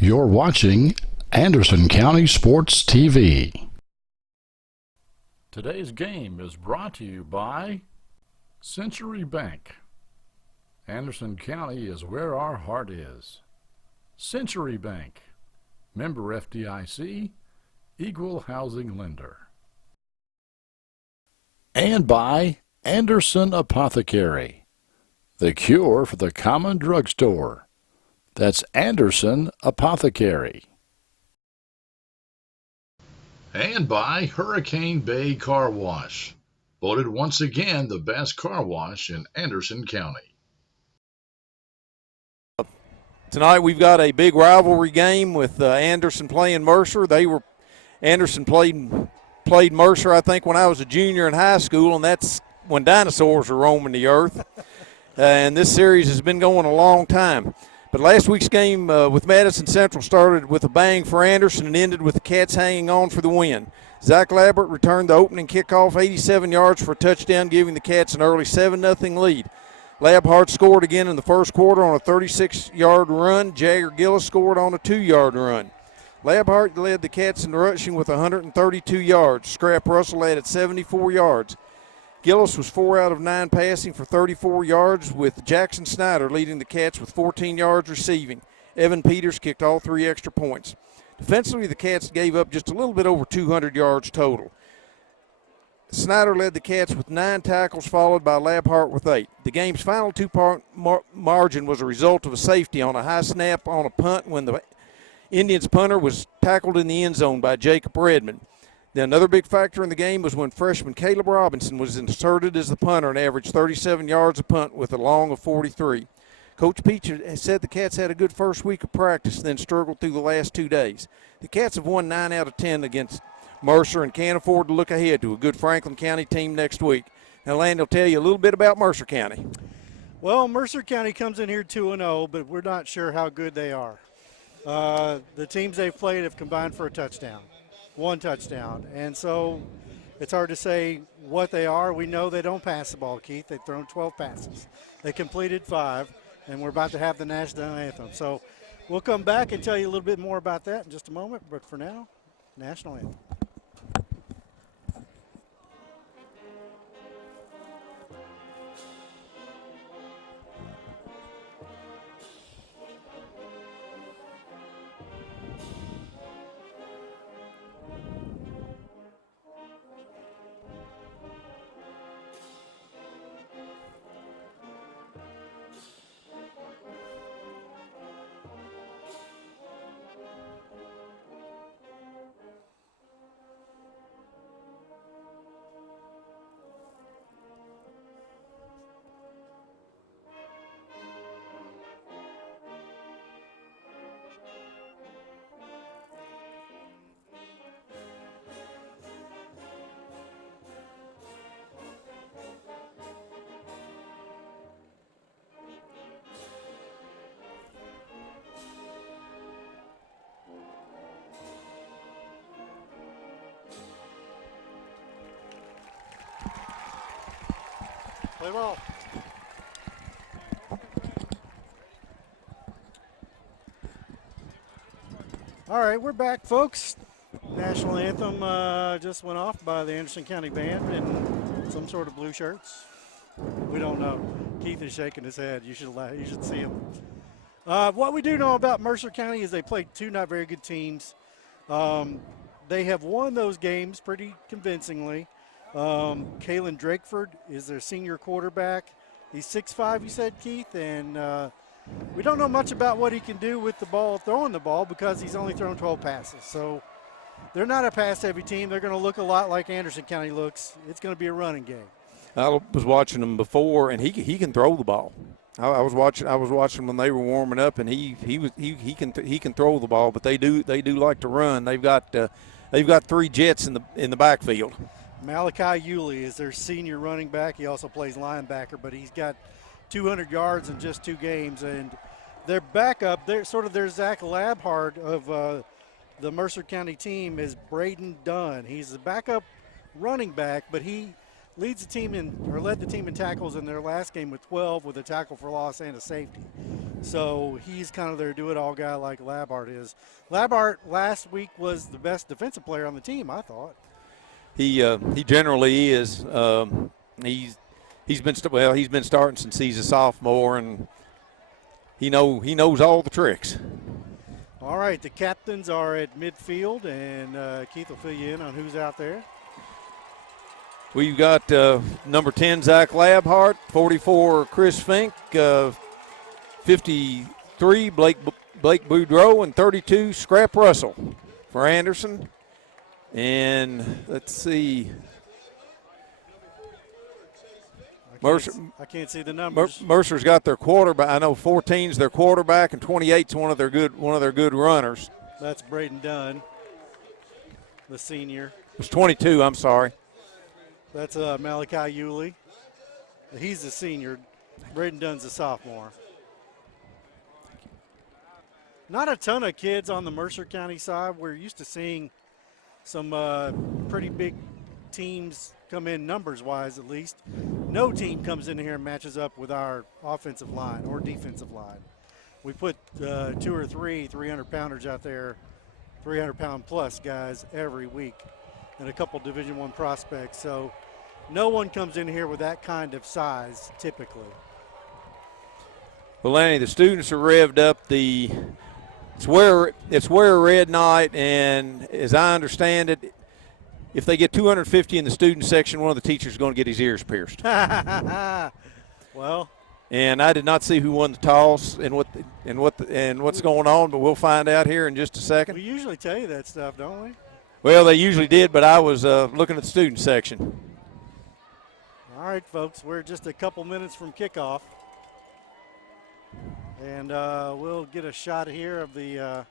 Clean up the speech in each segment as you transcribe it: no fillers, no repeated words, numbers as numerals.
You're watching Anderson County Sports TV. Today's game is brought to you by Century Bank. Anderson County is where our heart is. Century Bank, member FDIC, equal housing lender. And by Anderson Apothecary, the cure for the common drugstore. That's Anderson Apothecary. And by Hurricane Bay Car Wash, voted once again the best car wash in Anderson County. Tonight we've got a big rivalry game with Anderson playing Mercer. Anderson played Mercer, I think, when I was a junior in high school, and that's when dinosaurs were roaming the earth. And this series has been going a long time. But last week's game with Madison Central started with a bang for Anderson and ended with the Cats hanging on for the win. Zach Labbert returned the opening kickoff 87 yards for a touchdown, giving the Cats an early 7-0 lead. Labhart scored again in the first quarter on a 36-yard run. Jagger Gillis scored on a 2-yard run. Labhart led the Cats in rushing with 132 yards. Scrap Russell added 74 yards. Gillis was 4 out of 9 passing for 34 yards, with Jackson Snyder leading the Cats with 14 yards receiving. Evan Peters kicked all 3 extra points. Defensively, the Cats gave up just a little bit over 200 yards total. Snyder led the Cats with 9 tackles, followed by Labhart with 8. The game's final 2-part margin was a result of a safety on a high snap on a punt when the Indians punter was tackled in the end zone by Jacob Redmond. Then another big factor in the game was when freshman Caleb Robinson was inserted as the punter and averaged 37 yards a punt with a long of 43. Coach Peach said the Cats had a good first week of practice, then struggled through the last 2 days. The Cats have won 9 out of 10 against Mercer and can't afford to look ahead to a good Franklin County team next week. Now, Land will tell you a little bit about Mercer County. Well, Mercer County comes in here 2-0, but we're not sure how good they are. The teams they've played have combined for a touchdown. 1 touchdown. And so it's hard to say what they are. We know they don't pass the ball, Keith. They've thrown 12 passes. They completed 5, and we're about to have the national anthem. So we'll come back and tell you a little bit more about that in just a moment. But for now, national anthem. Play ball. All right, we're back, folks. National anthem just went off by the Anderson County Band in some sort of blue shirts. We don't know. Keith is shaking his head. You should see him. What we do know about Mercer County is they played 2 not very good teams. They have won those games pretty convincingly. Kalen Drakeford is their senior quarterback. He's 6'5", you said, Keith, and we don't know much about what he can do with the ball, throwing the ball, because he's only thrown 12 passes. So they're not a pass-heavy team. They're going to look a lot like Anderson County looks. It's going to be a running game. I was watching him before, and he can throw the ball. I was watching when they were warming up, and he can throw the ball, but they do like to run. They've got 3 jets in the backfield. Malachi Yulee is their senior running back. He also plays linebacker, but he's got 200 yards in just 2 games. And their backup, their Zach Labhart of the Mercer County team is Braden Dunn. He's the backup running back, but he led the team in tackles in their last game with 12, with a tackle for loss and a safety. So he's kind of their do-it-all guy like Labart is. Labart last week was the best defensive player on the team, I thought. He generally is. He's been starting since he's a sophomore, and he knows all the tricks. All right, the captains are at midfield, and Keith will fill you in on who's out there. We've got number 10, Zach Labhart, 44, Chris Fink, 53, Blake Boudreau, and 32, Scrap Russell for Anderson. And let's see. I can't see the numbers. Mercer's got their quarterback. I know 14's their quarterback, and 28's one of their good runners. That's Braden Dunn, the senior. It's 22. I'm sorry. That's Malachi Yulee. He's the senior. Braden Dunn's a sophomore. Not a ton of kids on the Mercer County side. We're used to seeing some pretty big teams come in numbers-wise, at least. No team comes in here and matches up with our offensive line or defensive line. We put 2 or 3 300-pounders out there, 300-pound plus guys every week, and a couple Division I prospects. So no one comes in here with that kind of size typically. Well, Lanny, the students are revved up. It's wear red night, and as I understand it, if they get 250 in the student section, one of the teachers is going to get his ears pierced. Well. And I did not see who won the toss and what's going on, but we'll find out here in just a second. We usually tell you that stuff, don't we? Well, they usually did, but I was looking at the student section. All right, folks, we're just a couple minutes from kickoff. And we'll get a shot here of the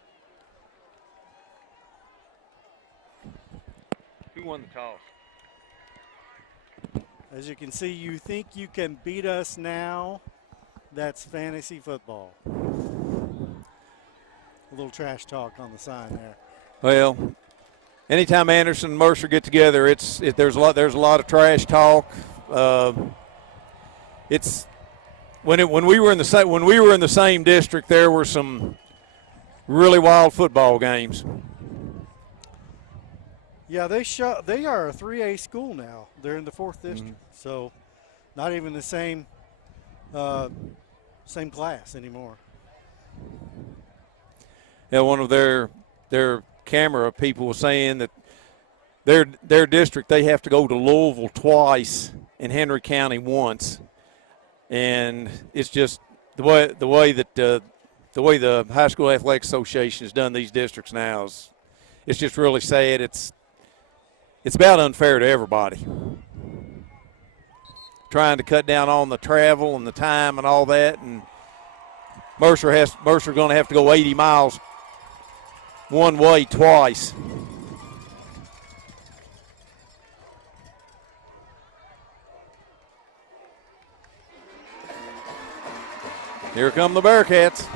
Who won the toss? as you can see, you think you can beat us now. That's fantasy football. A little trash talk on the sign there. Well, anytime Anderson and Mercer get together, there's a lot of trash talk. It's when we were in the same district, there were some really wild football games. Yeah, they are a 3A school now. They're in the 4th district, so not even the same class anymore. Yeah, one of their camera people was saying that their district, they have to go to Louisville twice and Henry County once, and it's just the way the High School Athletic Association has done these districts now it's just really sad. It's about unfair to everybody. Trying to cut down on the travel and the time and all that, and Mercer's going to have to go 80 miles one way twice. Here come the Bearcats.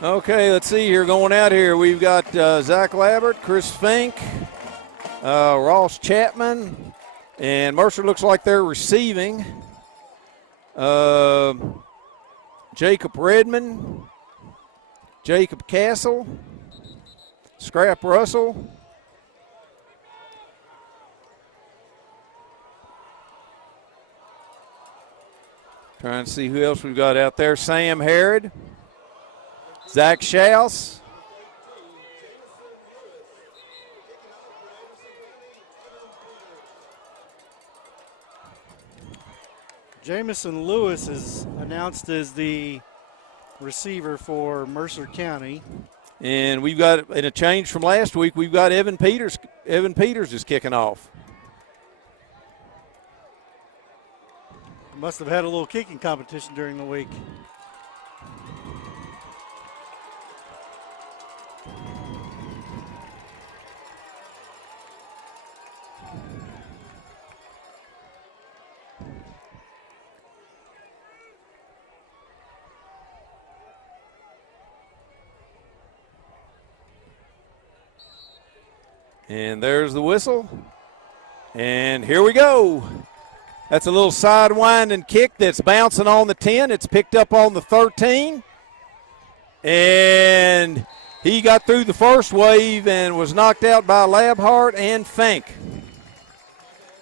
Okay, let's see here. Going out here, we've got Zach Labert, Chris Fink, Ross Chapman, and Mercer looks like they're receiving. Jacob Redmond, Jacob Castle, Scrap Russell. Trying to see who else we've got out there. Sam Harrod. Zach Schaus. Jamison Lewis is announced as the receiver for Mercer County. And we've got, in a change from last week, we've got Evan Peters. Evan Peters is kicking off. Must have had a little kicking competition during the week. And there's the whistle. And here we go. That's a little sidewinding kick that's bouncing on the 10. It's picked up on the 13. And he got through the first wave and was knocked out by Labhart and Fink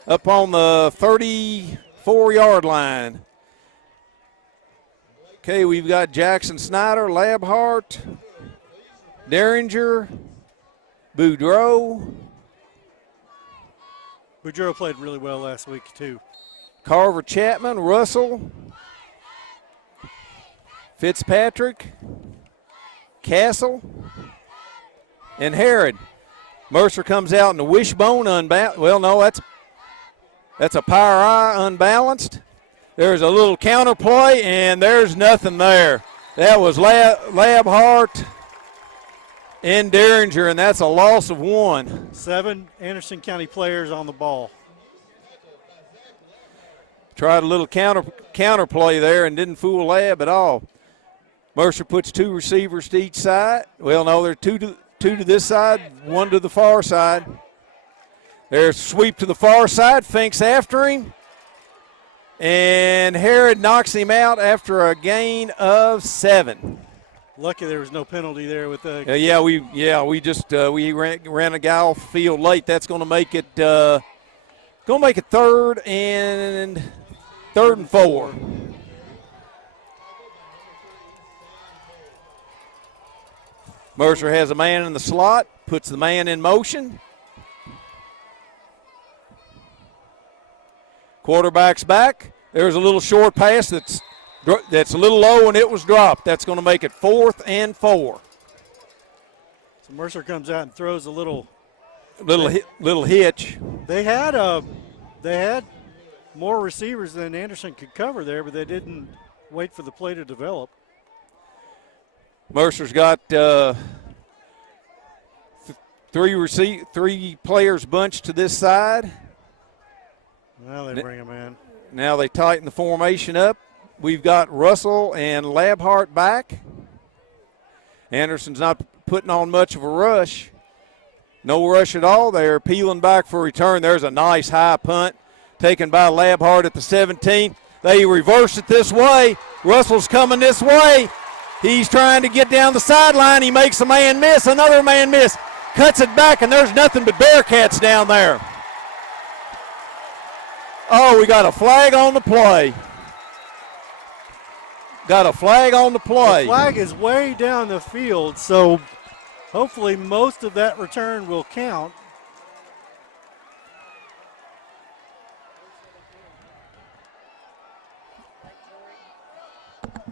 up on the 34-yard line. Okay, we've got Jackson Snyder, Labhart, Derringer, Boudreaux. Boudreaux played really well last week, too. Carver Chapman, Russell, Fitzpatrick, Castle, and Herod. Mercer comes out in the wishbone unbalanced. Well, no, that's a power eye unbalanced. There's a little counter play, and there's nothing there. That was Labhart and Derringer, and that's a loss of 1. 7 Anderson County players on the ball. Tried a little counter play there and didn't fool Lab at all. Mercer puts 2 receivers to each side. Well, no, there are two to this side, 1 to the far side. There's a sweep to the far side. Fink's after him. And Herod knocks him out after a gain of 7. Lucky there was no penalty there with the. We ran a guy off the field late. That's going to make it third and 4. Mercer has a man in the slot, puts the man in motion. Quarterback's back. There's a little short pass that's a little low, and it was dropped. That's going to make it 4th and 4. So Mercer comes out and throws a little hitch. They had more receivers than Anderson could cover there, but they didn't wait for the play to develop. Mercer's got 3 players bunched to this side. Now they bring him in. Now they tighten the formation up. We've got Russell and Labhart back. Anderson's not putting on much of a rush. No rush at all. They're peeling back for return. There's a nice high punt taken by Labhart at the 17. They reverse it this way. Russell's coming this way. He's trying to get down the sideline. He makes a man miss, another man miss. Cuts it back, and there's nothing but Bearcats down there. Oh, we got a flag on the play. Got a flag on the play. The flag is way down the field, so hopefully most of that return will count.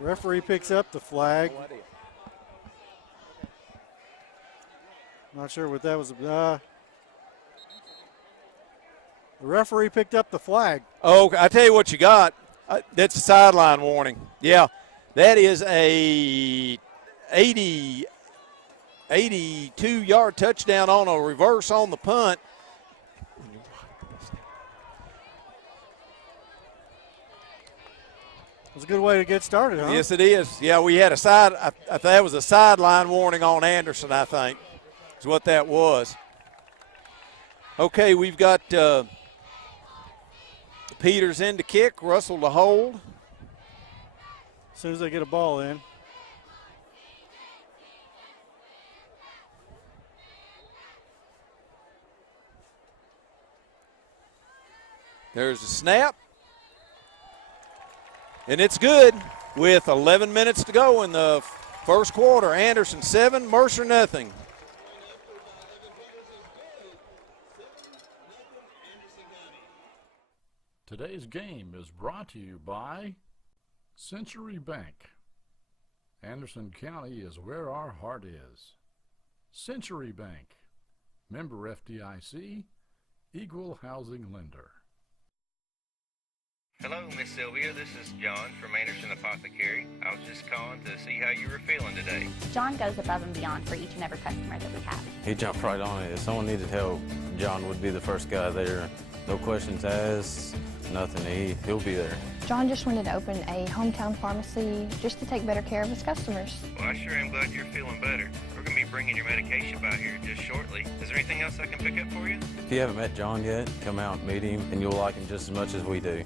Referee picks up the flag. Not sure what that was. The referee picked up the flag. Oh, I tell you what you got. That's a sideline warning. Yeah, that is a 82-yard touchdown on a reverse on the punt. It's a good way to get started, huh? Yes, it is. Yeah, we had that was a sideline warning on Anderson, I think, is what that was. Okay, we've got Peters in to kick, Russell to hold. As soon as they get a ball in. There's a snap. And it's good with 11 minutes to go in the first quarter. Anderson 7, Mercer nothing. Today's game is brought to you by Century Bank. Anderson County is where our heart is. Century Bank, member FDIC, equal housing lender. Hello, Miss Sylvia. This is John from Anderson Apothecary. I was just calling to see how you were feeling today. John goes above and beyond for each and every customer that we have. He jumped right on it. If someone needed help, John would be the first guy there. No questions asked, nothing. He'll be there. John just wanted to open a hometown pharmacy just to take better care of his customers. Well, I sure am glad you're feeling better. We're going to be bringing your medication by here just shortly. Is there anything else I can pick up for you? If you haven't met John yet, come out and meet him, and you'll like him just as much as we do.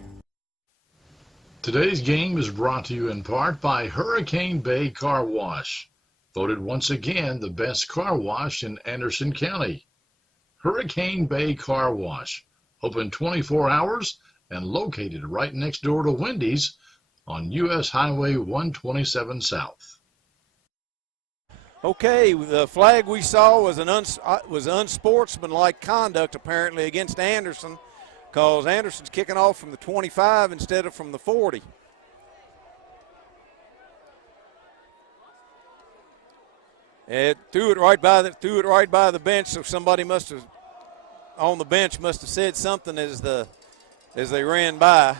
Today's game is brought to you in part by Hurricane Bay Car Wash, voted once again the best car wash in Anderson County. Hurricane Bay Car Wash, open 24 hours and located right next door to Wendy's on U.S. Highway 127 South. Okay, the flag we saw was was unsportsmanlike conduct apparently against Anderson, because Anderson's kicking off from the 25 instead of from the 40. It threw it right by the bench, so somebody on the bench must have said something as they ran by.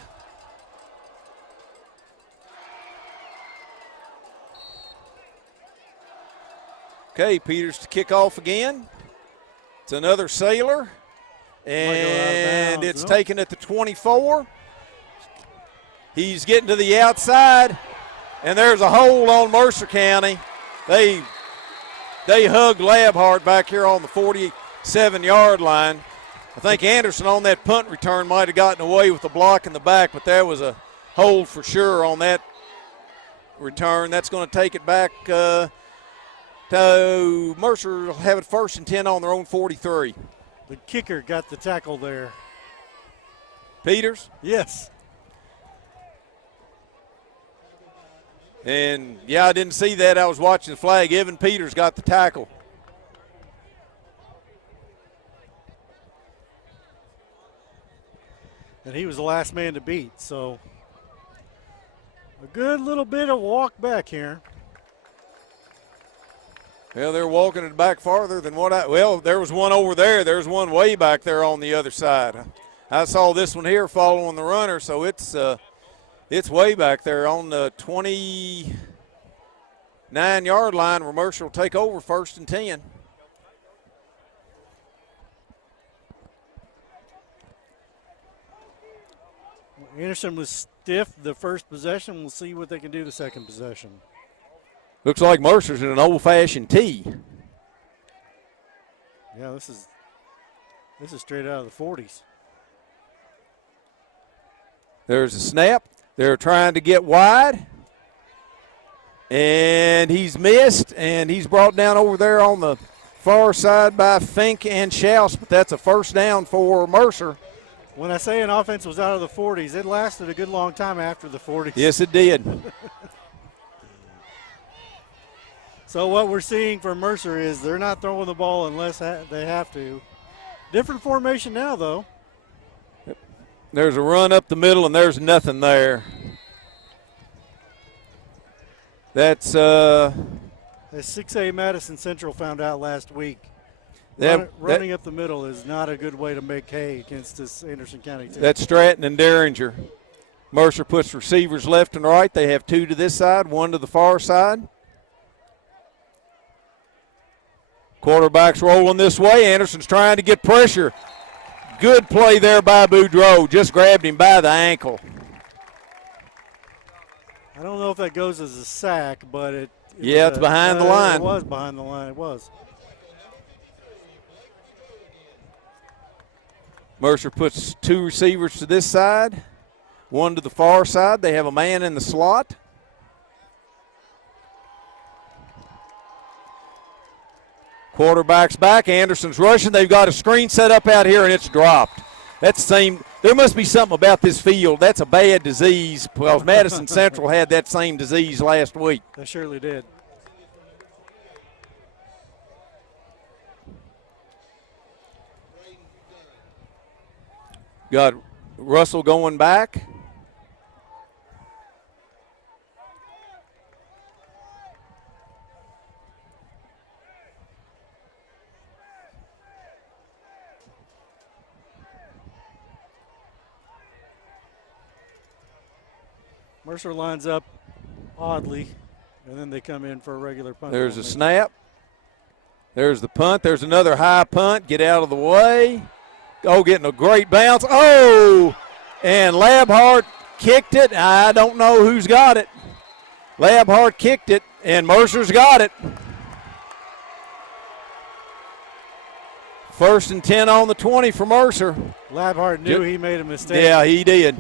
Okay, Peters to kick off again. It's another Sailor, and it's taken at the 24. He's getting to the outside, and there's a hold on Mercer County. They hugged Labhart back here on the 47-yard line. I think Anderson on that punt return might have gotten away with the block in the back, but there was a hold for sure on that return. That's going to take it back to Mercer. Will have it 1st and 10 on their own 43. The kicker got the tackle there. Peters? Yes. And, yeah, I didn't see that. I was watching the flag. Evan Peters got the tackle. And he was the last man to beat, so a good little bit of walk back here. Well, they're walking it back farther than there was one over there. There's one way back there on the other side. I saw this one here following the runner, so it's way back there on the 29-yard line where Mercer will take over 1st and 10. Anderson was stiff the first possession. We'll see what they can do the second possession. Looks like Mercer's in an old-fashioned tee. Yeah, this is straight out of the 40s. There's a snap. They're trying to get wide. And he's missed, and he's brought down over there on the far side by Fink and Schaus, but that's a 1st down for Mercer. When I say an offense was out of the 40s, it lasted a good long time after the 40s. Yes, it did. So what we're seeing from Mercer is they're not throwing the ball unless they have to. Different formation now, though. There's a run up the middle, and there's nothing there. That's 6A Madison Central found out last week. Running up the middle is not a good way to make hay against this Anderson County team. That's Stratton and Derringer. Mercer puts receivers left and right. They have 2 to this side, 1 to the far side. Quarterback's rolling this way. Anderson's trying to get pressure. Good play there by Boudreau. Just grabbed him by the ankle. I don't know if that goes as a sack, but it's behind the line. It was behind the line. It was. Mercer puts 2 receivers to this side, 1 to the far side. They have a man in the slot. Quarterback's back. Anderson's rushing. They've got a screen set up out here, and it's dropped. That's the same. There must be something about this field. That's a bad disease, because Madison Central had that same disease last week. They surely did. Got Russell going back. Mercer lines up oddly, and then they come in for a regular punt. There's a snap. There's the punt. There's another high punt. Get out of the way. Oh, getting a great bounce. Oh, and Labhart kicked it. I don't know who's got it. Labhart kicked it, and Mercer's got it. First and 10 on the 20 for Mercer. Labhart knew he made a mistake. Yeah, he did.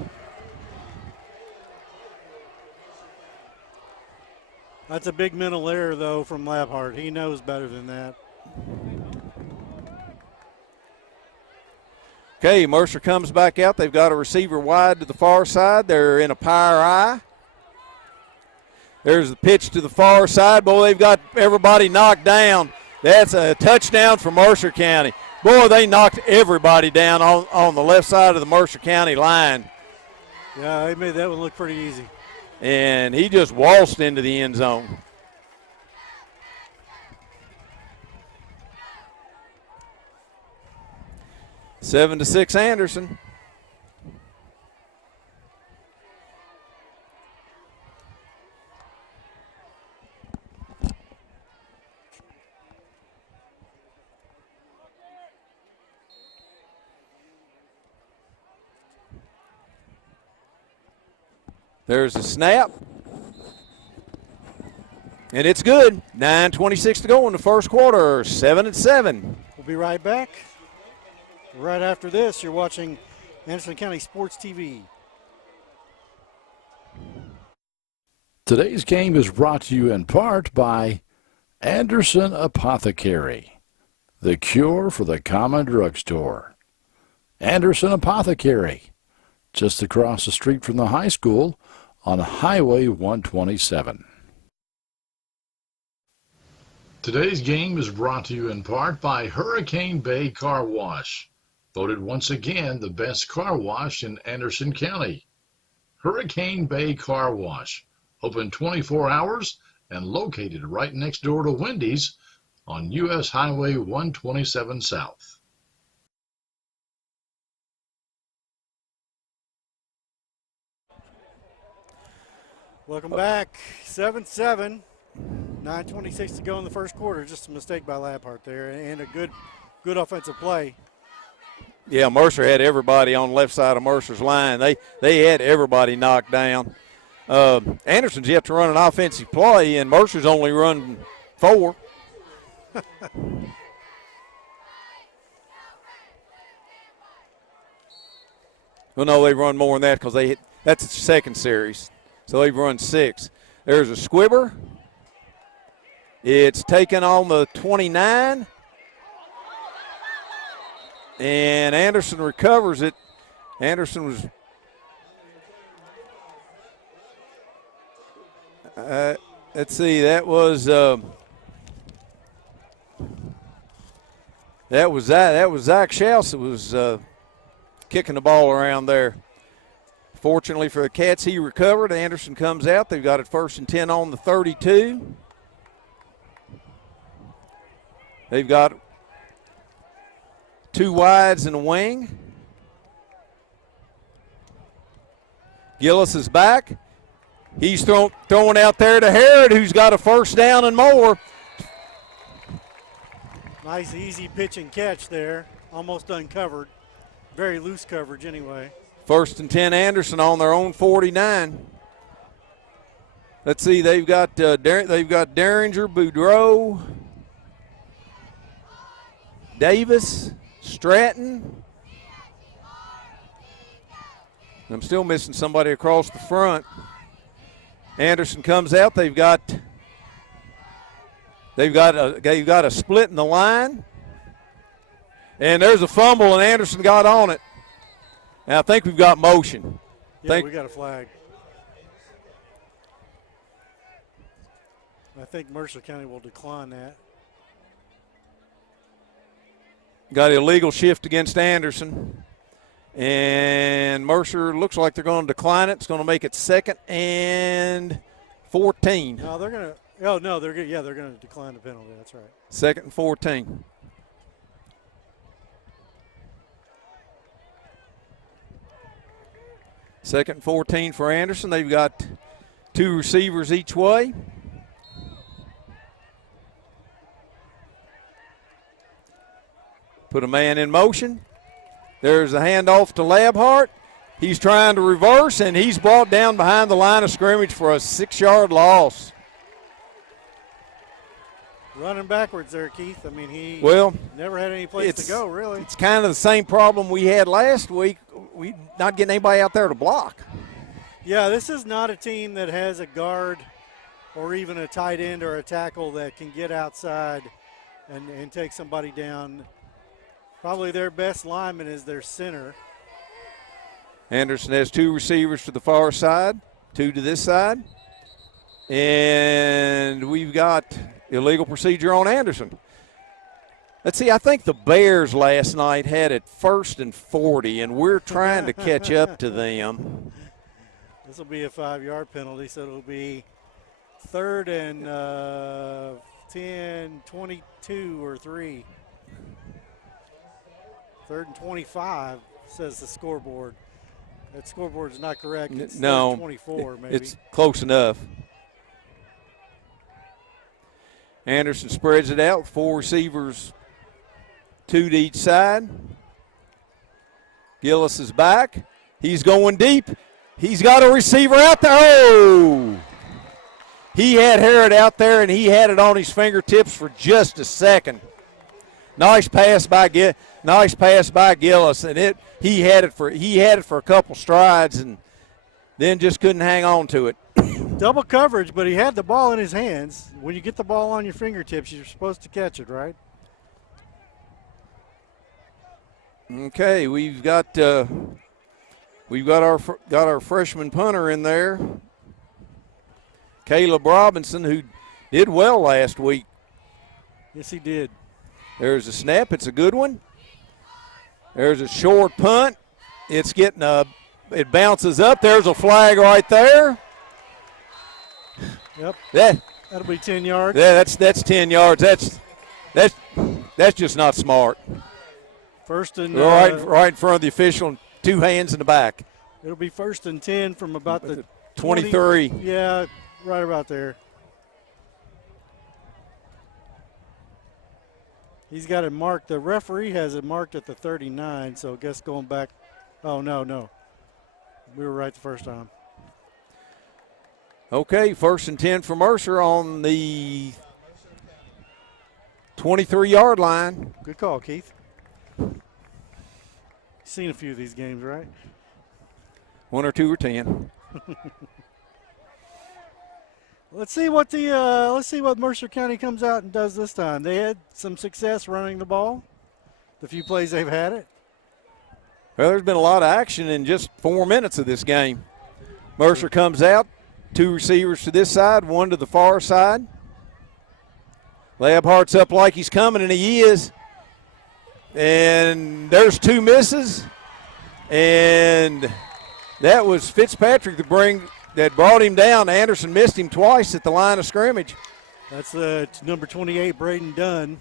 That's a big mental error, though, from Labhart. He knows better than that. Okay, Mercer comes back out. They've got a receiver wide to the far side. They're in a power eye. There's the pitch to the far side. Boy, they've got everybody knocked down. That's a touchdown for Mercer County. Boy, they knocked everybody down on the left side of the Mercer County line. Yeah, they made that one look pretty easy. And he just waltzed into the end zone. 7-6 Anderson. There's a snap. And it's good. 9:26 to go in the first quarter. 7-7. We'll be right back. Right after this, you're watching Anderson County Sports TV. Today's game is brought to you in part by Anderson Apothecary, the cure for the common drugstore. Anderson Apothecary, just across the street from the high school on Highway 127. Today's game is brought to you in part by Hurricane Bay Car Wash, voted once again the best car wash in Anderson County. Hurricane Bay Car Wash, open 24 hours and located right next door to Wendy's on U.S. Highway 127 South. Welcome back. 7-7. 9:26 to go in the first quarter. Just a mistake by Labhart there, and a good offensive play. Yeah, Mercer had everybody on the left side of Mercer's line. They had everybody knocked down. Anderson's yet to run an offensive play, and Mercer's only run 4. Well, no, they've run more than that because that's the second series. So they've run 6. There's a squibber. It's taken on the 29. And Anderson recovers it. Anderson was let's see, that was Zach Schaus that was kicking the ball around there. Fortunately for the Cats, he recovered. Anderson comes out. They've got it first and 10 on the 32. They've got 2 wides and a wing. Gillis is back. He's throwing out there to Harrod, who's got a first down and more. Nice, easy pitch and catch there. Almost uncovered. Very loose coverage anyway. First and 10 Anderson on their own 49. Let's see, they've got Derringer, Boudreau, Davis, Stratton. I'm still missing somebody across the front. Anderson comes out. They've got a split in the line. And there's a fumble, and Anderson got on it. Now I think we've got motion. Yeah, we got a flag. I think Mercer County will decline that. Got an illegal shift against Anderson. And Mercer looks like they're going to decline it. It's going to make it 2nd and 14. No, they're going to. Oh no, they're going to decline the penalty. That's right. 2nd and 14. Second and 14 for Anderson. They've got 2 receivers each way. Put a man in motion. There's a handoff to Labhart. He's trying to reverse, and he's brought down behind the line of scrimmage for a 6-yard loss. Running backwards there, Keith. I mean, he never had any place to go, really. It's kind of the same problem we had last week. We not getting anybody out there to block. Yeah, this is not a team that has a guard or even a tight end or a tackle that can get outside and take somebody down. Probably their best lineman is their center. Anderson has 2 receivers to the far side, 2 to this side. And we've got illegal procedure on Anderson. Let's see, I think the Bears last night had it 1st and 40, and we're trying to catch up to them. This will be a 5-yard penalty, so it'll be 3rd and 10, 22 or 3. 3rd and 25 says the scoreboard. That scoreboard is not correct. It's no, 24 maybe. It's close enough. Anderson spreads it out, 4 receivers, 2 to each side. Gillis is back. He's going deep. He's got a receiver out there. Oh! He had Harrod out there, and he had it on his fingertips for just a second. Nice pass by Gillis, and he had it for a couple strides, and then just couldn't hang on to it. Double coverage, but he had the ball in his hands. When you get the ball on your fingertips, you're supposed to catch it, right? Okay, we've got our freshman punter in there, Caleb Robinson, who did well last week. Yes, he did. There's a snap. It's a good one. There's a short punt. It's getting it bounces up. There's a flag right there. Yep. That'll be 10 yards. Yeah, that's 10 yards. That's just not smart. First and right in front of the official, 2 hands in the back. It'll be 1st and 10 from about the 23. Yeah, right about there. He's got it marked. The referee has it marked at the 39, so I guess going back. Oh, no. We were right the first time. Okay, 1st and 10 for Mercer on the 23-yard line. Good call, Keith. Seen a few of these games, right? 1 or 2 or 10. Let's see what Mercer County comes out and does this time. They had some success running the ball. The few plays they've had it. Well, there's been a lot of action in just 4 minutes of this game. Mercer comes out, 2 receivers to this side, 1 to the far side. Labhart's up like he's coming, and he is. And there's 2 misses. And that was Fitzpatrick that brought him down. Anderson missed him twice at the line of scrimmage. That's number 28, Braden Dunn.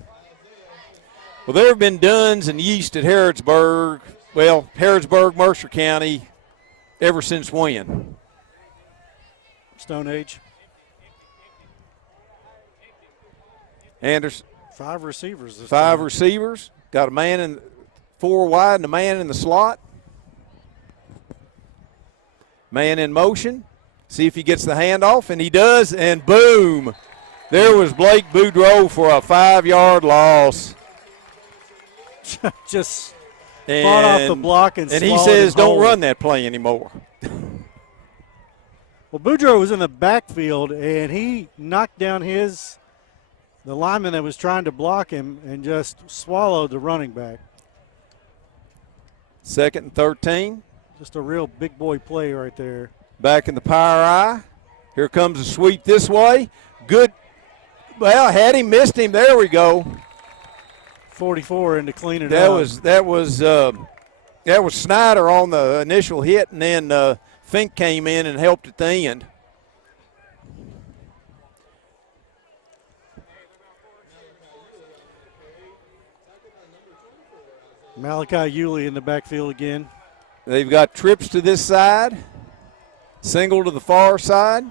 Well, there have been Dunns and Yeast at Harrodsburg. Well, Harrodsburg, Mercer County, ever since when? Stone Age. Anderson. 5 receivers. 5 receivers. Got a man in 4 wide and a man in the slot. Man in motion. See if he gets the handoff, and he does, and boom. There was Blake Boudreau for a 5-yard loss. Just fought off the block and he says, don't run that play anymore. Well, Boudreau was in the backfield, and he knocked down the lineman that was trying to block him and just swallowed the running back. 2nd and 13. Just a real big boy play right there. Back in the power eye. Here comes a sweep this way. Good. Well, had he missed him, there we go. 44 in to clean it out. That was Snyder on the initial hit, and then Fink came in and helped at the end. Malachi Yulee in the backfield again. They've got trips to this side, single to the far side.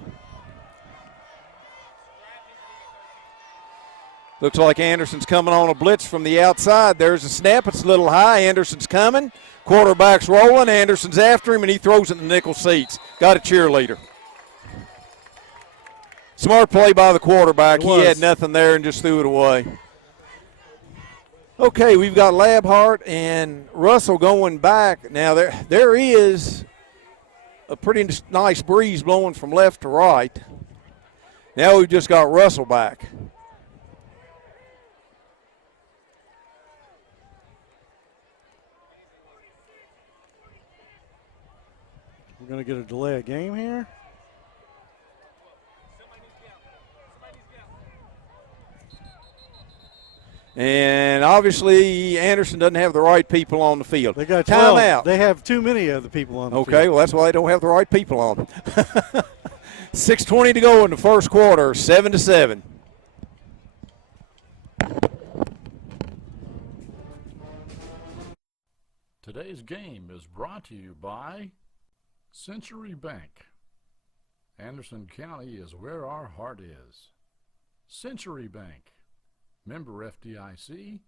Looks like Anderson's coming on a blitz from the outside. There's a snap. It's a little high. Anderson's coming. Quarterback's rolling. Anderson's after him, and he throws it in the nickel seats. Got a cheerleader. Smart play by the quarterback. It He had was. nothing there and just threw it away. Okay, we've got Labhart and Russell going back. Now, there is a pretty nice breeze blowing from left to right. Now we've just got Russell back. We're going to get a delay of game here. And obviously Anderson doesn't have the right people on the field. They got 12. Timeout. They have too many of the people on the field. Okay, well, that's why they don't have the right people on. 6:20 to go in the first quarter, 7-7. Today's game is brought to you by Century Bank. Anderson County is where our heart is. Century Bank, member FDIC,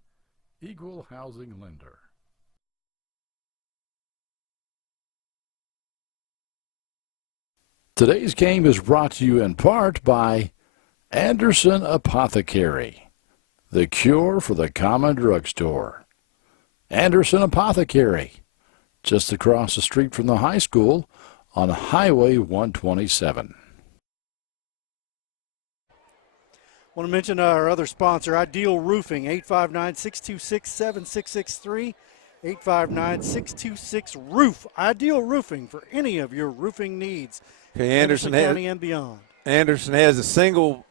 equal housing lender. Today's game is brought to you in part by Anderson Apothecary, the cure for the common drugstore. Anderson Apothecary, just across the street from the high school on Highway 127. Want to mention our other sponsor, Ideal Roofing, 859-626-7663, 859-626-ROOF. Ideal Roofing for any of your roofing needs. Okay, Anderson County and beyond. Anderson has a single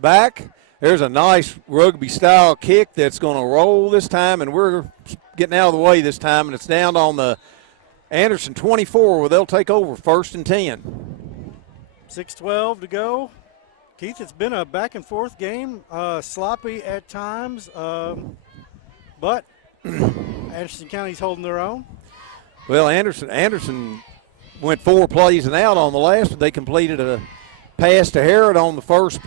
back. There's a nice rugby-style kick that's going to roll this time, and we're getting out of the way this time, and it's down on the Anderson 24 where they'll take over 1st and 10. 6:12 to go. Keith, it's been a back-and-forth game, sloppy at times, but Anderson County's holding their own. Well, Anderson went 4 plays and out on the last, but they completed a pass to Harrod on the first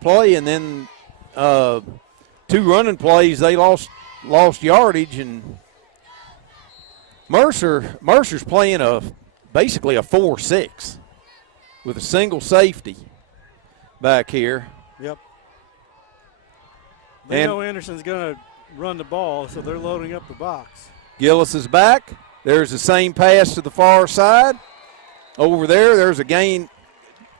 play, and then 2 running plays. They lost yardage, and Mercer's playing basically a 4-6 with a single safety back here. Yep. They And know Anderson's going to run the ball, so they're loading up the box. Gillis is back. There's the same pass to the far side. Over there's a gain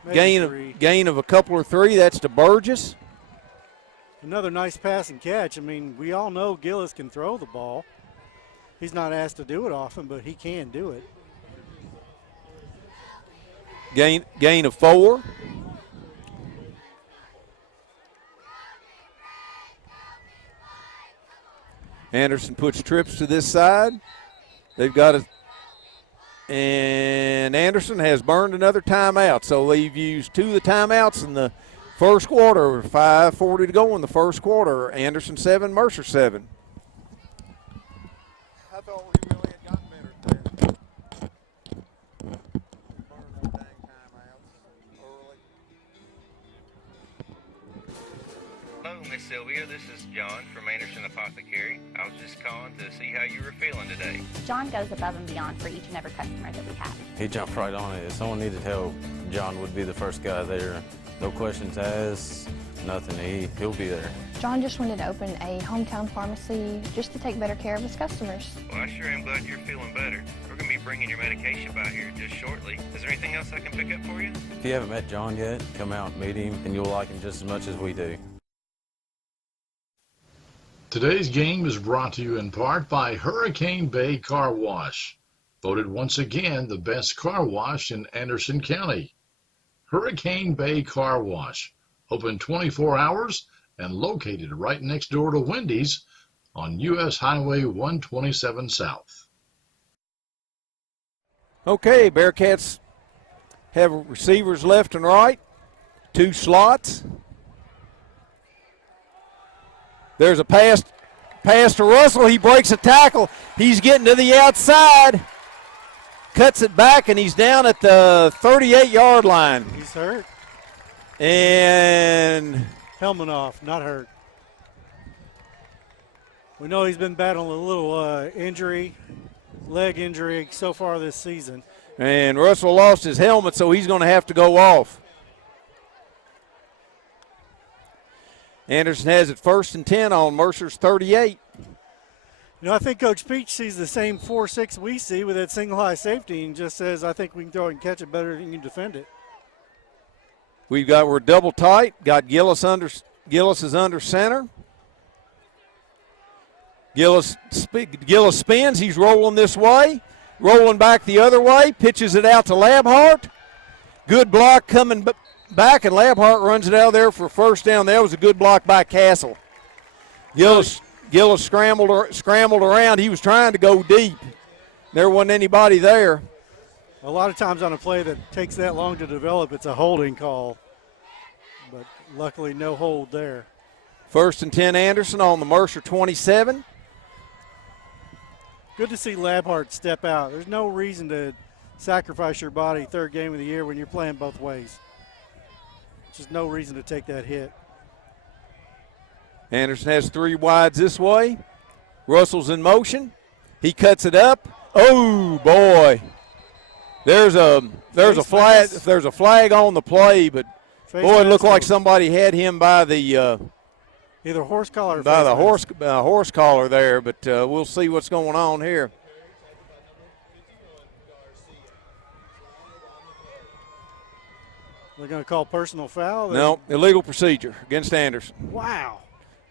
of a couple or 3. That's to Burgess. Another nice pass and catch. I mean, we all know Gillis can throw the ball. He's not asked to do it often, but he can do it. Gain of 4. Anderson puts trips to this side. They've got it, and Anderson has burned another timeout. So they've used 2 of the timeouts in the first quarter. 5:40 to go in the first quarter. Anderson 7, Mercer 7. I thought we really had gotten better there. Burn those dang timeouts early. Hello, Miss Sylvia. This is John from Anderson Apothecary. I was just calling to see how you were feeling today. John goes above and beyond for each and every customer that we have. He jumped right on it. If someone needed help, John would be the first guy there. No questions asked, nothing. He'll be there. John just wanted to open a hometown pharmacy just to take better care of his customers. Well, I sure am glad you're feeling better. We're going to be bringing your medication by here just shortly. Is there anything else I can pick up for you? If you haven't met John yet, come out and meet him, and you'll like him just as much as we do. Today's game is brought to you in part by Hurricane Bay Car Wash, voted once again the best car wash in Anderson County. Hurricane Bay Car Wash, open 24 hours and located right next door to Wendy's on U.S. Highway 127 South. Okay, Bearcats have receivers left and right, 2 slots. There's a pass to Russell. He breaks a tackle. He's getting to the outside, cuts it back, and he's down at the 38-yard line. He's hurt. And Helmet off, not hurt. We know he's been battling a little injury, leg injury so far this season. Russell lost his helmet, so he's going to have to go off. Anderson has it 1st and 10 on Mercer's 38. You know, I think Coach Peach sees the same 4-6 we see with that single high safety and just says, I think we can throw it and catch it better than you can defend it. We're double tight. Got Gillis is under center. Gillis spins. He's rolling this way, rolling back the other way, pitches it out to Labhart. Good block coming back, and Labhart runs it out of there for first down. That was a good block by Castle. Gillis scrambled around. He was trying to go deep. There wasn't anybody there. A lot of times on a play that takes that long to develop, it's a holding call. But luckily, no hold there. 1st and 10 Anderson on the Mercer 27. Good to see Labhart step out. There's no reason to sacrifice your body third game of the year when you're playing both ways. Just no reason to take that hit. Anderson has 3 wides this way. Russell's in motion. He cuts it up. Oh boy! There's a flag. There's a flag on the play, but boy, it looked like somebody had him by the either horse collar or by the horse collar there. But we'll see what's going on here. They're going to call personal foul. No, illegal procedure against Anderson. Wow.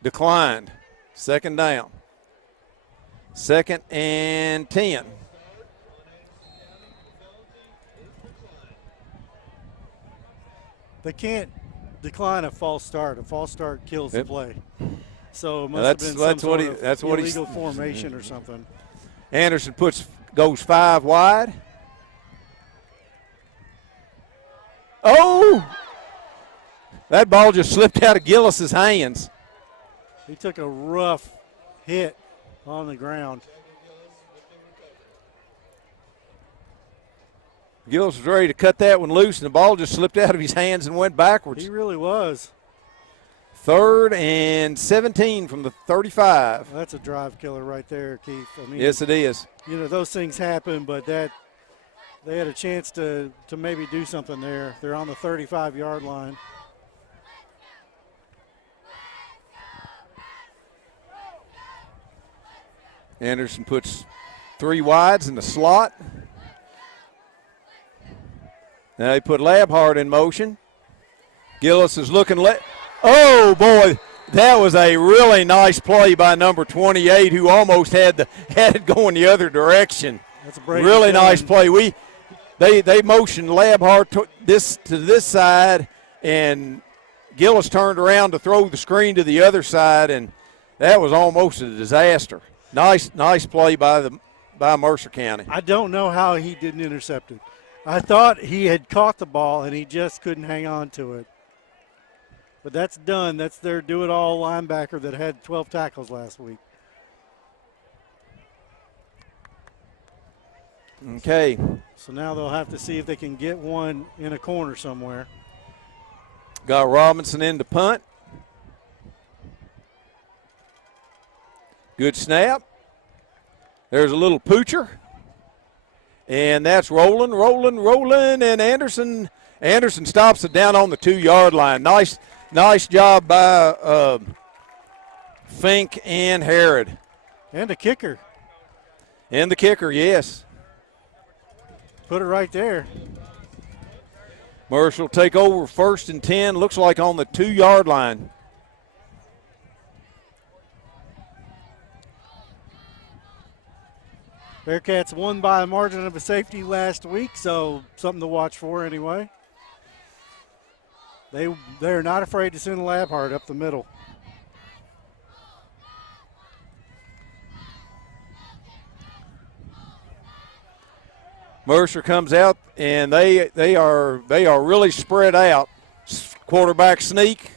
Declined. 2nd down. 2nd and 10. They can't decline a false start. A false start kills the play. So it must That's- have been that's some what sort he- of that's what he's- illegal formation or something. Anderson goes 5 wide. Oh! That ball just slipped out of Gillis's hands. He took a rough hit on the ground. Gillis was ready to cut that one loose, and the ball just slipped out of his hands and went backwards. He really was. 3rd and 17 from the 35. That's a drive killer right there, Keith. I mean, Yes, it is. you know, those things happen, but they had a chance to maybe do something there. They're on the 35-yard line. Anderson puts 3 wides in the slot. Now they put Labhart in motion. Gillis is looking. Oh, boy. That was a really nice play by number 28, who almost had it going the other direction. That's a Brady really Dillon. nice play. They motioned Labhart to this side, and Gillis turned around to throw the screen to the other side, and that was almost a disaster. Nice play by Mercer County. I don't know how he didn't intercept it. I thought he had caught the ball, and he just couldn't hang on to it. But that's done. That's their do-it-all linebacker that had 12 tackles last week. Okay. So now they'll have to see if they can get one in a corner somewhere. Got Robinson in to punt. Good snap. There's a little poocher. And that's rolling, and Anderson stops it down on the 2-yard line. Nice job by Fink and Harrod. And a kicker. And the kicker, yes. Put it right there. Mercer will take over 1st and 10, looks like on the 2-yard line. Bearcats won by a margin of a safety last week, so something to watch for anyway. They're not afraid to send Labhart up the middle. Mercer comes out, and they are really spread out. Quarterback sneak,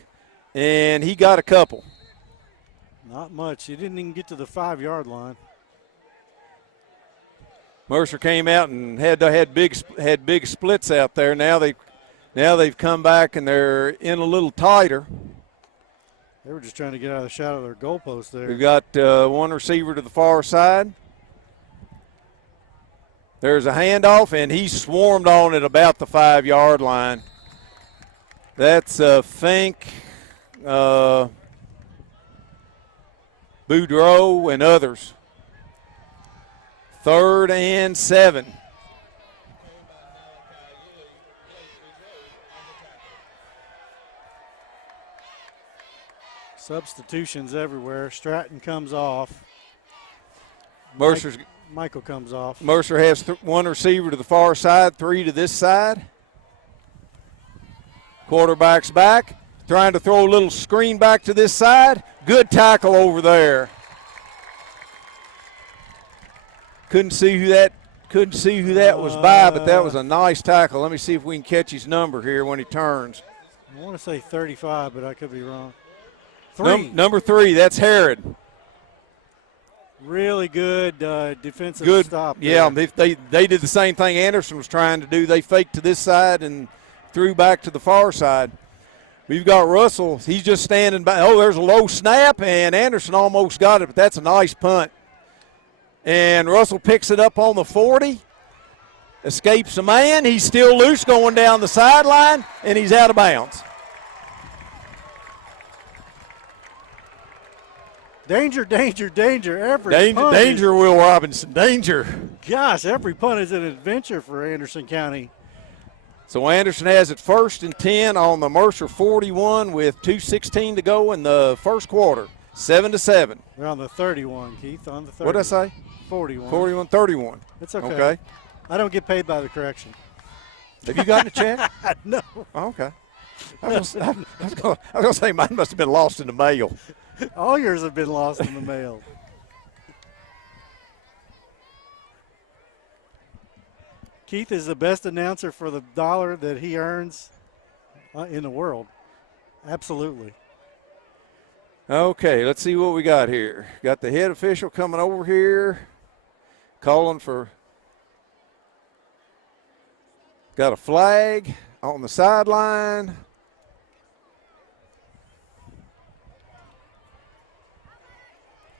and he got a couple. Not much. He didn't even get to the 5-yard line. Mercer came out and had big splits out there. Now they've come back and they're in a little tighter. They were just trying to get out of the shadow of their goalpost there. We've got one receiver to the far side. There's a handoff, and he swarmed on at about the 5-yard line. That's Fink. Boudreaux, and others. 3rd and 7. Substitutions everywhere. Stratton comes off. Michael comes off. Mercer has one receiver to the far side, 3 to this side. Quarterback's back, trying to throw a little screen back to this side. Good tackle over there. Couldn't see who that was by, but that was a nice tackle. Let me see if we can catch his number here when he turns. I want to say 35, but I could be wrong. Number 3, that's Herod. Really good defensive stop there. Yeah, they did the same thing Anderson was trying to do. They faked to this side and threw back to the far side. We've got Russell. He's just standing by. Oh, there's a low snap, and Anderson almost got it, but that's a nice punt. And Russell picks it up on the 40, escapes a man. He's still loose going down the sideline, and he's out of bounds. Danger, danger, danger. Danger, Will Robinson, danger. Gosh, every punt is an adventure for Anderson County. So Anderson has it 1st and 10 on the Mercer 41 with 2:16 to go in the first quarter. 7-7. They're on the 31, Keith, on the 31. What did I say? 41. 31. It's okay. Okay. I don't get paid by the correction. Have you gotten a check? No. Oh, okay. I was going to say mine must have been lost in the mail. All yours have been lost in the mail. Keith is the best announcer for the dollar that he earns in the world. Absolutely. Okay, let's see what we got here. Got the head official coming over here, calling for. Got a flag on the sideline.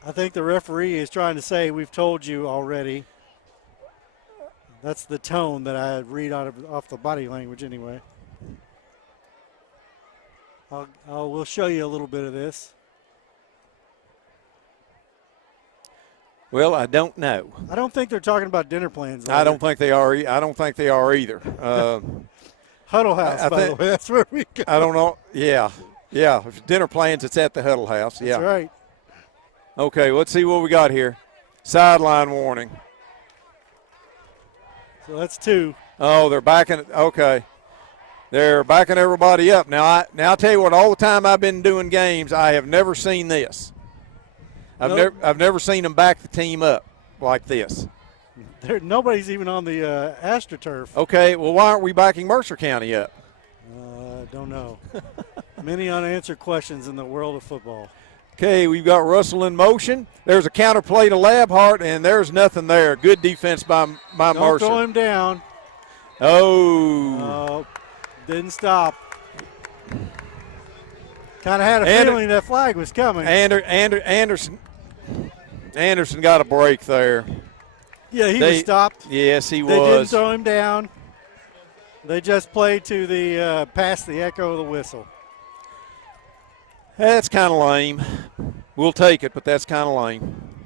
I think the referee is trying to say, we've told you already. That's the tone that I read off the body language anyway. We'll show you a little bit of this. Well, I don't know. I don't think they're talking about dinner plans. I don't think they are. I don't think they are either. Huddle House, by the way. That's where we go. I don't know. Yeah. If dinner plans, it's at the Huddle House. Yeah. That's right. Okay, let's see what we got here. Sideline warning. So that's 2. Oh, they're backing. Okay. They're backing everybody up. Now I'll tell you what, all the time I've been doing games, I have never seen this. I've never seen them back the team up like this. Nobody's even on the AstroTurf. Okay, well, why aren't we backing Mercer County up? Don't know. Many unanswered questions in the world of football. Okay, we've got Russell in motion. There's a counterplay to Labhart, and there's nothing there. Good defense by Mercer. Don't throw him down. Oh. Didn't stop. Kind of had a feeling that flag was coming. Anderson got a break there. Yeah, he was stopped. Yes, he was. They didn't throw him down. They just played to the past the echo of the whistle. That's kind of lame. We'll take it, but that's kind of lame.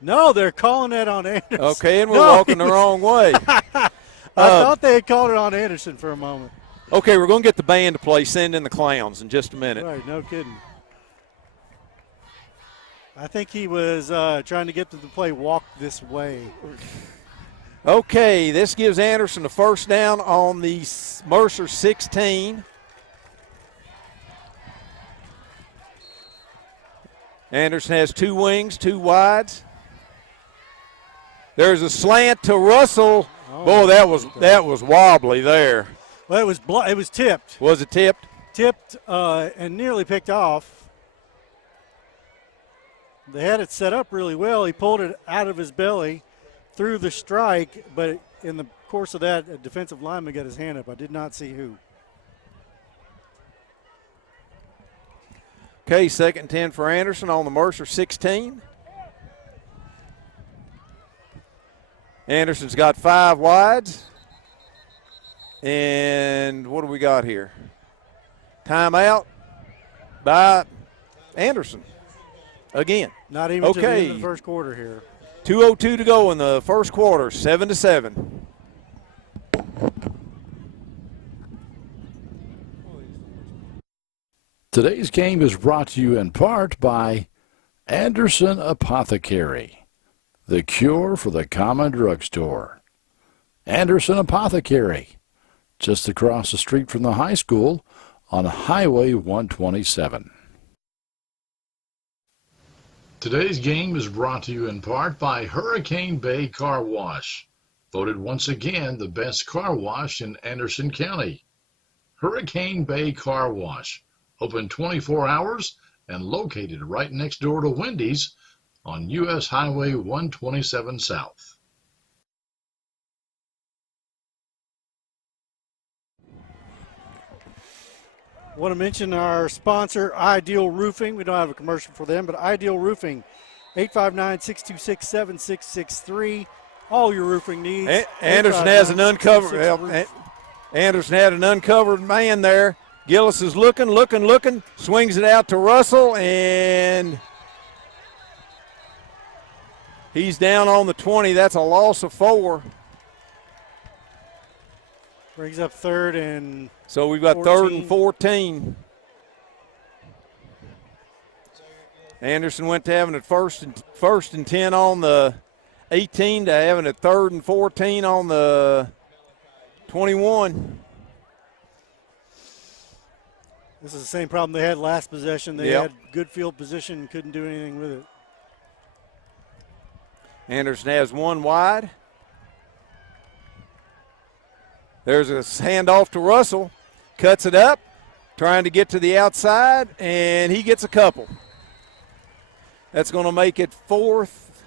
No, they're calling that on Anderson. Okay, and we're walking the wrong way. I thought they had called it on Anderson for a moment. Okay, we're going to get the band to play Send in the Clowns in just a minute. Right, no kidding. I think he was trying to get them to play Walk This Way. Okay, this gives Anderson a first down on the Mercer 16. Anderson has 2 wings, 2 wides. There's a slant to Russell. Oh, boy, that was wobbly there. Well, it was tipped. Was it tipped? Tipped and nearly picked off. They had it set up really well. He pulled it out of his belly, threw the strike, but in the course of that, a defensive lineman got his hand up. I did not see who. Okay, 2nd and 10 for Anderson on the Mercer 16. Anderson's got 5 wides. And what do we got here? Timeout by Anderson again. Not even to the end of Okay. the first quarter here. 2:02 to go in the first quarter, 7-7. Today's game is brought to you in part by Anderson Apothecary, the cure for the common drugstore. Anderson Apothecary, just across the street from the high school on Highway 127. Today's game is brought to you in part by Hurricane Bay Car Wash, voted once again the best car wash in Anderson County. Hurricane Bay Car Wash, open 24 hours and located right next door to Wendy's on U.S. Highway 127 South. I want to mention our sponsor, Ideal Roofing. We don't have a commercial for them, but Ideal Roofing, 859-626-7663. All your roofing needs. Anderson has an uncovered. Anderson had an uncovered man there. Gillis is looking, swings it out to Russell, and he's down on the 20. That's a loss of 4. Brings up third and So we've got 14. third and 14. Anderson went to having it first and 10 on the 18 to having it third and 14 on the 21. this is the same problem they had last possession. They Yep. had good field position and couldn't do anything with it. Anderson has one wide. There's a handoff to Russell. Cuts it up, trying to get to the outside, and he gets a couple. That's going to make it fourth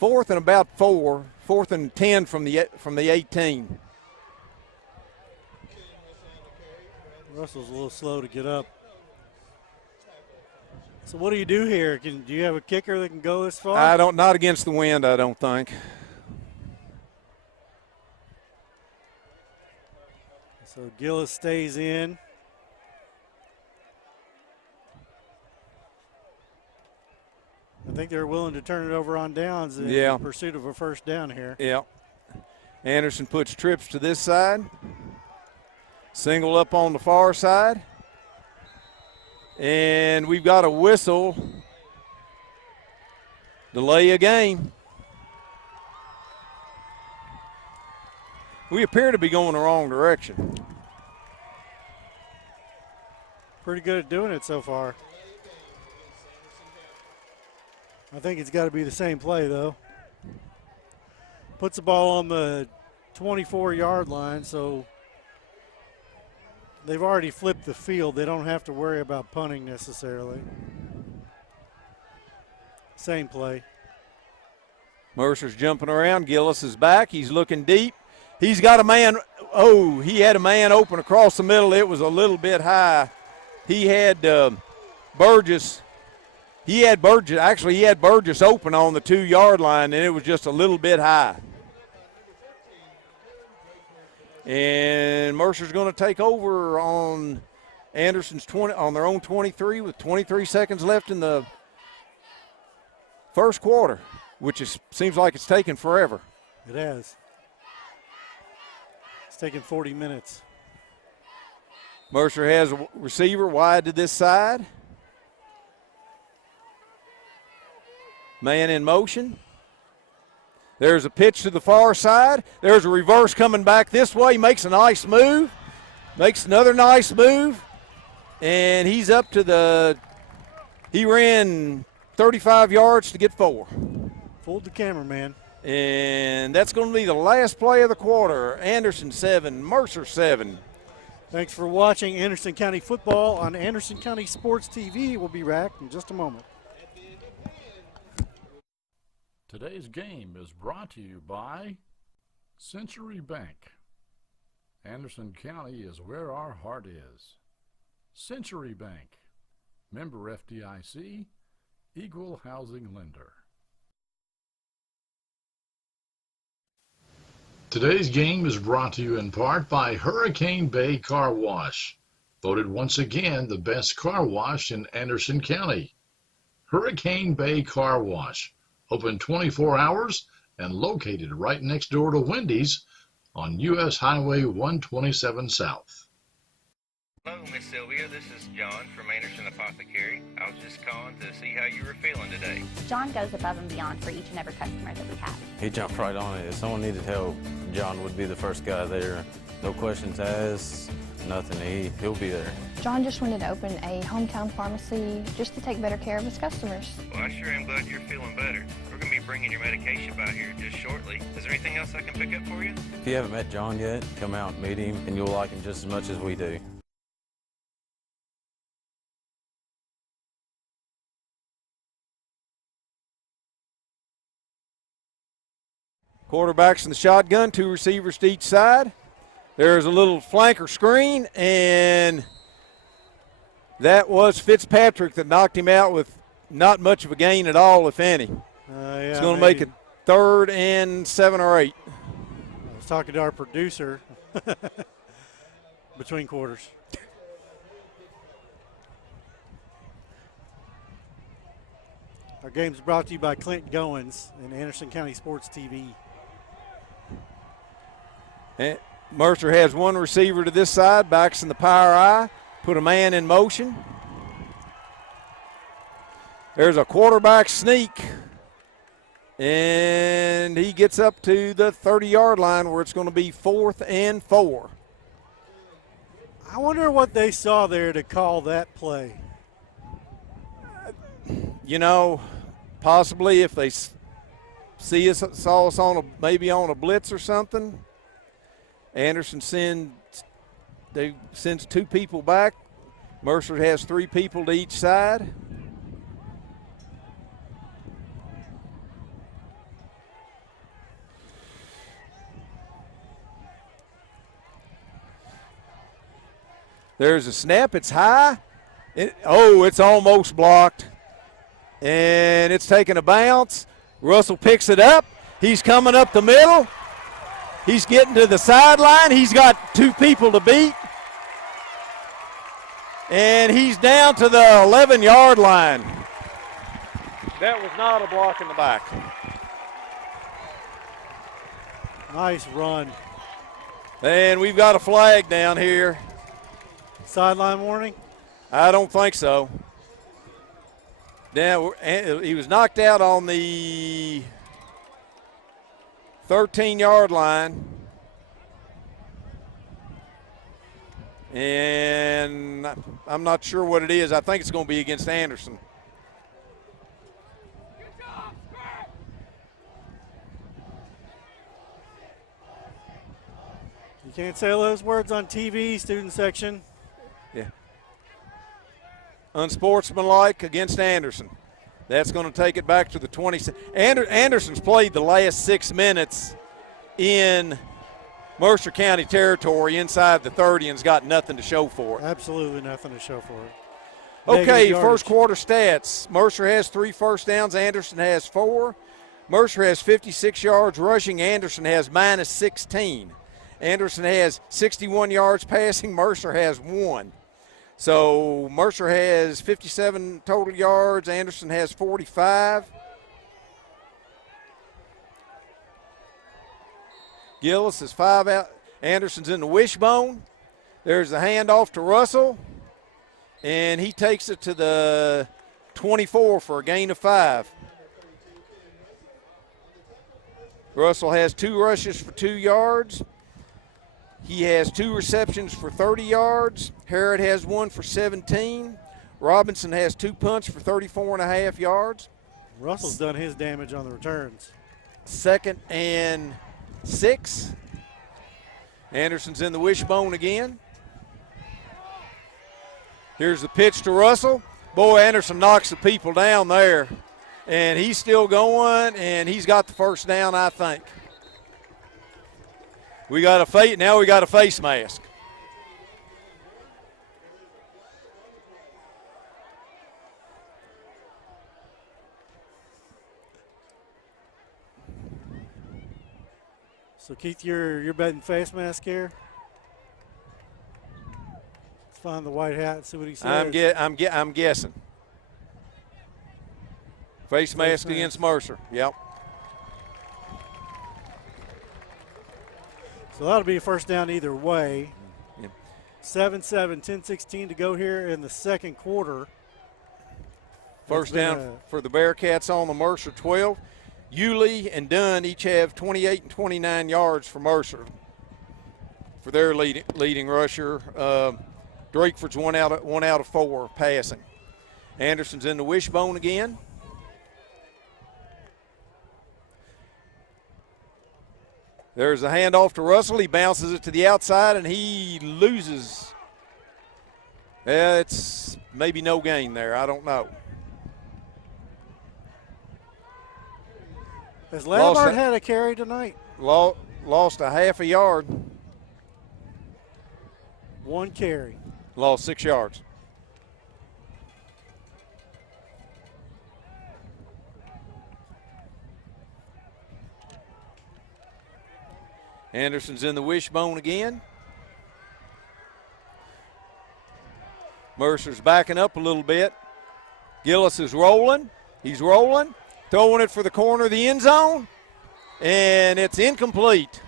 and about 4, 4th and 10 from the 18. Russell's a little slow to get up. So what do you do here? Do you have a kicker that can go this far? Not against the wind, I don't think. So Gillis stays in. I think they're willing to turn it over on downs in pursuit of a first down here. Yeah. Anderson puts trips to this side. Single up on the far side. And we've got a whistle. Delay a game. We appear to be going the wrong direction. Pretty good at doing it so far. I think it's got to be the same play, though. Puts the ball on the 24-yard line, so they've already flipped the field. They don't have to worry about punting necessarily. Same play. Mercer's jumping around. Gillis is back. He's looking deep. He's got a man. Oh, he had a man open across the middle. It was a little bit high. He had Burgess. He had Burgess open on the 2-yard line, and it was just a little bit high. And Mercer's going to take over on Anderson's 20 on their own 23 with 23 seconds left in the first quarter, which seems like it's taken forever. It has. It's taken 40 minutes. Mercer has a receiver wide to this side. Man in motion. There's a pitch to the far side. There's a reverse coming back this way. Makes a nice move. Makes another nice move. And he's up to he ran 35 yards to get 4. Fooled the cameraman. And that's going to be the last play of the quarter. Anderson 7, Mercer 7. Thanks for watching Anderson County football on Anderson County Sports TV. We'll be back in just a moment. Today's game is brought to you by Century Bank. Anderson County is where our heart is. Century Bank, member FDIC, equal housing lender. Today's game is brought to you in part by Hurricane Bay Car Wash, voted once again the best car wash in Anderson County. Hurricane Bay Car Wash, open 24 hours and located right next door to Wendy's on U.S. Highway 127 South. Hello, Miss Sylvia. This is John from Anderson Apothecary. I was just calling to see how you were feeling today. John goes above and beyond for each and every customer that we have. He jumped right on it. If someone needed help, John would be the first guy there. No questions asked, nothing. He'll be there. John just wanted to open a hometown pharmacy just to take better care of his customers. Well, I sure am glad you're feeling better. We're going to be bringing your medication by here just shortly. Is there anything else I can pick up for you? If you haven't met John yet, come out and meet him, and you'll like him just as much as we do. Quarterbacks in the shotgun, 2 receivers to each side. There's a little flanker screen, and that was Fitzpatrick that knocked him out with not much of a gain at all, if any. It's going to make it 3rd and 7 or 8. I was talking to our producer between quarters. Our game's brought to you by Clint Goins and Anderson County Sports TV. And Mercer has 1 receiver to this side, backs in the power eye, put a man in motion. There's a quarterback sneak, and he gets up to the 30-yard line where it's going to be 4th and 4. I wonder what they saw there to call that play. You know, possibly if they saw us maybe on a blitz or something. Anderson sends 2 people back. Mercer has 3 people to each side. There's a snap. It's high. It's almost blocked. And it's taking a bounce. Russell picks it up. He's coming up the middle. He's getting to the sideline. He's got 2 people to beat. And he's down to the 11-yard line. That was not a block in the back. Nice run. And we've got a flag down here. Sideline warning? I don't think so. Now, he was knocked out on the 13-yard line. And I'm not sure what it is. I think it's going to be against Anderson. You can't say those words on TV, student section. Yeah. Unsportsmanlike against Anderson. That's going to take it back to the 20. Anderson's played the last 6 minutes in Mercer County territory inside the 30 and's got nothing to show for it. Absolutely nothing to show for it. Okay, first quarter stats. Mercer has 3 first downs. Anderson has 4. Mercer has 56 yards rushing. Anderson has minus 16. Anderson has 61 yards passing. Mercer has 1. So Mercer has 57 total yards. Anderson has 45. Gillis is 5 out. Anderson's in the wishbone. There's a handoff to Russell. And he takes it to the 24 for a gain of 5. Russell has 2 rushes for 2 yards. He has 2 receptions for 30 yards. Harrod has 1 for 17. Robinson has 2 punts for 34.5 yards. Russell's done his damage on the returns. 2nd and 6. Anderson's in the wishbone again. Here's the pitch to Russell. Boy, Anderson knocks the people down there. And he's still going, and he's got the first down, I think. Now we got a face mask. So Keith, you're betting face mask here? find the white hat and see what he says. I'm guessing. Face mask against Mercer. Yep. So that'll be a first down either way. Yep. 7-7, 10-16 to go here in the second quarter. First down for the Bearcats on the Mercer 12. Yulee and Dunn each have 28 and 29 yards for Mercer. For their leading rusher, Drakeford's one out of 4 passing. Anderson's in the wishbone again. There's a handoff to Russell. He bounces it to the outside, and he loses. It's maybe no gain there. I don't know. Has Lambert had a carry tonight? Lost a half a yard. 1 carry. Lost 6 yards. Anderson's in the wishbone again. Mercer's backing up a little bit. Gillis is rolling. He's rolling. Throwing it for the corner of the end zone. And it's incomplete.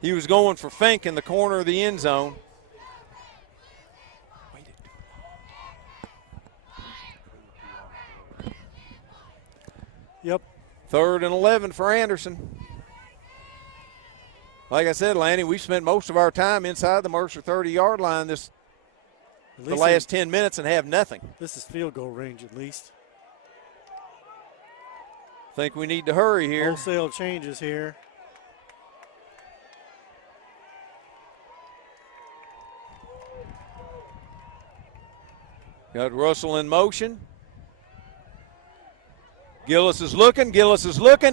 He was going for Fink in the corner of the end zone. Yep. 3rd and 11 for Anderson. Like I said, Lanny, we spent most of our time inside the Mercer 30-yard line the last 10 minutes and have nothing. This is field goal range at least. Think we need to hurry here. Wholesale changes here. Got Russell in motion. Gillis is looking,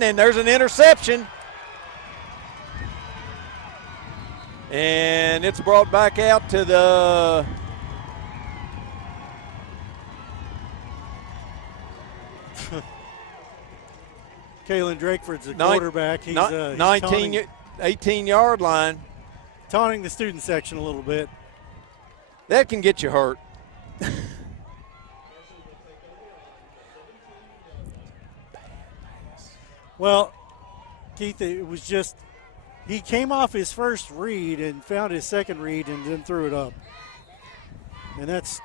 and there's an interception. And it's brought back out to the Kalen Drakeford's the quarterback. He's 18-yard line. Taunting the student section a little bit. That can get you hurt. Well, Keith, it was just he came off his first read and found his second read and then threw it up. And that's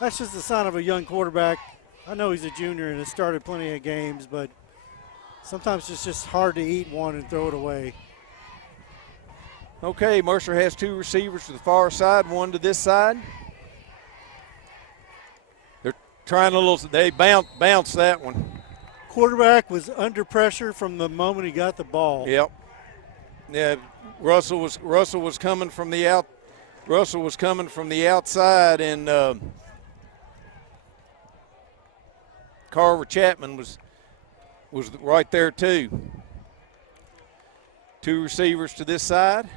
just the sign of a young quarterback. I know he's a junior and has started plenty of games, but sometimes it's just hard to eat one and throw it away. Okay, Mercer has 2 receivers to the far side, 1 to this side. They're trying they bounce that one. Quarterback was under pressure from the moment he got the ball. Yep. Yeah, Russell was coming from the outside, and Carver Chapman was right there too. 2 receivers to this side.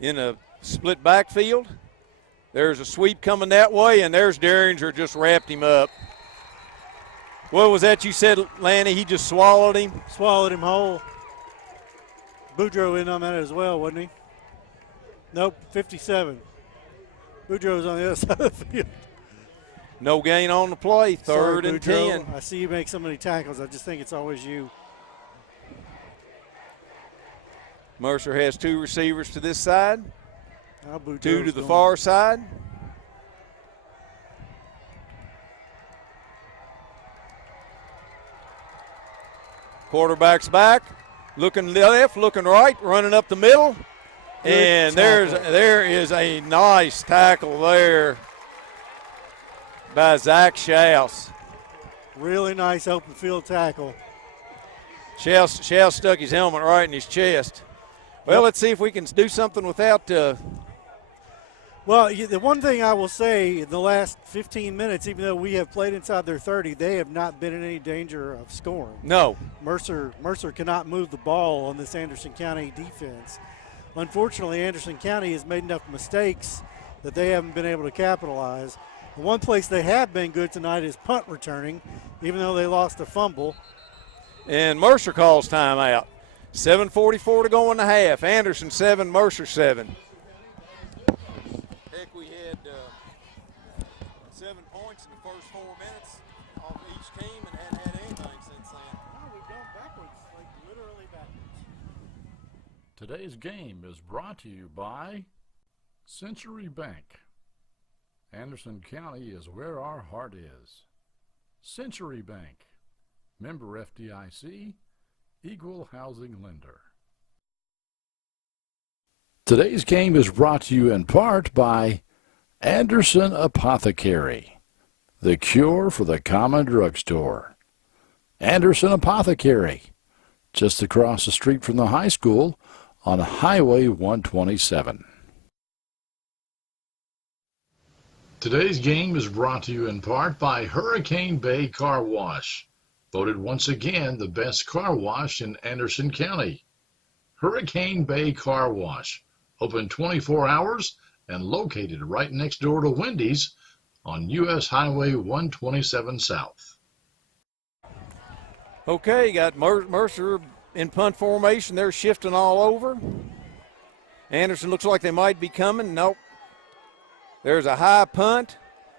In a split backfield. There's a sweep coming that way, and there's Derringer just wrapped him up. What was that you said, Lanny? He just swallowed him? Swallowed him whole. Boudreaux in on that as well, wasn't he? Nope, 57. Boudreaux's on the other side of the field. No gain on the play, 3rd and 10. I see you make so many tackles. I just think it's always you. Mercer has 2 receivers to this side, 2 to the far side. Quarterback's back, looking left, looking right, running up the middle. And there is a nice tackle there by Zach Schaus. Really nice open field tackle. Schaus stuck his helmet right in his chest. Well, let's see if we can do something without. Well, the one thing I will say, in the last 15 minutes, even though we have played inside their 30, they have not been in any danger of scoring. No. Mercer cannot move the ball on this Anderson County defense. Unfortunately, Anderson County has made enough mistakes that they haven't been able to capitalize. The one place they have been good tonight is punt returning, even though they lost a fumble. And Mercer calls timeout. 7:44 to go in the half. Anderson 7, Mercer 7. Heck, we had 7 points in the first 4 minutes off each team and hadn't had anything since then. Oh, we've gone backwards, like literally backwards. Today's game is brought to you by Century Bank. Anderson County is where our heart is. Century Bank, member FDIC, equal housing lender. Today's game is brought to you in part by Anderson Apothecary, the cure for the common drugstore. Anderson Apothecary, just across the street from the high school on Highway 127. Today's game is brought to you in part by Hurricane Bay Car Wash, voted once again the best car wash in Anderson County. Hurricane Bay Car Wash, open 24 hours and located right next door to Wendy's on U.S. Highway 127 South. Okay, got Mercer in punt formation. They're shifting all over. Anderson looks like they might be coming. Nope. There's a high punt.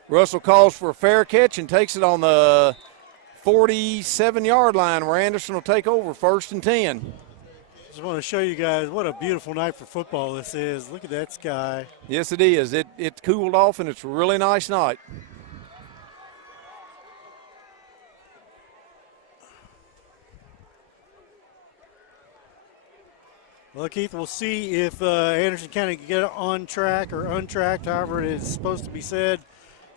Russell calls for a fair catch and takes it on the 47-yard line where Anderson will take over, 1st and 10. Just want to show you guys what a beautiful night for football this is. Look at that sky. Yes, it is. It cooled off, and it's a really nice night. Well, Keith, we'll see if Anderson County can get on track or untracked, however it is supposed to be said.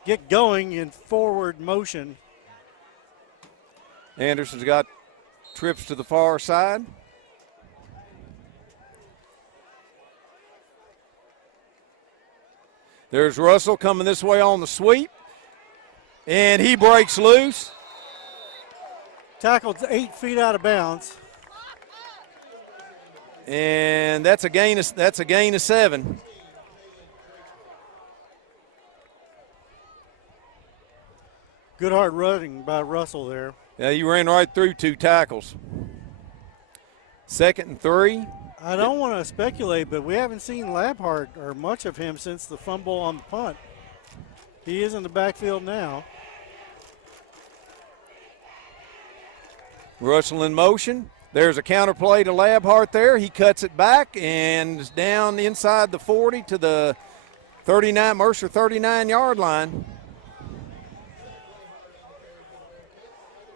Get going in forward motion. Anderson's got trips to the far side. There's Russell coming this way on the sweep, and he breaks loose. Tackled 8 feet out of bounds. And that's a gain of 7. Good hard running by Russell there. Yeah, he ran right through 2 tackles. 2nd and 3. I don't want to speculate, but we haven't seen Labhart or much of him since the fumble on the punt. He is in the backfield now. Russell in motion. There's a counter play to Labhart there. He cuts it back and is down inside the 40 to the Mercer 39-yard line.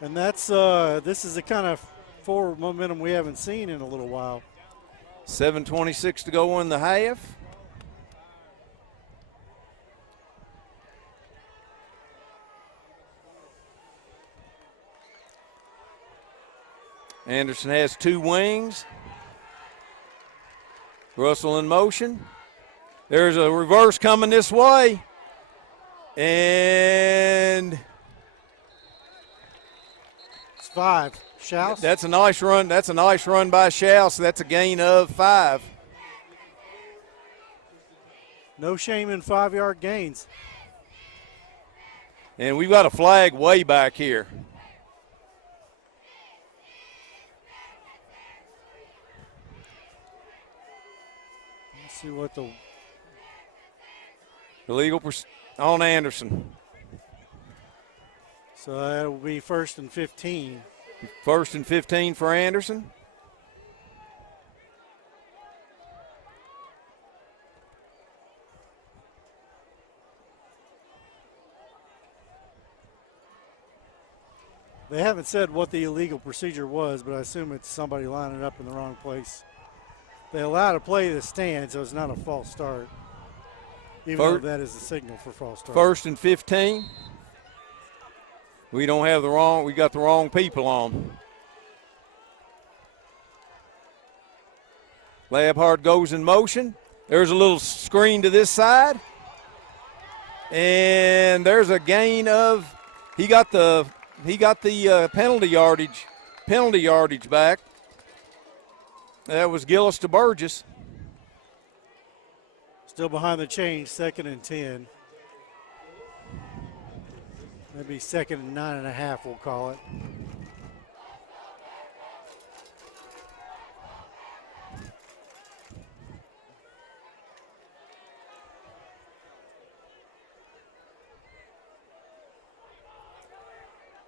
And that's this is the kind of forward momentum we haven't seen in a little while. 7:26 to go in the half. Anderson has 2 wings. Russell in motion. There's a reverse coming this way. And it's 5. Schaus. That's a nice run. That's a nice run by Schaus. That's a gain of 5. No shame in 5-yard gains. And we've got a flag way back here. Let's see what the illegal on Anderson. So that will be 1st and 15. 1st and 15 for Anderson. They haven't said what the illegal procedure was, but I assume it's somebody lining up in the wrong place. They allow to play the stand, so it's not a false start, even though that is a signal for false start. 1st and 15. We got the wrong people on. Labhart goes in motion. There's a little screen to this side. And there's a gain of, he got the penalty yardage back. That was Gillis to Burgess. Still behind the chain, 2nd and 10. Maybe 2nd and 9.5, we'll call it.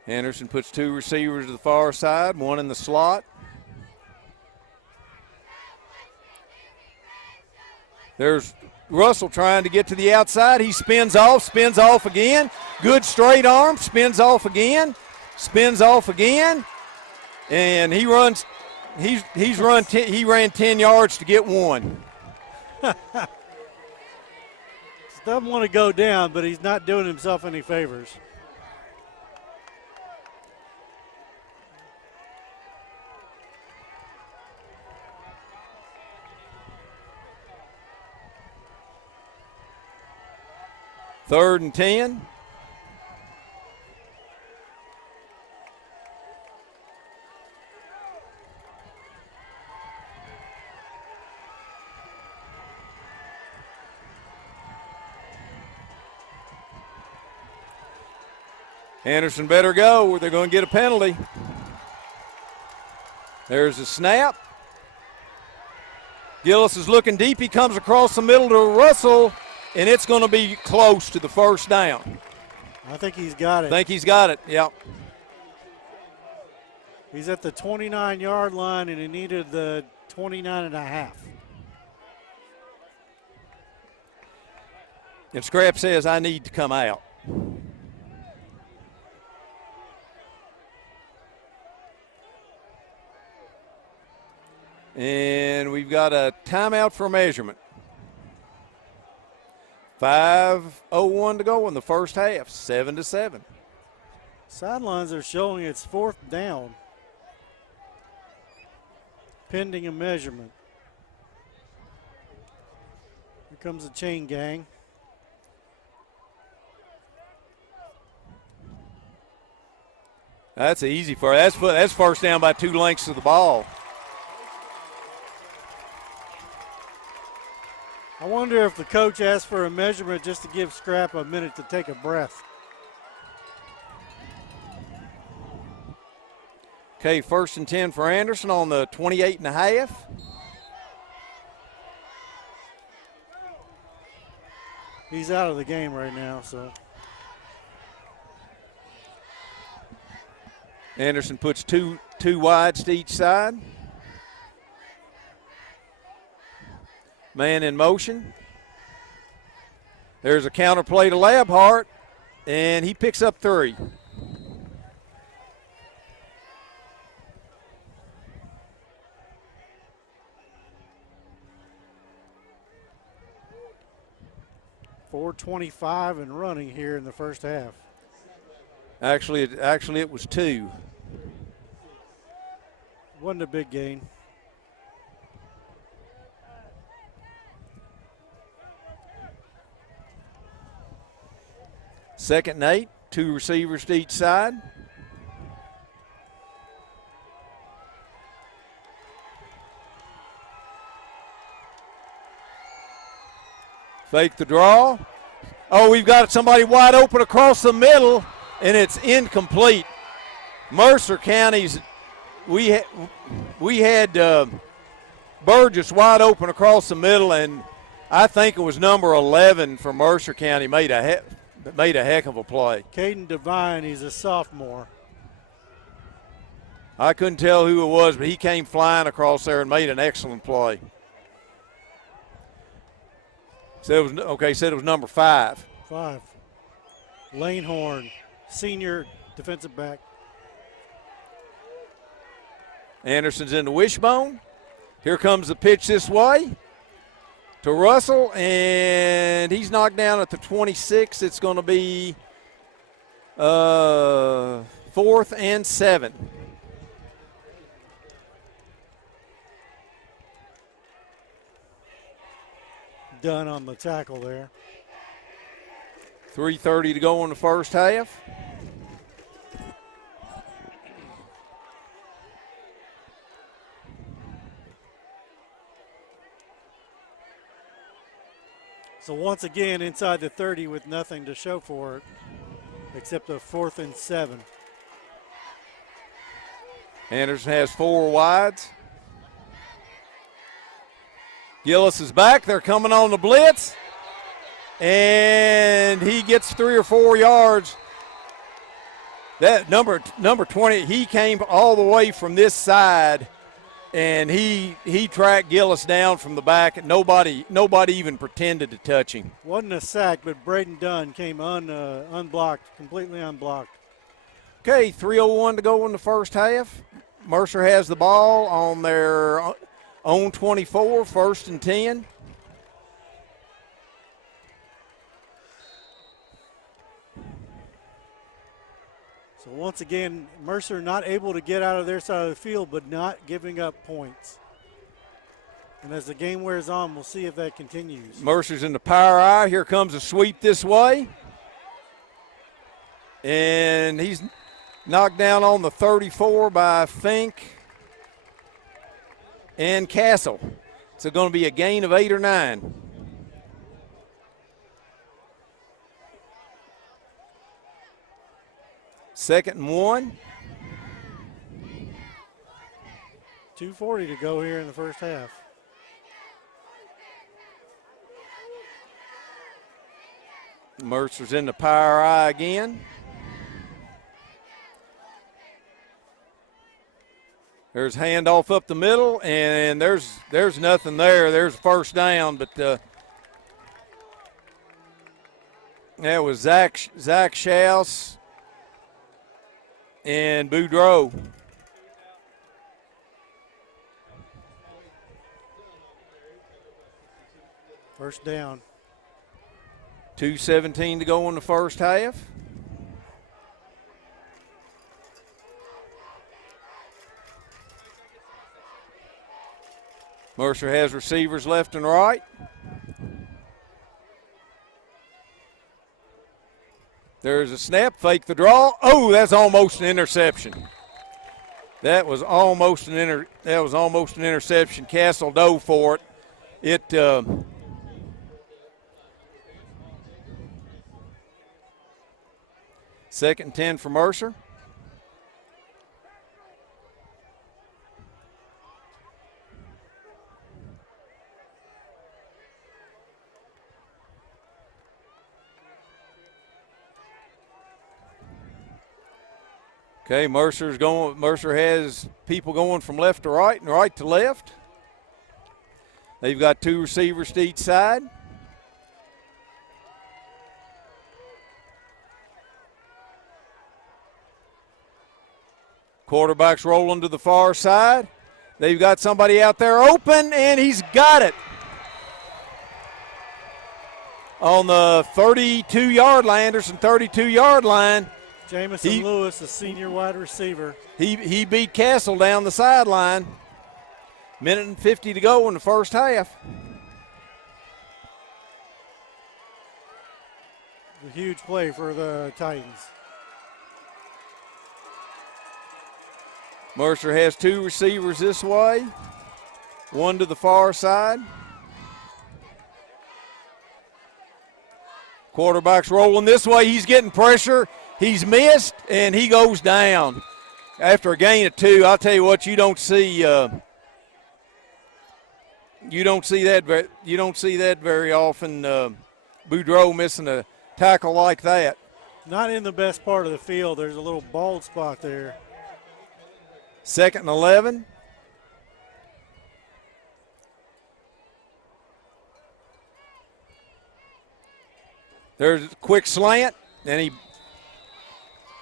Anderson puts 2 receivers to the far side, 1 in the slot. There's Russell trying to get to the outside. He spins off again. Good straight arm, spins off again, and he runs. He ran 10 yards to get 1. Doesn't want to go down, but he's not doing himself any favors. Third and 10. Anderson better go or they're going to get a penalty. There's a snap. Gillis is looking deep. He comes across the middle to Russell, and it's going to be close to the first down. I think he's got it. Yep. He's at the 29-yard line, and he needed the 29.5. And Scrap says, I need to come out. And we've got a timeout for measurement. 5:01 to go in the first half, 7-7. Sidelines are showing it's 4th down, pending a measurement. Here comes the chain gang. That's easy for that's first down by 2 lengths of the ball. I wonder if the coach asked for a measurement just to give Scrap a minute to take a breath. Okay, 1st and 10 for Anderson on the 28.5. He's out of the game right now, so. Anderson puts two wides to each side. Man in motion. There's a counter play to Labhart, and he picks up 3. .425 and running here in the first half. Actually, it was 2. Wasn't a big gain. Second and 8, 2 receivers to each side. Fake the draw. Oh, we've got somebody wide open across the middle, and it's incomplete. Mercer County's, we had Burgess wide open across the middle, and I think it was number 11 for Mercer County made a heck of a play. Caden Devine, he's a sophomore. I couldn't tell who it was, but he came flying across there and made an excellent play. Said it was number 5. 5. Lane Horn, senior defensive back. Anderson's in the wishbone. Here comes the pitch this way to Russell, and he's knocked down at the 26. It's going to be 4th and 7. Done on the tackle there. 3:30 to go in the first half. So once again inside the 30 with nothing to show for it except a 4th and 7. Anderson has 4 wides. Gillis is back. They're coming on the blitz. And he gets 3 or 4 yards. That number 20, he came all the way from this side, and he tracked Gillis down from the back, and nobody even pretended to touch him. Wasn't a sack, but Braden Dunn came unblocked, completely unblocked. Okay, 3:01 to go in the first half. Mercer has the ball on their own 24, 1st and 10. So once again, Mercer not able to get out of their side of the field, but not giving up points. And as the game wears on, we'll see if that continues. Mercer's in the power eye. Here comes a sweep this way. And he's knocked down on the 34 by Fink and Castle. It's going to be a gain of 8 or 9. Second and 1. 2:40 to go here in the first half. Mercer's in the power eye again. There's handoff up the middle, and there's nothing there. There's first down, but that was Zach Schaus and Boudreaux. First down. 2:17 to go in the first half. Mercer has receivers left and right. There's a snap, fake the draw. Oh, that's almost an interception. That was almost an interception. Castle dove for it. Second and 10 for Mercer. Okay, Mercer has people going from left to right and right to left. They've got 2 receivers to each side. Quarterback's rolling to the far side. They've got somebody out there open, and he's got it. On the 32-yard line, Anderson 32-yard line. Jamison Lewis, a senior wide receiver. He beat Castle down the sideline. 1:50 to go in the first half. A huge play for the Titans. Mercer has 2 receivers this way, 1 to the far side. Quarterback's rolling this way. He's getting pressure. He's missed, and he goes down. After a gain of 2, I'll tell you what, you don't see that very often. Boudreaux missing a tackle like that. Not in the best part of the field. There's a little bald spot there. Second and 11. There's a quick slant, and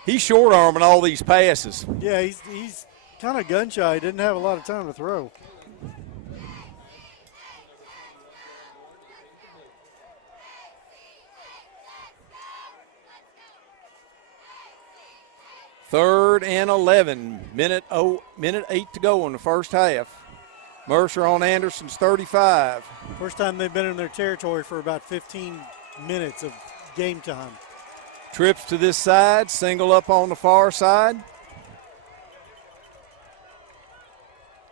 he's short-arming all these passes. Yeah, he's kind of gun-shy. He didn't have a lot of time to throw. Third and 11. Minute 8 to go in the first half. Mercer on Anderson's 35. First time they've been in their territory for about 15 minutes of game time. Trips to this side, single up on the far side.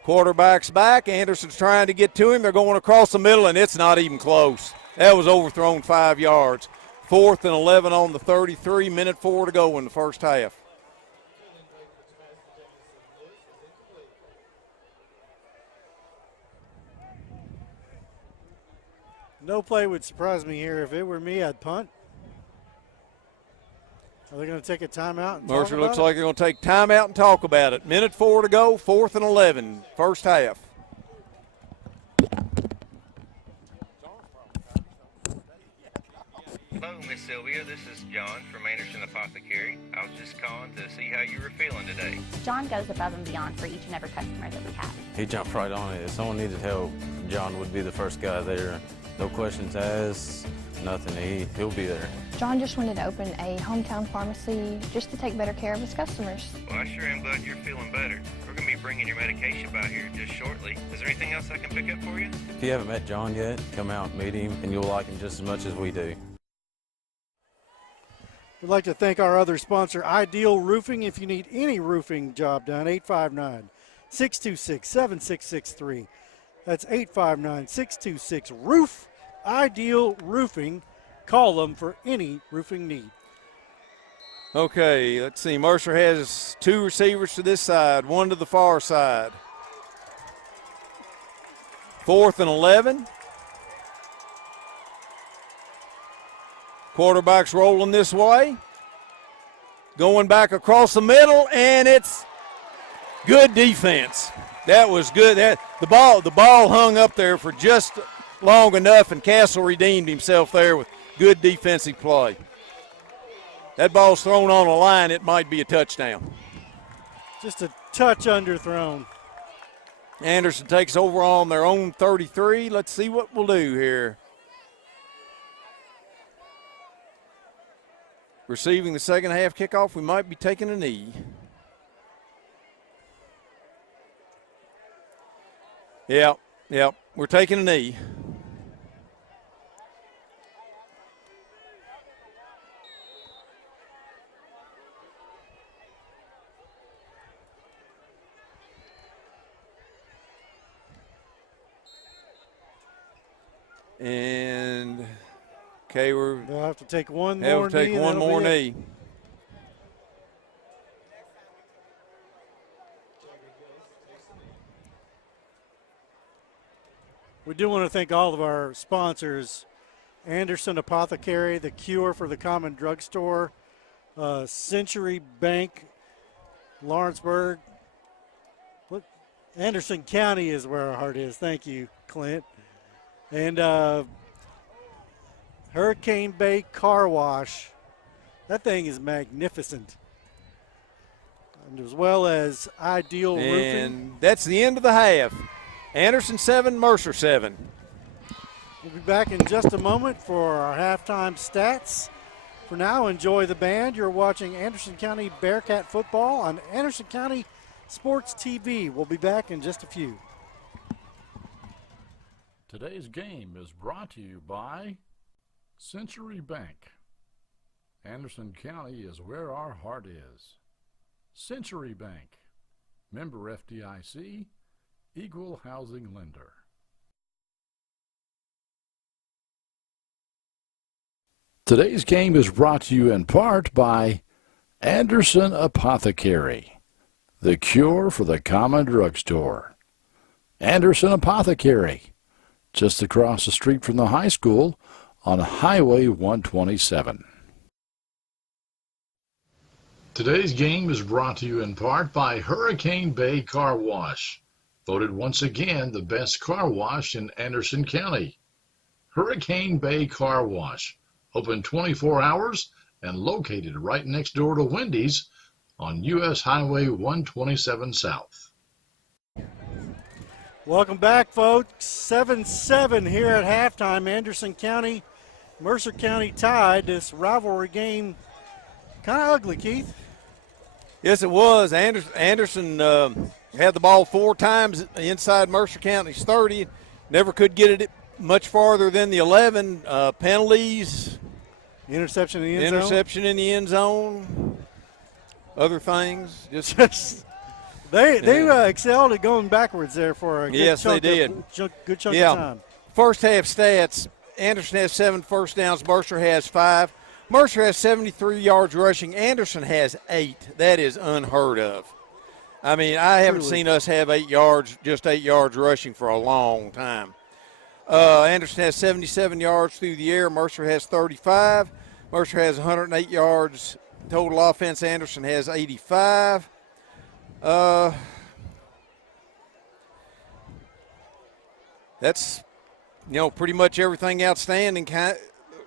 Quarterback's back. Anderson's trying to get to him. They're going across the middle, and it's not even close. That was overthrown 5 yards. 4th and 11 on the 33. Minute 4 to go in the first half. No play would surprise me here. If it were me, I'd punt. Are they going to take a timeout? And Mercer talk looks about like they're going to take timeout and talk about it. Minute 4 to go, 4th and 11, first half. Hello, Miss Sylvia. This is John from Anderson Apothecary. I was just calling to see how you were feeling today. John goes above and beyond for each and every customer that we have. He jumped right on it. If someone needed help, John would be the first guy there. No questions asked, nothing. He'll be there. John just wanted to open a hometown pharmacy just to take better care of his customers. Well, I sure am glad you're feeling better. We're going to be bringing your medication by here just shortly. Is there anything else I can pick up for you? If you haven't met John yet, come out and meet him, and you'll like him just as much as we do. We'd like to thank our other sponsor, Ideal Roofing. If you need any roofing job done, 859-626-7663. That's 859-626-ROOF. Ideal Roofing. Call them for any roofing need. Okay, let's see. Mercer has 2 receivers to this side, 1 to the far side. 4th and 11. Quarterback's rolling this way. Going back across the middle, and it's good defense. That was good. The ball hung up there for just long enough, and Castle redeemed himself there with good defensive play. That ball's thrown on a line, it might be a touchdown. Just a touch underthrown. Anderson takes over on their own 33. Let's see what we'll do here. Receiving the second half kickoff, we might be taking a knee. Yep, we're taking a knee. And okay, they'll have to take one they'll more take knee. one more knee. We do want to thank all of our sponsors: Anderson Apothecary, the Cure for the Common Drugstore, Century Bank, Lawrenceburg. Look, Anderson County is where our heart is. Thank you, Clint. And Hurricane Bay Car Wash. That thing is magnificent. And as well as Ideal Roofing. And that's the end of the half. Anderson 7, Mercer 7. We'll be back in just a moment for our halftime stats. For now, enjoy the band. You're watching Anderson County Bearcat football on Anderson County Sports TV. We'll be back in just a few. Today's game is brought to you by Century Bank. Anderson County is where our heart is. Century Bank, member FDIC, equal housing lender. Today's game is brought to you in part by Anderson Apothecary, the cure for the common drugstore. Anderson Apothecary, just across the street from the high school on Highway 127. Today's game is brought to you in part by Hurricane Bay Car Wash, voted once again the best car wash in Anderson County. Hurricane Bay Car Wash, open 24 hours and located right next door to Wendy's on U.S. Highway 127 South. Welcome back, folks. 7-7 here at halftime. Anderson County, Mercer County tied. This rivalry game kind of ugly, Keith. Yes, it was. Anderson had the ball 4 times inside Mercer County's 30. Never could get it much farther than the 11. Penalties. Interception in the end zone. Interception in the end zone. Other things. Just They excelled at going backwards there for a good chunk of time. First half stats, Anderson has 7 first downs, Mercer has 5. Mercer has 73 yards rushing. Anderson has 8. That is unheard of. I mean, I haven't seen us have 8 yards rushing for a long time. Anderson has 77 yards through the air. Mercer has 35. Mercer has 108 yards Total offense, Anderson has 85. That's, pretty much everything outstanding.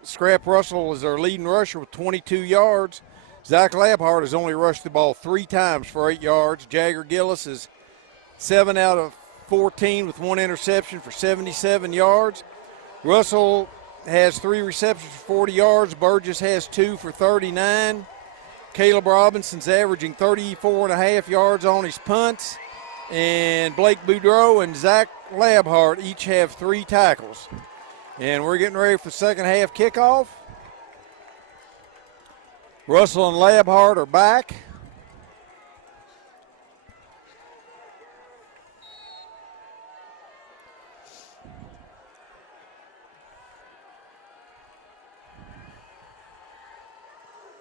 Scrap Russell is our leading rusher with 22 yards. Zach Labhart has only rushed the ball 3 times for 8 yards. Jagger Gillis is 7 out of 14 with 1 interception for 77 yards. Russell has 3 receptions for 40 yards. Burgess has 2 for 39. Caleb Robinson's averaging 34.5 yards on his punts. And Blake Boudreau and Zach Labhart each have 3 tackles. And we're getting ready for the second half kickoff. Russell and Labhart are back.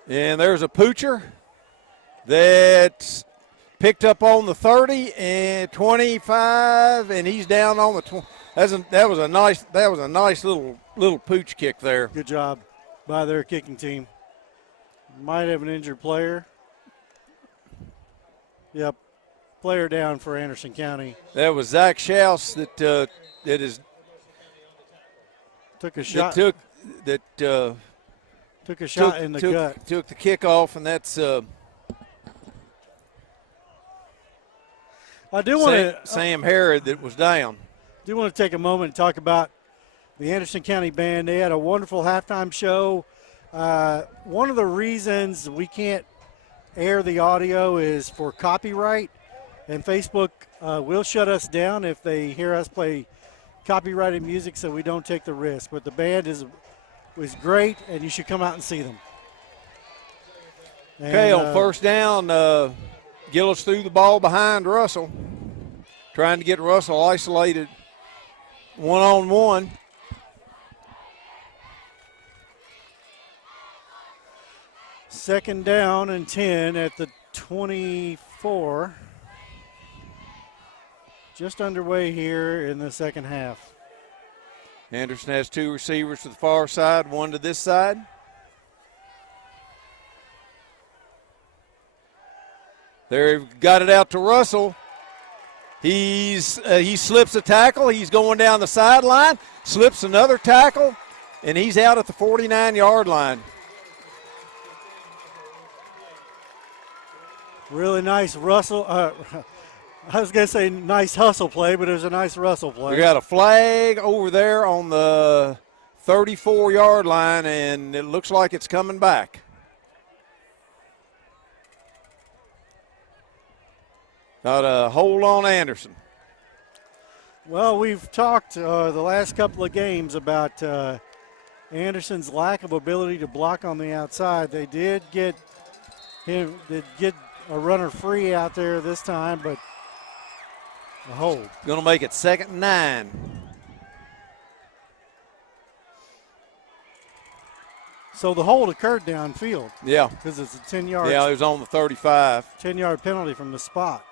And there's a poocher that's picked up on the 30 and 25, and he's down on the 20. That was a nice little pooch kick there. Good job by their kicking team. Might have an injured player. Yep, player down for Anderson County. That was Zach Schaus Took a shot. Took a shot in the gut. Took the kickoff, and that's I do want to Sam Harrod that was down. Do want to take a moment and talk about the Anderson County Band. They had a wonderful halftime show. One of the reasons we can't air the audio is for copyright, and Facebook will shut us down if they hear us play copyrighted music, so we don't take the risk. But the band was great, and you should come out and see them. Okay, on first down, Gillis threw the ball behind Russell, trying to get Russell isolated one-on-one. Second down and 10 at the 24. Just underway here in the second half. Anderson has 2 receivers to the far side, 1 to this side. They've got it out to Russell. He slips a tackle. He's going down the sideline, slips another tackle, and he's out at the 49-yard line. Really nice Russell. I was going to say nice hustle play, but it was a nice Russell play. We got a flag over there on the 34-yard line, and it looks like it's coming back. Got a hold on Anderson. Well, we've talked the last couple of games about Anderson's lack of ability to block on the outside. They did get a runner free out there this time, but a hold. Going to make it 2nd and 9. So the hold occurred downfield. Yeah. Because it's a 10-yard. Yeah, it was on the 35. 10-yard penalty from the spot.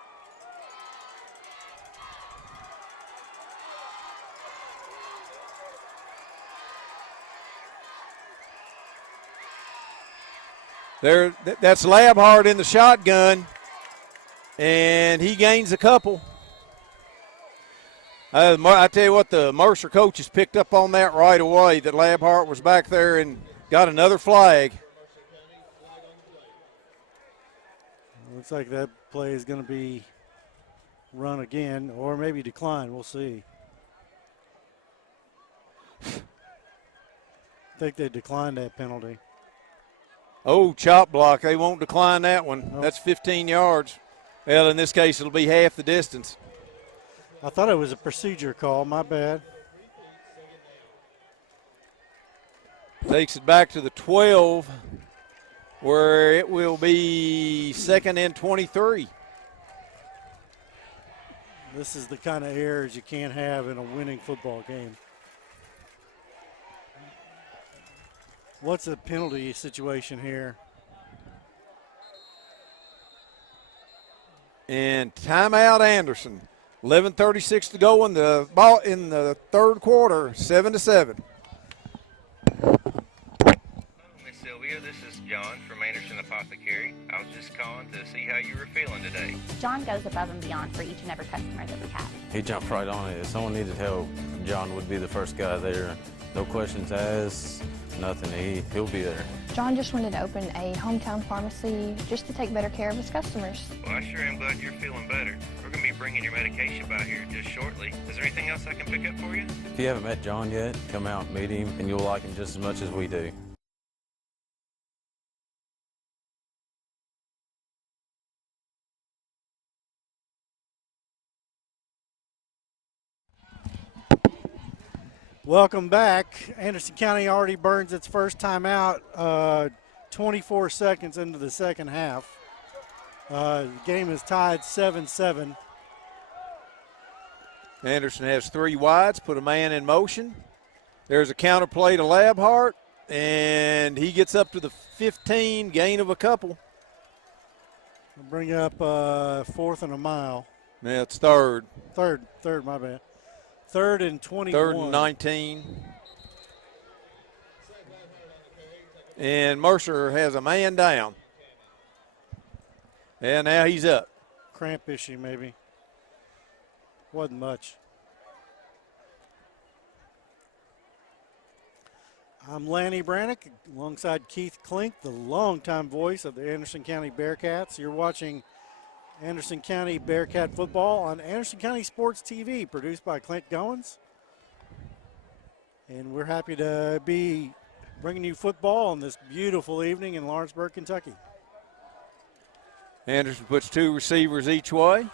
That's Labhart in the shotgun, and he gains a couple. I tell you what, the Mercer coaches picked up on that right away, that Labhart was back there and got another flag. Looks like that play is going to be run again, or maybe decline. We'll see. I think they declined that penalty. Oh, chop block. They won't decline that one. Nope. That's 15 yards. Well, in this case, it'll be half the distance. I thought it was a procedure call. My bad. Takes it back to the 12, where it will be 2nd and 23. This is the kind of errors you can't have in a winning football game. What's the penalty situation here? And timeout Anderson. 11:36 to go in the ball in the third quarter. 7-7. Miss Sylvia, This is John from Anderson Apothecary. I was just calling to see how you were feeling today. John goes above and beyond for each and every customer that we have. He jumped right on it. If someone needed help, John would be the first guy there. No questions asked, nothing. He'll be there. John just wanted to open a hometown pharmacy just to take better care of his customers. Well, I sure am glad you're feeling better. We're going to be bringing your medication by here just shortly. Is there anything else I can pick up for you? If you haven't met John yet, come out and meet him, and you'll like him just as much as we do. Welcome back. Anderson County already burns its first time out 24 seconds into the second half. The game is tied 7-7. Anderson has 3 wides, put a man in motion. There's a counter play to Labhart, and he gets up to the 15, gain of a couple. We'll bring up 4th and a mile. Yeah, it's third. Third, my bad. 3rd and 21. 3rd and 19. And Mercer has a man down. And now he's up. Cramp issue, maybe. Wasn't much. I'm Lanny Brannick alongside Keith Klink, the longtime voice of the Anderson County Bearcats. You're watching Anderson County Bearcat football on Anderson County Sports TV, produced by Clint Goins. And we're happy to be bringing you football on this beautiful evening in Lawrenceburg, Kentucky. Anderson puts 2 receivers each way.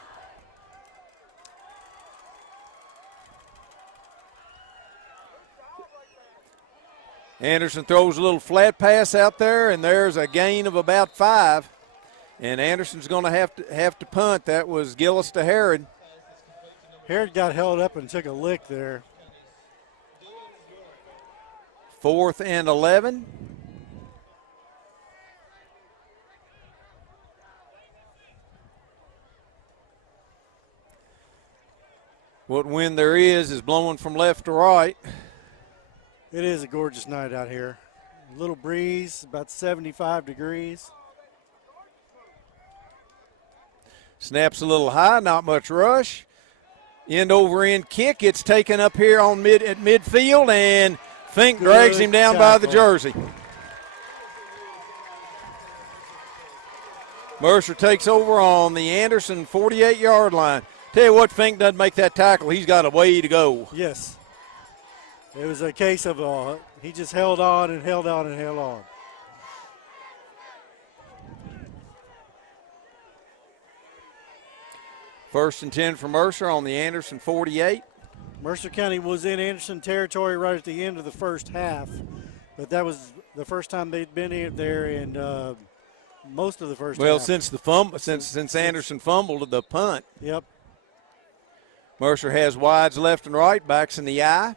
Anderson throws a little flat pass out there, and there's a gain of about 5. And Anderson's going to have to punt. That was Gillis to Herod. Herod got held up and took a lick there. 4th and 11. What wind there is blowing from left to right. It is a gorgeous night out here. A little breeze, about 75 degrees. Snaps a little high, not much rush. End over end kick. It's taken up here on at midfield, and Fink drags him down by the jersey. Mercer takes over on the Anderson 48-yard line. Tell you what, Fink doesn't make that tackle. He's got a way to go. Yes. It was a case of he just held on and held on and held on. First and 10 for Mercer on the Anderson 48. Mercer County was in Anderson territory right at the end of the first half, but that was the first time they'd been in there in most of the first half. Well, since the since Anderson fumbled the punt. Yep. Mercer has wides left and right, backs in the eye.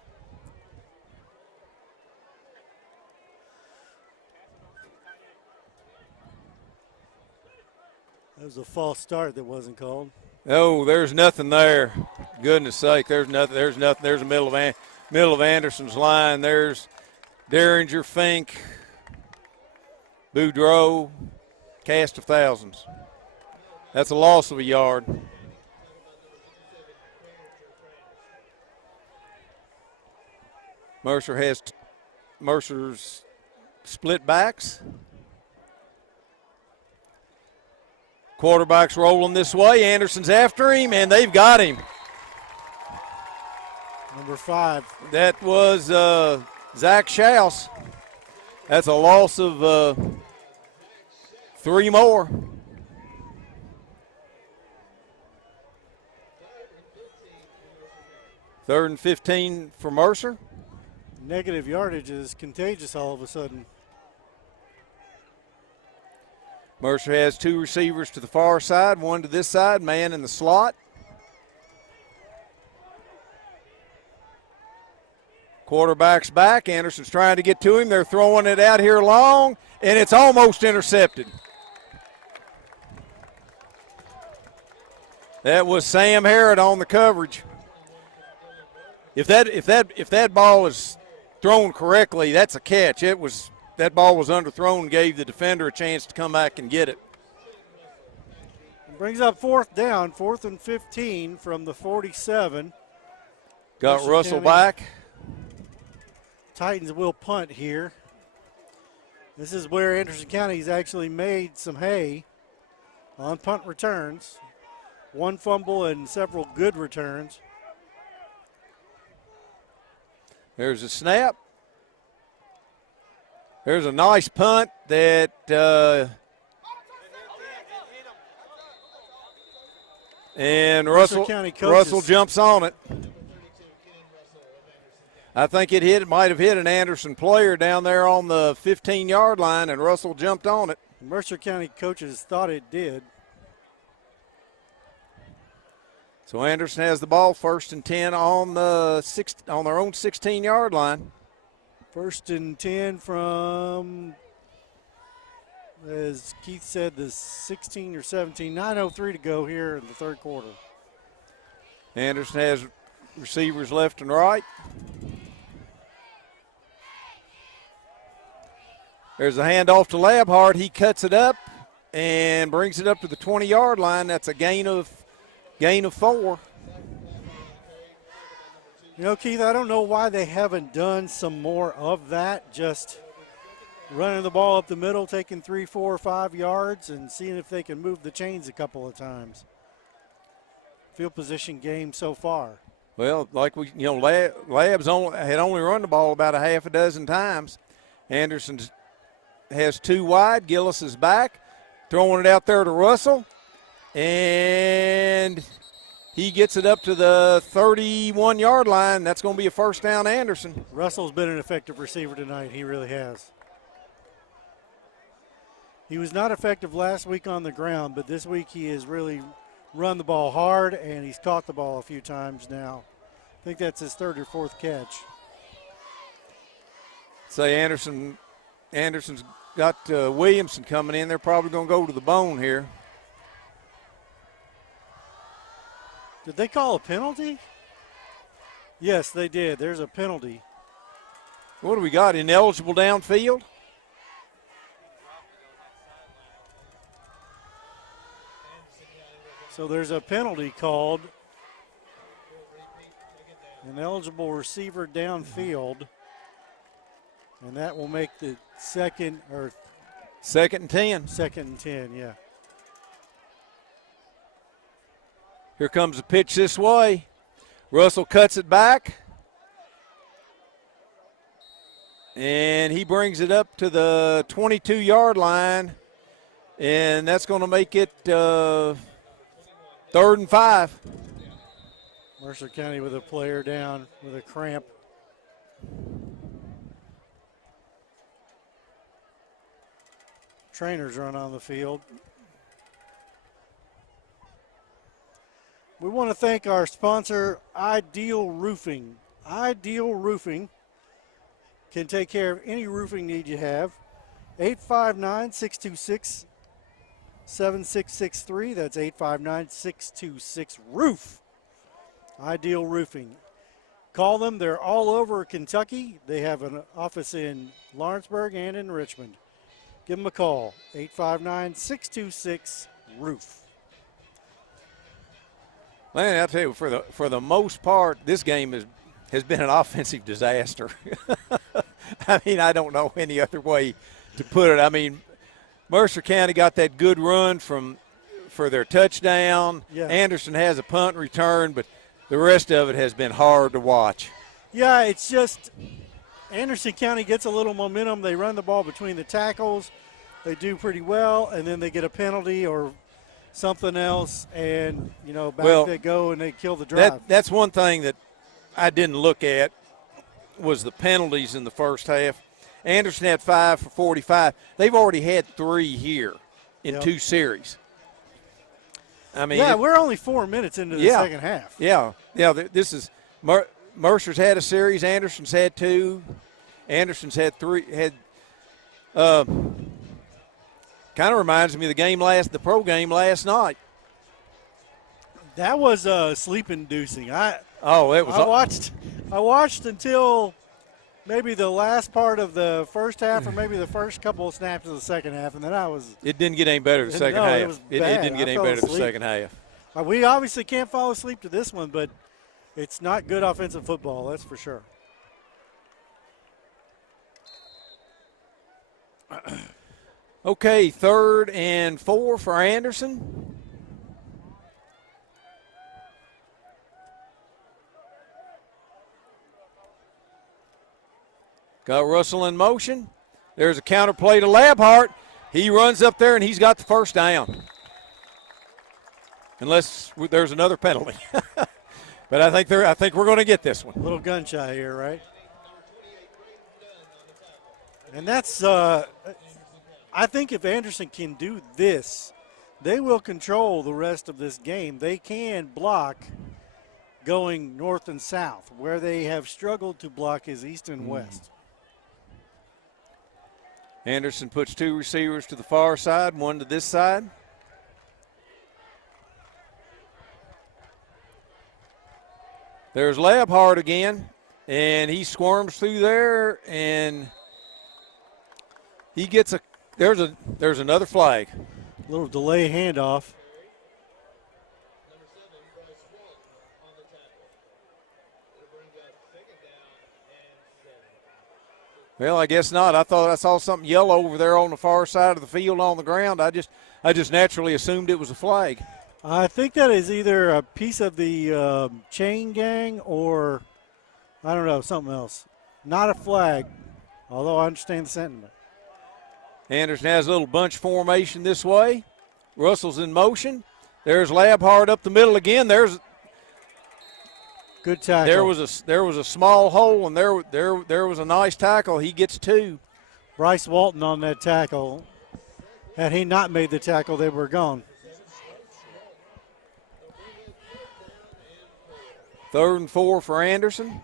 That was a false start that wasn't called. Oh, there's nothing there. Goodness sake, there's nothing. There's the middle of Anderson's line. There's Derringer, Fink, Boudreaux, cast of thousands. That's a loss of a yard. Mercer's split backs. Quarterback's rolling this way. Anderson's after him, and they've got him. Number 5. That was Zach Schaus. That's a loss of 3 more. Third and 15 for Mercer. Negative yardage is contagious all of a sudden. Mercer has 2 receivers to the far side, 1 to this side, man in the slot. Quarterback's back. Anderson's trying to get to him. They're throwing it out here long, and it's almost intercepted. That was Sam Harrod on the coverage. If that ball is thrown correctly, that's a catch. It was that ball was underthrown and gave the defender a chance to come back and get it. Brings up 4th down, 4th and 15 from the 47. Got Mercer Russell County back. Titans will punt here. This is where Anderson County's actually made some hay on punt returns. 1 fumble and several good returns. There's a snap. There's a nice punt that and Russell jumps on it. I think it might have hit an Anderson player down there on the 15-yard line, and Russell jumped on it. Mercer County coaches thought it did. So Anderson has the ball, 1st and 10 on their own 16-yard line. 1st and 10 from, as Keith said, the 16 or 17. 9:03 to go here in the 3rd quarter. Anderson has receivers left and right. There's a handoff to Labhart. He cuts it up and brings it up to the 20-yard line. That's a gain of 4. You know, Keith, I don't know why they haven't done some more of that, just running the ball up the middle, taking 3, 4, 5 yards, and seeing if they can move the chains a couple of times. Field position game so far. Well, like Labs had only run the ball about a half a dozen times. Anderson has 2 wide. Gillis is back, throwing it out there to Russell, and he gets it up to the 31-yard line. That's going to be a 1st down, Anderson. Russell's been an effective receiver tonight. He really has. He was not effective last week on the ground, but this week he has really run the ball hard, and he's caught the ball a few times now. I think that's his 3rd or 4th catch. Say Anderson's got Williamson coming in. They're probably going to go to the bone here. Did they call a penalty? Yes, they did. There's a penalty. What do we got? Ineligible downfield? So there's a penalty called. Ineligible receiver downfield. And that will make the 2nd and 10. 2nd and 10, yeah. Here comes a pitch this way. Russell cuts it back. And he brings it up to the 22-yard line. And that's going to make it 3rd and 5. Mercer County with a player down with a cramp. Trainers run on the field. We want to thank our sponsor, Ideal Roofing. Ideal Roofing can take care of any roofing need you have. 859-626-7663. That's 859-626-ROOF. Ideal Roofing. Call them. They're all over Kentucky. They have an office in Lawrenceburg and in Richmond. Give them a call, 859-626-ROOF. Man, I'll tell you, for the most part, this game has been an offensive disaster. I mean, I don't know any other way to put it. I mean, Mercer County got that good run for their touchdown. Yeah. Anderson has a punt return, but the rest of it has been hard to watch. Yeah, it's just Anderson County gets a little momentum. They run the ball between the tackles. They do pretty well, and then they get a penalty or something else, and, back they go and they kill the drive. That's one thing that I didn't look at was the penalties in the first half. Anderson had 5 for 45. They've already had 3 here in 2 series. I mean, we're only 4 minutes into the second half. Yeah. This is Mercer's had a series. Anderson's had 2. Anderson's had 3. Kind of reminds me of the pro game last night. That was sleep-inducing. I watched until maybe the last part of the first half or maybe the first couple of snaps of the second half, and then It didn't get any better the second No, half. it was It bad. didn't get I any fell better the asleep. second half. We obviously can't fall asleep to this one, but it's not good offensive football, that's for sure. Okay, 3rd and 4 for Anderson. Got Russell in motion. There's a counter play to Labhart. He runs up there and he's got the first down. Unless there's another penalty. But I think we're going to get this one. A little gun shy here, right? And that's I think if Anderson can do this, they will control the rest of this game. They can block going north and south. Where they have struggled to block is east and west. Anderson puts 2 receivers to the far side, 1 to this side. There's Labhart again, and he squirms through there, and he gets there's another flag. A little delay handoff. Well, I guess not. I thought I saw something yellow over there on the far side of the field on the ground. I just naturally assumed it was a flag. I think that is either a piece of the chain gang or, I don't know, something else. Not a flag, although I understand the sentiment. Anderson has a little bunch formation this way. Russell's in motion. There's Labhart up the middle again. There's good tackle. There was a small hole, and there was a nice tackle. He gets 2. Bryce Walton on that tackle. Had he not made the tackle, they were gone. 3rd and 4 for Anderson.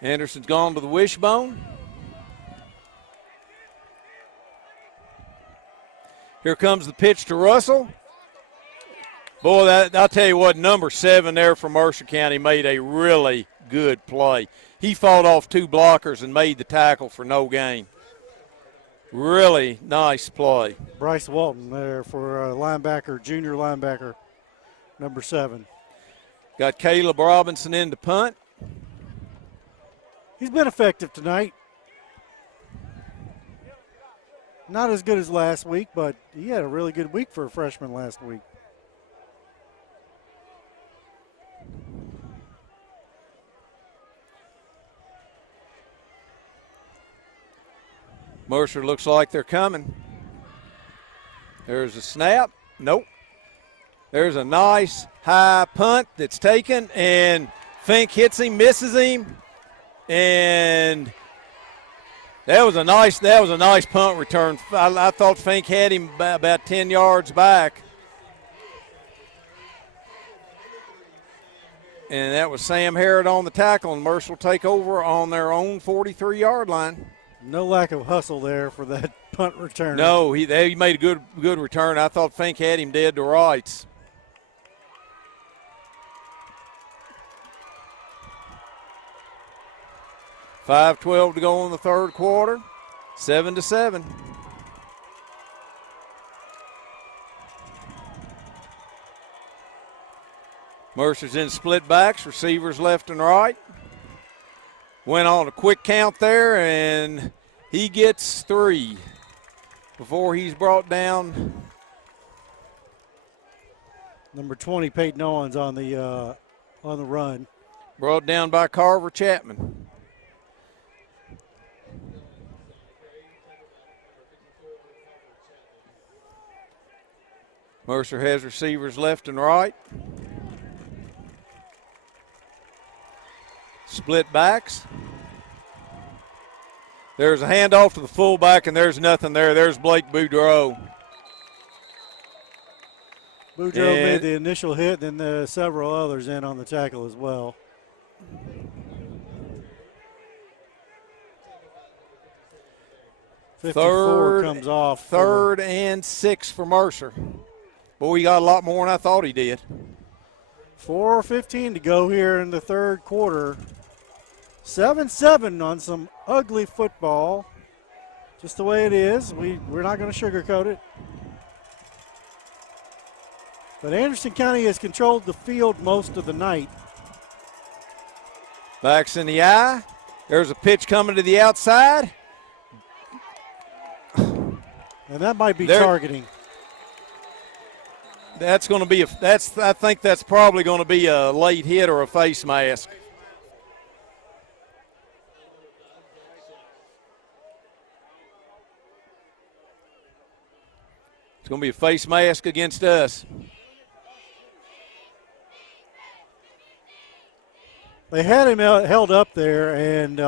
Anderson's gone to the wishbone. Here comes the pitch to Russell. Boy, I'll tell you what, number 7 there for Mercer County made a really good play. He fought off 2 blockers and made the tackle for no gain. Really nice play. Bryce Walton there for linebacker, junior linebacker, number 7. Got Caleb Robinson in to punt. He's been effective tonight. Not as good as last week, but he had a really good week for a freshman last week. Mercer looks like they're coming. There's a snap. Nope. There's a nice high punt that's taken, and Fink hits him, misses him, and that was a nice punt return. I thought Fink had him about 10 yards back. And that was Sam Harrod on the tackle, and Mercer will take over on their own 43-yard line. No lack of hustle there for that punt return. No, he made a good return. I thought Fink had him dead to rights. $5:12 to go in the 3rd quarter. 7-7. Mercer's in split backs, receivers left and right. Went on a quick count there, and he gets 3 before he's brought down. Number 20, Peyton Owens on the run. Brought down by Carver Chapman. Mercer has receivers left and right. Split backs. There's a handoff to the fullback, and there's nothing there. There's Blake Boudreau. Boudreau made the initial hit, then several others in on the tackle as well. 54 comes off. Third and 6 for Mercer. Boy, he got a lot more than I thought he did. 4:15 to go here in the third quarter. 7-7 on some ugly football. Just the way it is. We're not going to sugarcoat it. But Anderson County has controlled the field most of the night. Backs in the eye. There's a pitch coming to the outside. And that might be targeting. That's going to be I think that's probably going to be a late hit or a face mask. It's going to be a face mask against us. They had him held up there, and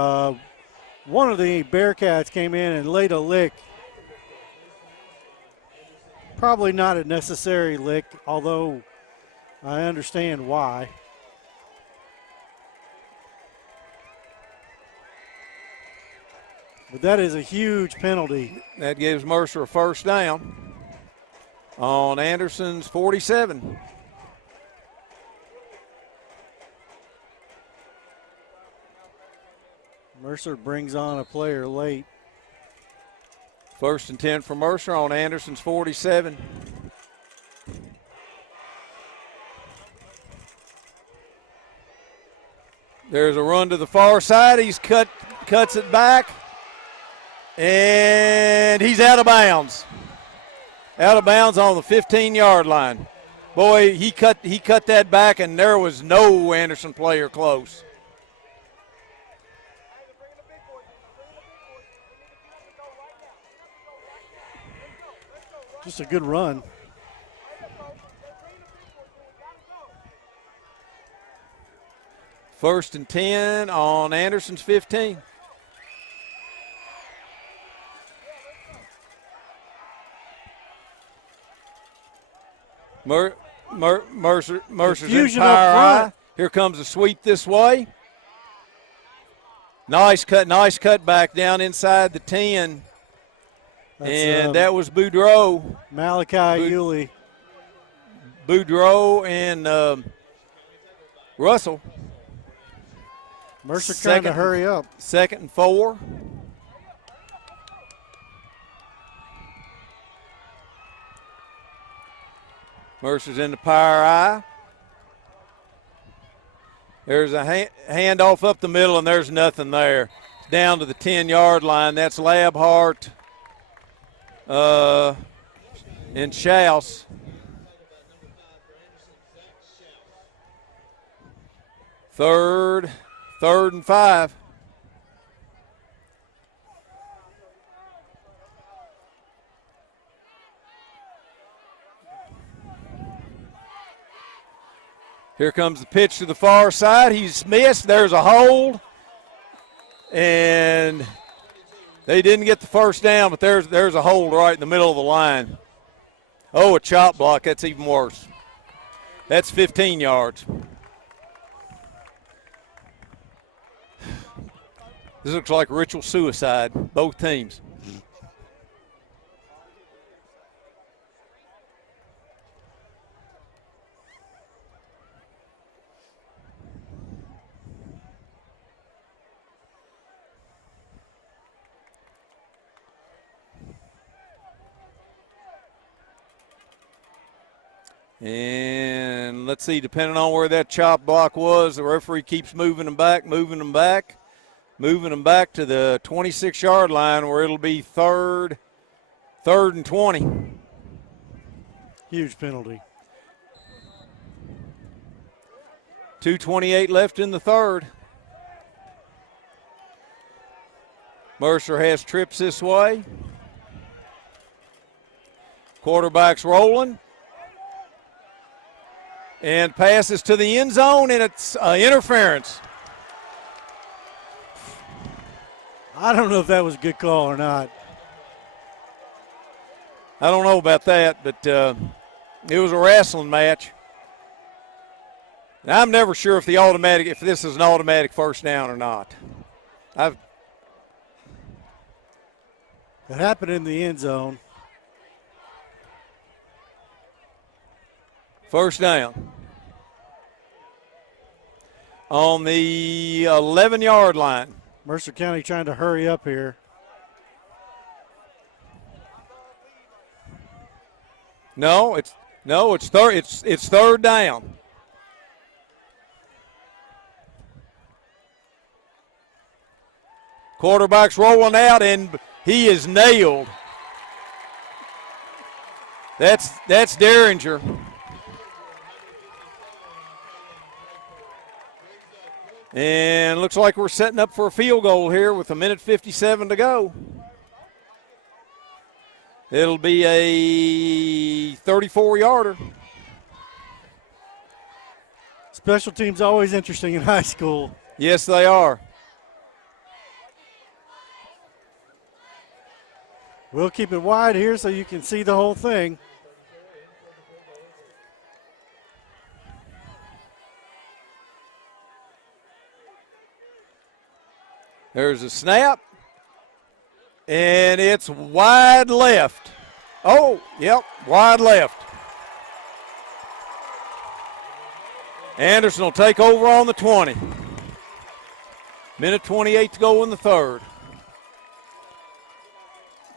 one of the Bearcats came in and laid a lick. Probably not a necessary lick, although I understand why. But that is a huge penalty. That gives Mercer a first down on Anderson's 47. Mercer brings on a player late. First and 10 for Mercer on Anderson's 47. There's a run to the far side. He's cuts it back, and he's out of bounds. Out of bounds on the 15-yard line. Boy, he cut that back, and there was no Anderson player close. Just a good run. First and 10 on Anderson's 15. Mercer's in Fusion power up front. eye. Here comes a sweep this way. Nice cut back down inside the 10. And that was Boudreau. Malachi Yulee. Boudreau and Russell. Mercer trying to hurry up. Second and 4. Mercer's in the power eye. There's a handoff up the middle, and there's nothing there. Down to the 10-yard line. That's Labhart and Schaus. Third and 5. Here comes the pitch to the far side. He's missed. There's a hold. And they didn't get the first down, but there's a hold right in the middle of the line. Oh, a chop block. That's even worse. That's 15 yards. This looks like ritual suicide, both teams. And let's see, depending on where that chop block was, the referee keeps moving them back to the 26-yard line where it'll be third and 20. Huge penalty. 2:28 left in the third. Mercer has trips this way. Quarterback's rolling. And passes to the end zone, and it's interference. I don't know if that was a good call or not. I don't know about that, but it was a wrestling match. And I'm never sure if this is an automatic first down or not. It happened in the end zone. First down. On the 11-yard line. Mercer County trying to hurry up here. No, it's third down. Quarterback's rolling out, and he is nailed. That's Derringer. And looks like we're setting up for a field goal here with 1:57 to go. It'll be a 34-yarder. Special teams always interesting in high school. Yes, they are. We'll keep it wide here so you can see the whole thing. There's a snap, and it's wide left. Oh, yep, wide left. Anderson will take over on the 20. Minute 28 to go in the third.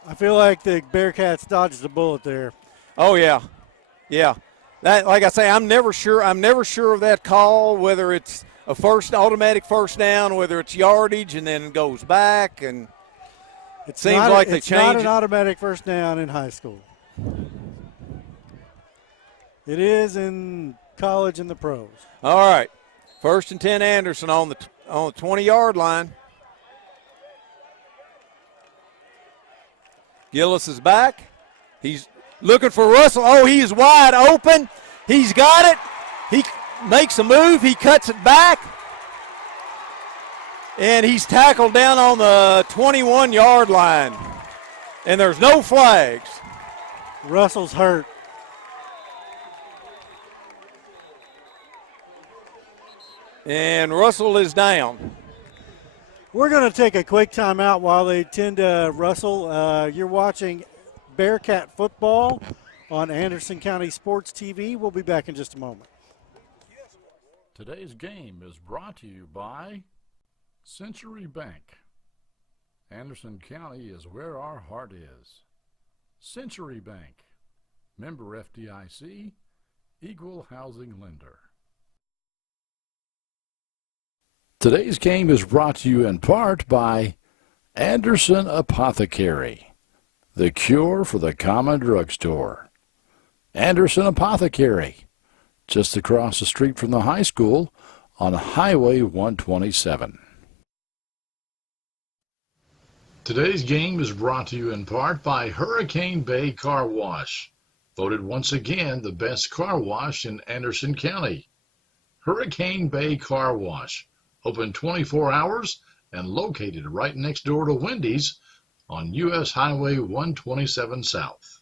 I feel like the Bearcats dodged the bullet there. Oh yeah, yeah. That, like I say, I'm never sure of that call, whether it's a automatic first down, whether it's yardage and then goes back, and it seems like they changed. It's not an automatic first down in high school. It is in college and the pros. All right, 1st and 10 Anderson on the 20-yard line. Gillis is back. He's looking for Russell. Oh, he is wide open. He's got it. He makes a move. He cuts it back. And he's tackled down on the 21-yard line. And there's no flags. Russell's hurt. And Russell is down. We're going to take a quick timeout while they tend to Russell. You're watching Bearcat football on Anderson County Sports TV. We'll be back in just a moment. Today's game is brought to you by Century Bank. Anderson County is where our heart is. Century Bank, member FDIC, equal housing lender. Today's game is brought to you in part by Anderson Apothecary, the cure for the common drugstore. Anderson Apothecary, just across the street from the high school on Highway 127. Today's game is brought to you in part by Hurricane Bay Car Wash, voted once again the best car wash in Anderson County. Hurricane Bay Car Wash, open 24 hours and located right next door to Wendy's on U.S. Highway 127 South.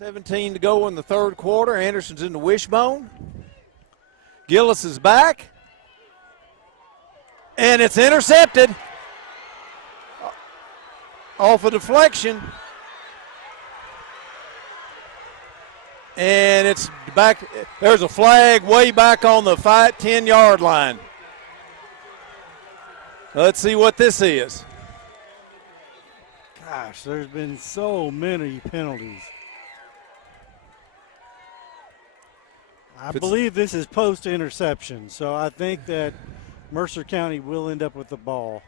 .17 to go in the third quarter. Anderson's in the wishbone. Gillis is back. And it's intercepted. off a deflection. And it's back. There's a flag way back on the 10-yard line. Let's see what this is. Gosh, there's been so many penalties. I believe this is post-interception, so I think that Mercer County will end up with the ball.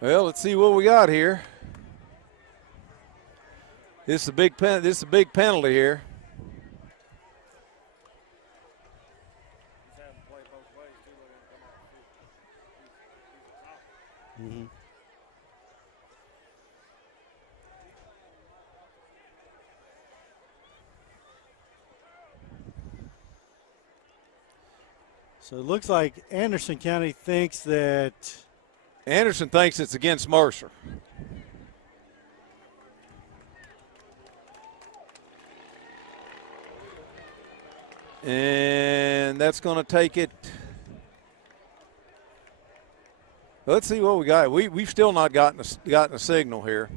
Well, let's see what we got here. This is a big penalty here. Mm-hmm. So it looks like Anderson County thinks that Anderson thinks it's against Mercer. And that's going to take it. Let's see what we got. We've still not gotten a signal here.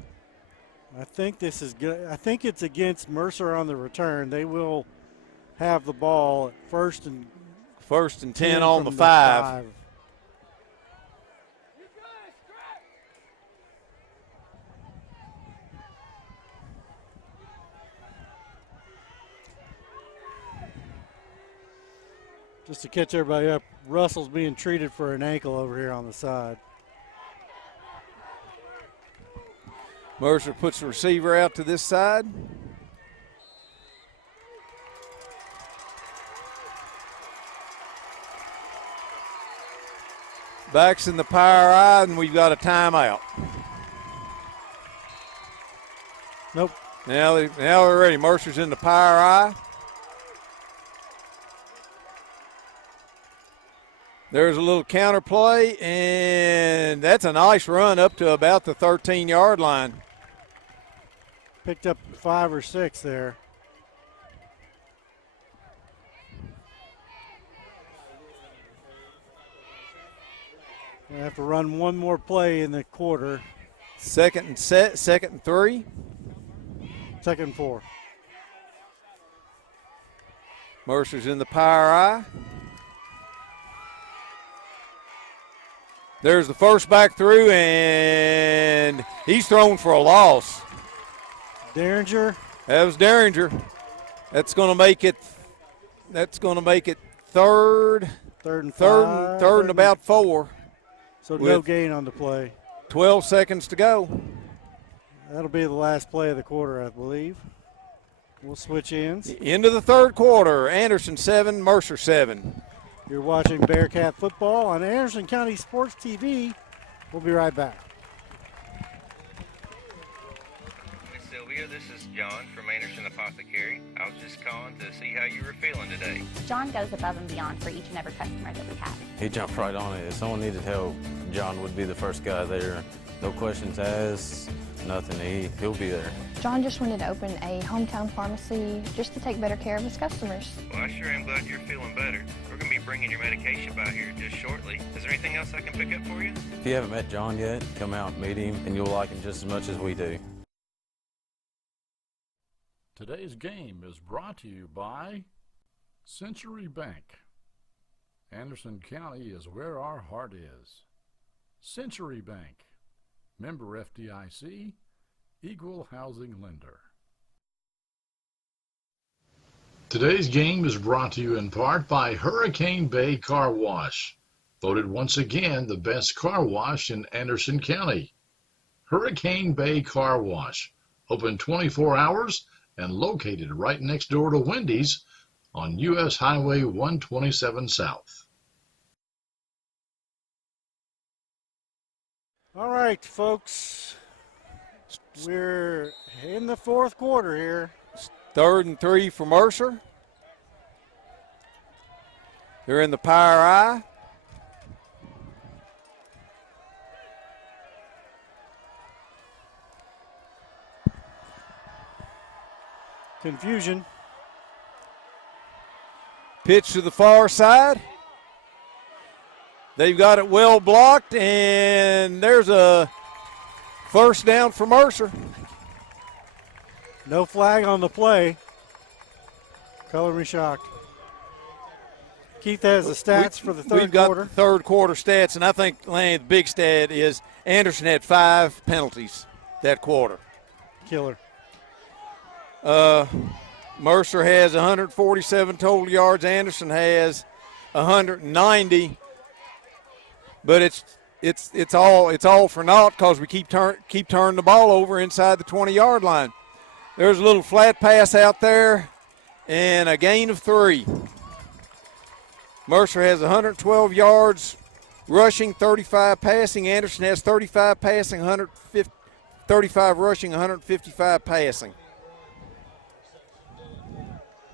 I think this is good. I think it's against Mercer on the return. They will have the ball at first and 10 on the 5. Just to catch everybody up, Russell's being treated for an ankle over here on the side. Mercer puts the receiver out to this side. Backs in the power eye, and we've got a timeout. Nope. Now they're ready. Mercer's in the power eye. There's a little counter play, and that's a nice run up to about the 13-yard line. Picked up 5 or 6 there. We have to run one more play in the quarter. Second and 3. Second and 4. Mercer's in the power eye. There's the first back through, and he's thrown for a loss. Derringer. That was Derringer. That's going to make it. That's going to make it third and about 4. So no gain on the play. 12 seconds to go. That'll be the last play of the quarter, I believe. We'll switch ends. Into the third quarter. Anderson 7, Mercer 7. You're watching Bearcat football on Anderson County Sports TV. We'll be right back. Miss Sylvia, this is John from Anderson Apothecary. I was just calling to see how you were feeling today. John goes above and beyond for each and every customer that we have. He jumped right on it. If someone needed help, John would be the first guy there. No questions asked, nothing. He'll be there. John just wanted to open a hometown pharmacy just to take better care of his customers. Well, I sure am glad you're feeling better. We're going to be bringing your medication by here just shortly. Is there anything else I can pick up for you? If you haven't met John yet, come out and meet him, and you'll like him just as much as we do. Today's game is brought to you by Century Bank. Anderson County is where our heart is. Century Bank, member FDIC, equal housing lender. Today's game is brought to you in part by Hurricane Bay Car Wash, voted once again the best car wash in Anderson County. Hurricane Bay Car Wash, open 24 hours and located right next door to Wendy's on U.S. Highway 127 South. All right, folks. We're in the fourth quarter here. 3rd and 3 for Mercer. They're in the power eye. Confusion. Pitch to the far side. They've got it well blocked, and there's a first down for Mercer. No flag on the play. Color me shocked. Keith has the stats for the third We've got quarter. the third quarter stats, and I think, Lanny, the big stat is Anderson had 5 penalties that quarter. Killer. Mercer has 147 total yards. Anderson has 190. But it's all for naught because we keep turning the ball over inside the 20-yard line. There's a little flat pass out there and a gain of 3. Mercer has 112 yards rushing, 35 passing. Anderson has 35 passing, 35 rushing, 155 passing.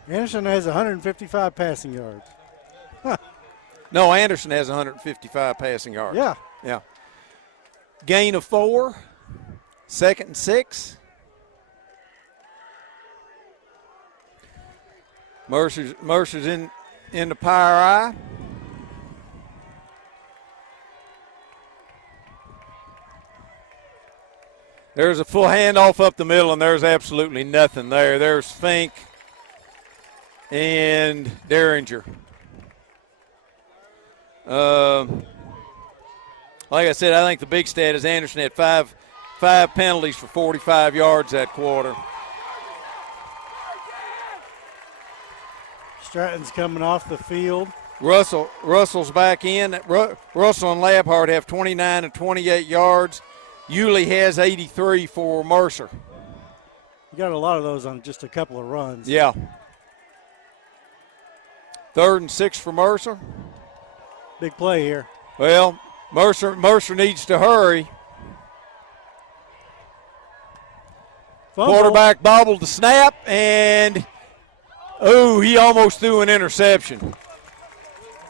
Anderson has 155 passing yards. Huh. No, Anderson has 155 passing yards. Yeah. Gain of 4, 2nd and 6. Mercer's in the power eye. There's a full handoff up the middle, and there's absolutely nothing there. There's Fink and Derringer. Like I said, I think the big stat is Anderson had five penalties for 45 yards that quarter. Stratton's coming off the field. Russell's back in. Russell and Labhart have 29 and 28 yards. Yulee has 83 for Mercer. You got a lot of those on just a couple of runs. Yeah. 3rd and 6 for Mercer. Big play here. Well, Mercer needs to hurry. Fumble. Quarterback bobbled the snap, and he almost threw an interception.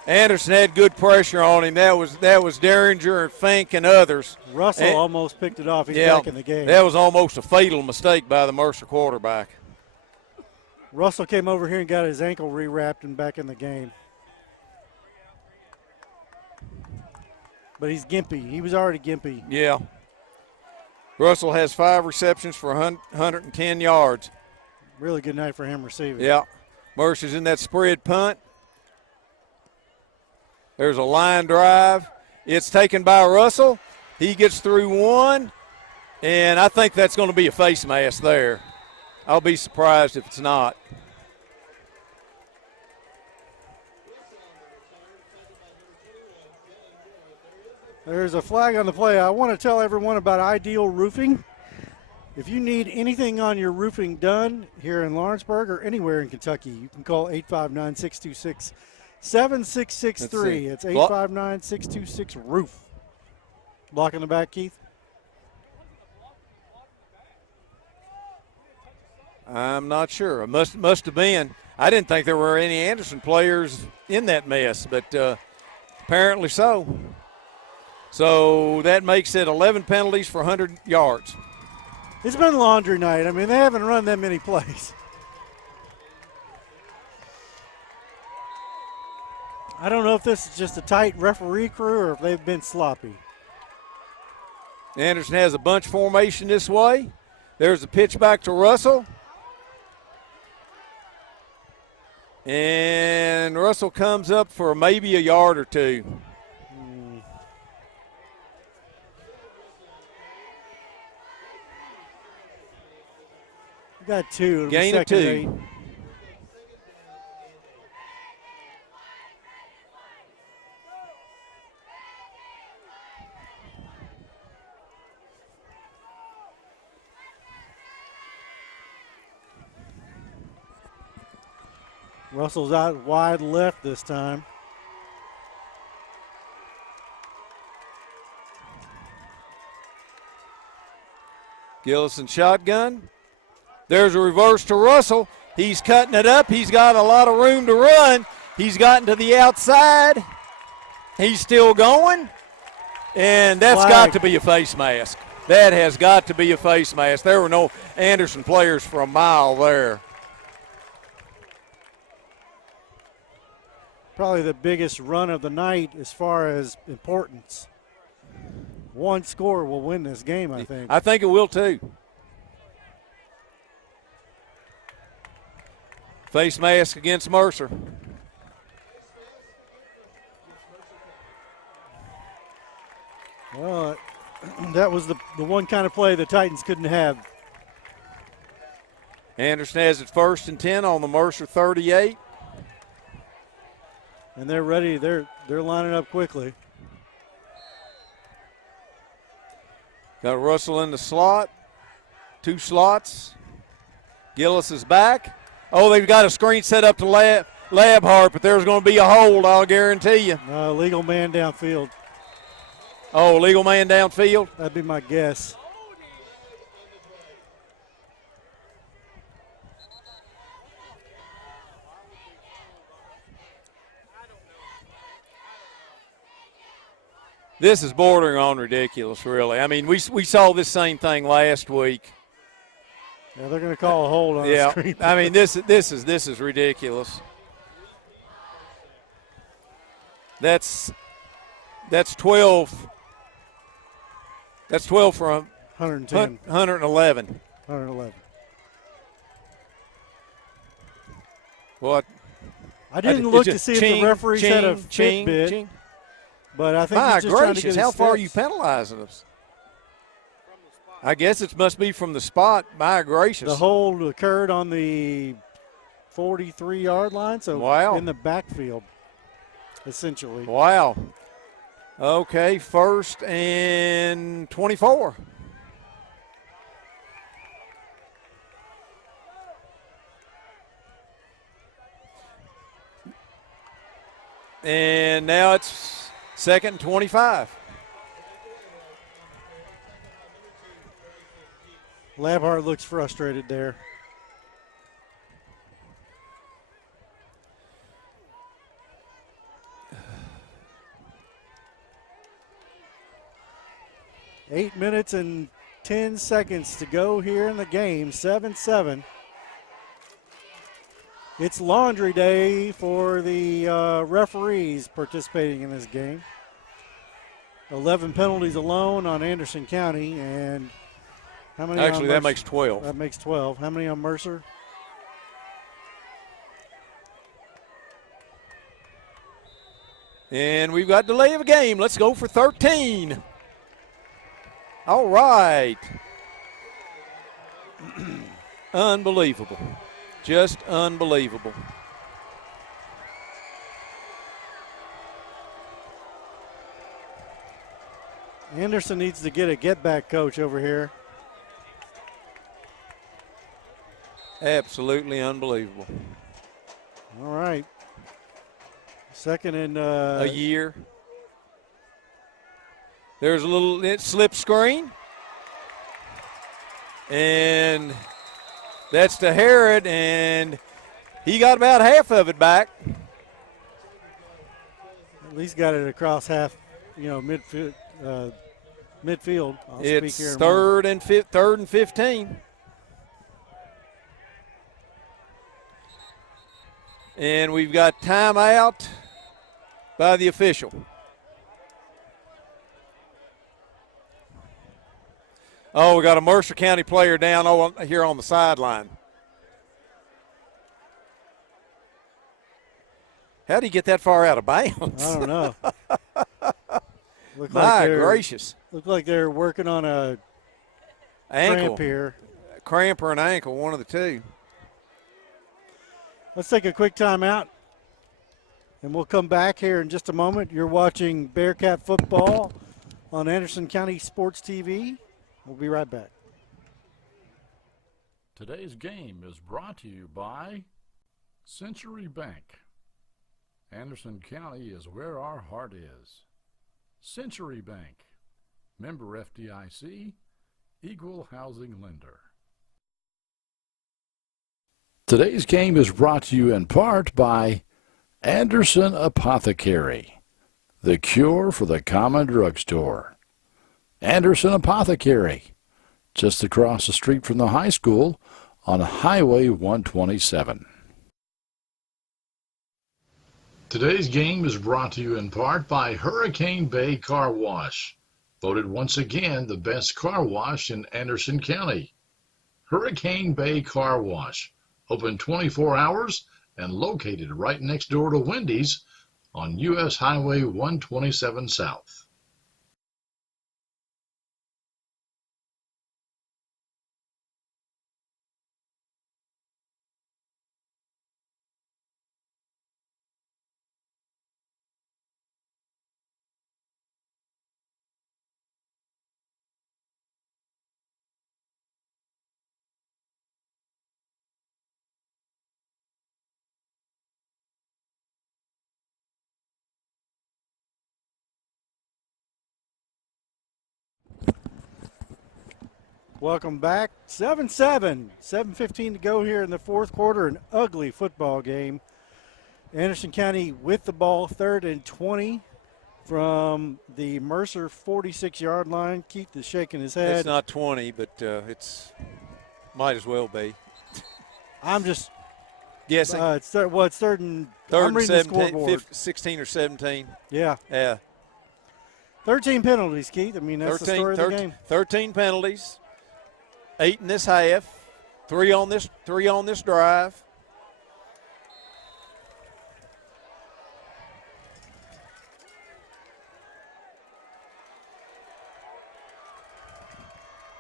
Anderson had good pressure on him. That was Derringer and Fink and others. Russell almost picked it off. He's back in the game. That was almost a fatal mistake by the Mercer quarterback. Russell came over here and got his ankle rewrapped and back in the game. But he's gimpy. He was already gimpy. Yeah. Russell has 5 receptions for 110 yards. Really good night for him receiving. Yeah. Mercer's in that spread punt. There's a line drive. It's taken by Russell. He gets through one, and I think that's going to be a face mask there. I'll be surprised if it's not. There's a flag on the play. I want to tell everyone about Ideal Roofing. If you need anything on your roofing done here in Lawrenceburg or anywhere in Kentucky, you can call 859-626-7663. It's 859-626-ROOF. Block in the back, Keith. I'm not sure. It must have been. I didn't think there were any Anderson players in that mess, but apparently so. So that makes it 11 penalties for 100 yards. It's been laundry night. I mean, they haven't run that many plays. I don't know if this is just a tight referee crew or if they've been sloppy. Anderson has a bunch formation this way. There's a pitch back to Russell. And Russell comes up for maybe a yard or two. Got 2. Gain of 2. Russell's out wide left this time. Gillison shotgun. There's a reverse to Russell. He's cutting it up. He's got a lot of room to run. He's gotten to the outside. He's still going. And that's got to be a face mask. That has got to be a face mask. There were no Anderson players for a mile there. probably the biggest run of the night as far as importance. One score will win this game, I think. I think it will too. Face mask against Mercer. Well, that was the one kind of play the Titans couldn't have. Anderson has it 1st and 10 on the Mercer 38. And they're ready. They're lining up quickly. Got Russell in the slot. 2 slots. Gillis is back. Oh, they've got a screen set up to Labhart, but there's going to be a hold, I'll guarantee you. Legal man downfield. Oh, legal man downfield? That'd be my guess. This is bordering on ridiculous, really. I mean, we saw this same thing last week. Yeah, they're going to call a hold on the screen. I mean, this is ridiculous. That's 12. That's 12 from 110. 111. 111. What? I didn't look to see if the referees had a Fitbit, but I think my he's just trying to gracious, get how his far are steps. you penalizing us? I guess it must be from the spot. My gracious. The hold occurred on the 43-yard line, so wow. in the backfield, essentially. Wow. Okay, 1st and 24. And now it's 2nd and 25. Labhart looks frustrated there. Eight minutes and 10 seconds to go here in the game, 7-7. It's laundry day for the referees participating in this game. 11 penalties alone on Anderson County, and how many? Actually, that makes 12. That makes 12. How many on Mercer? And we've got delay of a game. Let's go for 13. All right. Unbelievable. Just unbelievable. Anderson needs to get a get-back coach over here. Absolutely unbelievable. All right. 2nd and a year. There's a little slip screen. And that's to Herod, and he got about half of it back. At least got it across half, midfield. I'll It's speak here in 3rd and 15. And we've got timeout by the official. Oh, we got a Mercer County player down here on the sideline. How do you get that far out of bounds? I don't know. My gracious. Look like they're working on a Ankle. cramp here. Cramp or an ankle, one of the two. Let's take a quick timeout, and we'll come back here in just a moment. You're watching Bearcat football on Anderson County Sports TV. We'll be right back. Today's game is brought to you by Century Bank. Anderson County is where our heart is. Century Bank, member FDIC, equal housing lender. Today's game is brought to you in part by Anderson Apothecary, the cure for the common drugstore. Anderson Apothecary, just across the street from the high school on Highway 127. Today's game is brought to you in part by Hurricane Bay Car Wash, voted once again the best car wash in Anderson County. Hurricane Bay Car Wash, open 24 hours and located right next door to Wendy's on U.S. Highway 127 South. Welcome back. 7-7. 7:15 to go here in the fourth quarter. An ugly football game. Anderson County with the ball, 3rd and 20 from the Mercer 46-yard line. Keith is shaking his head. It's not 20, but it's might as well be. I'm just guessing. It's 3rd and Third I'm reading and the scoreboard. 16 or 17. Yeah. Yeah. 13 penalties, Keith. I mean, that's the story of the game. 13 penalties. 8 in this half. 3 on this drive.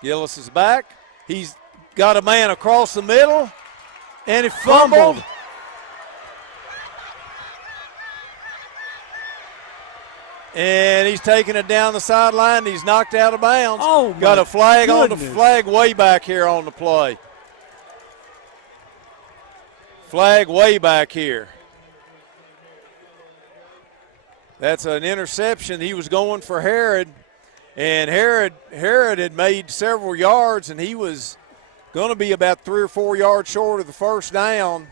Gillis is back. He's got a man across the middle, and he fumbled. And he's taking it down the sideline. He's knocked out of bounds. Oh, got a flag goodness. on the flag way back here on the play. Flag way back here. That's an interception. He was going for Herod, and Herod had made several yards, and he was going to be about 3 or 4 yards short of the first down.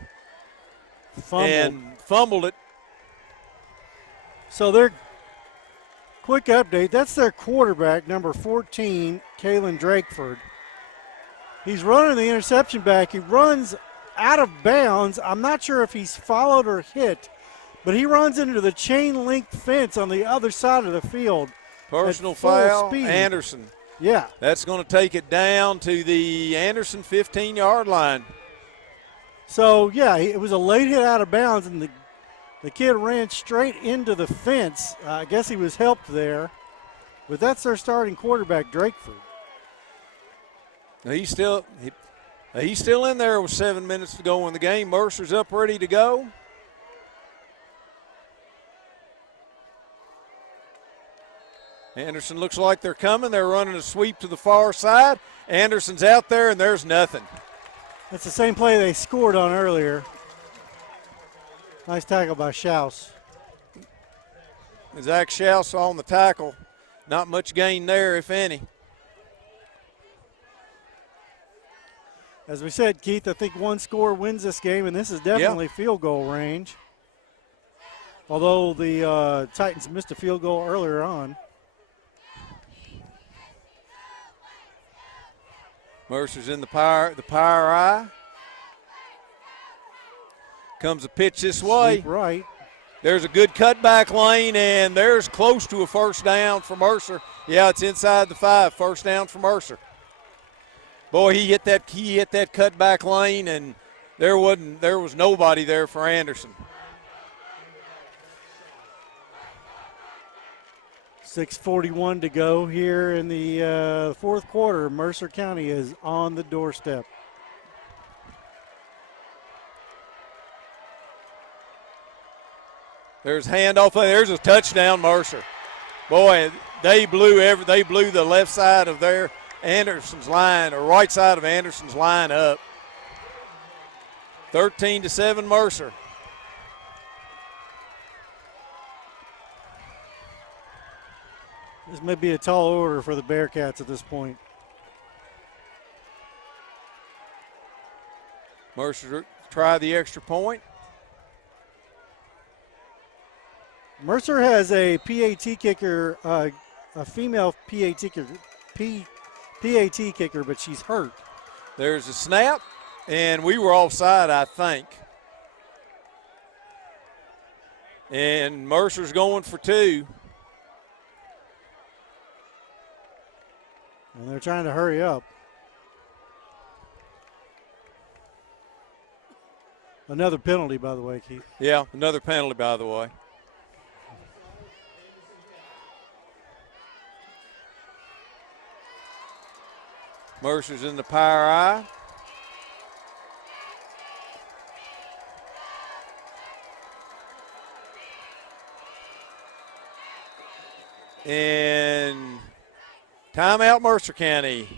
Fumbled it. So they're quick update. That's their quarterback, number 14, Kalen Drakeford. He's running the interception back. He runs out of bounds. I'm not sure if he's followed or hit, but he runs into the chain link fence on the other side of the field. Personal at full foul, speed. Anderson. Yeah. That's going to take it down to the Anderson 15-yard line. So, yeah, it was a late hit out of bounds, and the kid ran straight into the fence. I guess he was helped there. But that's their starting quarterback, Drakeford. He's still in there with 7 minutes to go in the game. Mercer's up ready to go. Anderson looks like they're coming. They're running a sweep to the far side. Anderson's out there, and there's nothing. That's the same play they scored on earlier. Nice tackle by Schaus. Zach Schaus on the tackle. Not much gain there, if any. As we said, Keith, I think one score wins this game, and this is definitely field goal range. Although the Titans missed a field goal earlier on. Mercer's in the power eye. Comes a pitch this way. Sweep right. There's a good cutback lane, and there's close to a first down for Mercer. Yeah, it's inside the 5. First down for Mercer. Boy, he hit that cutback lane, and there was nobody there for Anderson. 6:41 to go here in the fourth quarter. Mercer County is on the doorstep. There's handoff. There's a touchdown, Mercer. Boy, they blew the left side of their Anderson's line, or right side of Anderson's line up. 13-7 Mercer. This may be a tall order for the Bearcats at this point. Mercer try the extra point. Mercer has a PAT kicker, a female PAT kicker, but she's hurt. There's a snap, and we were offside, I think. And Mercer's going for 2. And they're trying to hurry up. Another penalty, by the way, Keith. Yeah, another penalty, by the way. Mercer's in the power eye. And timeout, Mercer County.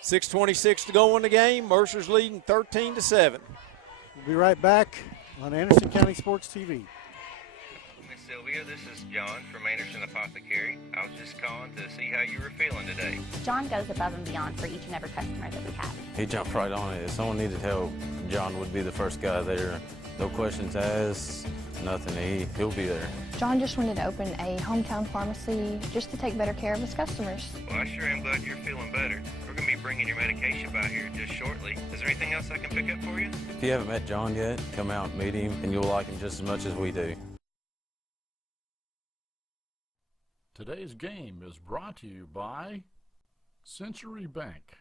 6:26 to go in the game. Mercer's leading 13-7. We'll be right back on Anderson County Sports TV. Miss Sylvia, this is John from Anderson Apothecary. I was just calling to see how you were feeling today. John goes above and beyond for each and every customer that we have. He jumped right on it. If someone needed help, John would be the first guy there. No questions asked, nothing. He'll be there. John just wanted to open a hometown pharmacy just to take better care of his customers. Well, I sure am glad you're feeling better. We're going to be bringing your medication by here just shortly. Is there anything else I can pick up for you? If you haven't met John yet, come out and meet him, and you'll like him just as much as we do. Today's game is brought to you by Century Bank.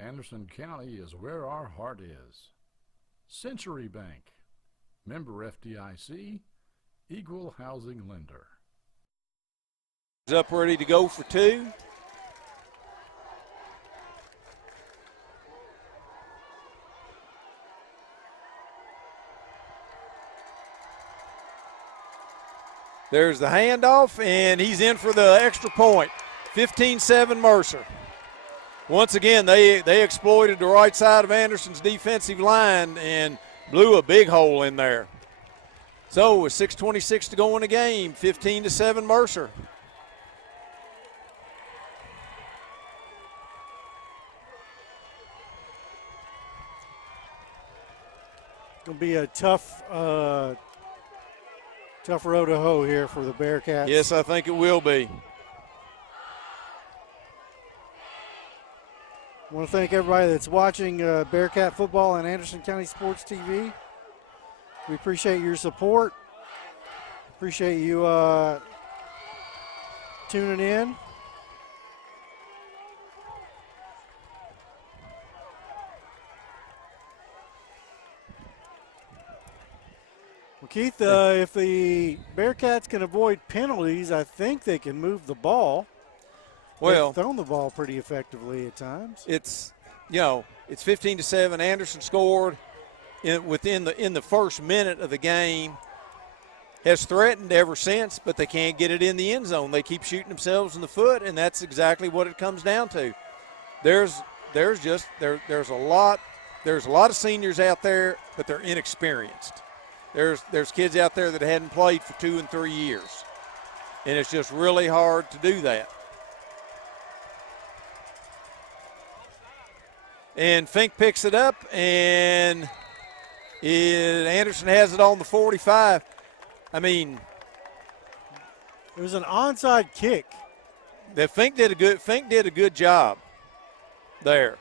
Anderson County is where our heart is. Century Bank, member FDIC, equal housing lender. He's up ready to go for 2. There's the handoff, and he's in for the extra point. 15-7 Mercer. Once again, they exploited the right side of Anderson's defensive line and blew a big hole in there. So with 6:26 to go in the game, 15-7 Mercer. Going to be a tough row to hoe here for the Bearcats. Yes, I think it will be. I want to thank everybody that's watching Bearcat football on Anderson County Sports TV. We appreciate your support. Appreciate you tuning in. Well, Keith, if the Bearcats can avoid penalties, I think they can move the ball. Well, they've thrown the ball pretty effectively at times. It's 15-7. Anderson scored within the first minute of the game. Has threatened ever since, but they can't get it in the end zone. They keep shooting themselves in the foot, and that's exactly what it comes down to. There's a lot of seniors out there, but they're inexperienced. There's kids out there that hadn't played for 2 and 3 years, and it's just really hard to do that. And Fink picks it up, and Anderson has it on the 45. I mean, it was an onside kick. That Fink did a good job there.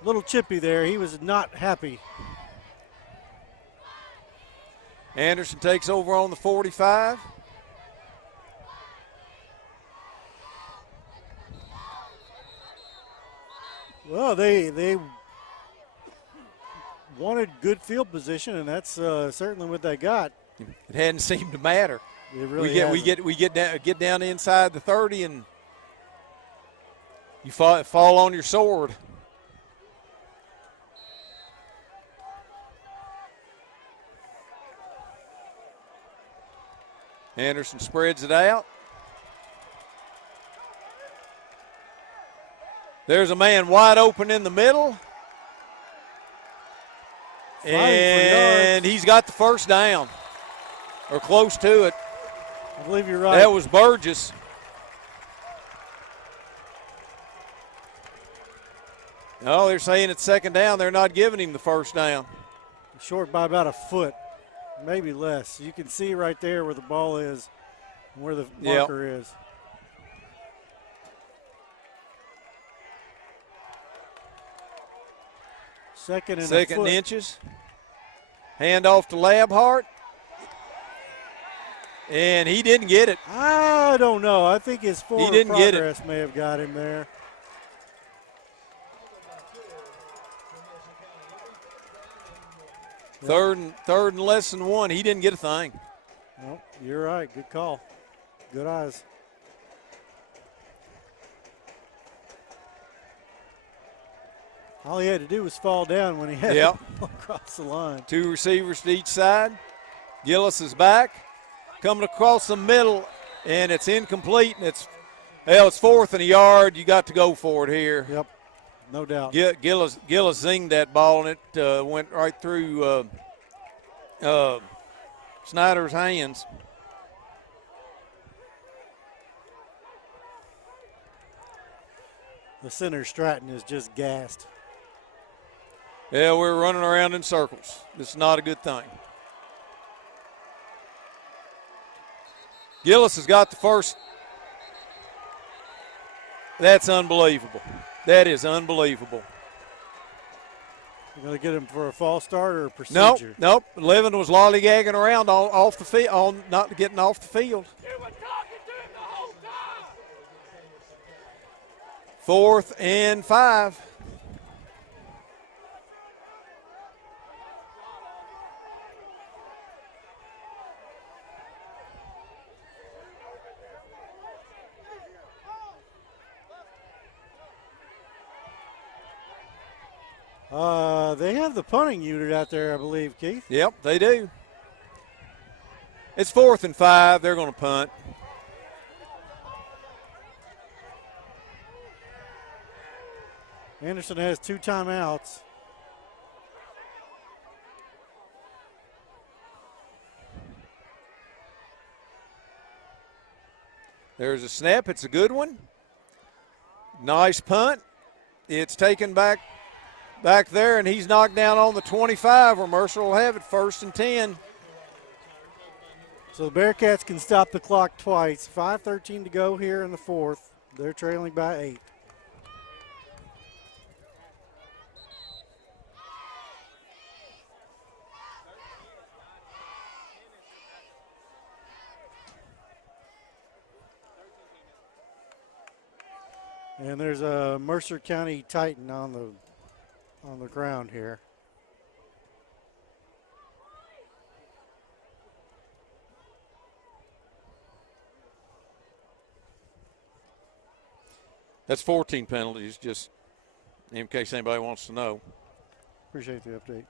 A little chippy there. He was not happy. Anderson takes over on the 45. Well, they wanted good field position, and that's certainly what they got. It hadn't seemed to matter. It really we get down inside the 30, and you fall on your sword. Anderson spreads it out. There's a man wide open in the middle. And he's got the first down, or close to it. I believe you're right. That was Burgess. No, they're saying it's second down. They're not giving him the first down. Short by about a foot, maybe less. You can see right there where the ball is and where the marker is. Second inches. Hand off to Labhart. And he didn't get it. I don't know. I think his forward didn't get it. progress may have got him there. Third and less than one. He didn't get a thing. Nope, you're right. Good call. Good eyes. All he had to do was fall down when he had Yep. to across the line. 2 receivers to each side. Gillis is back. Coming across the middle, and it's incomplete, and it's 4th and a yard. You got to go for it here. Yep, no doubt. Gillis zinged that ball, and it went right through Snyder's hands. The center, Stratton, is just gassed. Yeah, we're running around in circles. This is not a good thing. Gillis has got the first. That's unbelievable. That is unbelievable. You're going to get him for a false start or a procedure? Nope. Levin was lollygagging around off the field, not getting off the field. 4th and 5. They have the punting unit out there, I believe, Keith. Yep, they do. It's 4th and 5. They're going to punt. Anderson has 2 timeouts. There's a snap. It's a good one. Nice punt. It's taken back there, and he's knocked down on the 25 where Mercer will have it 1st and 10. So the Bearcats can stop the clock twice. 5:13 to go here in the 4th. They're trailing by 8. And there's a Mercer County Titan on the ground here. That's 14 penalties, just in case anybody wants to know. Appreciate the update.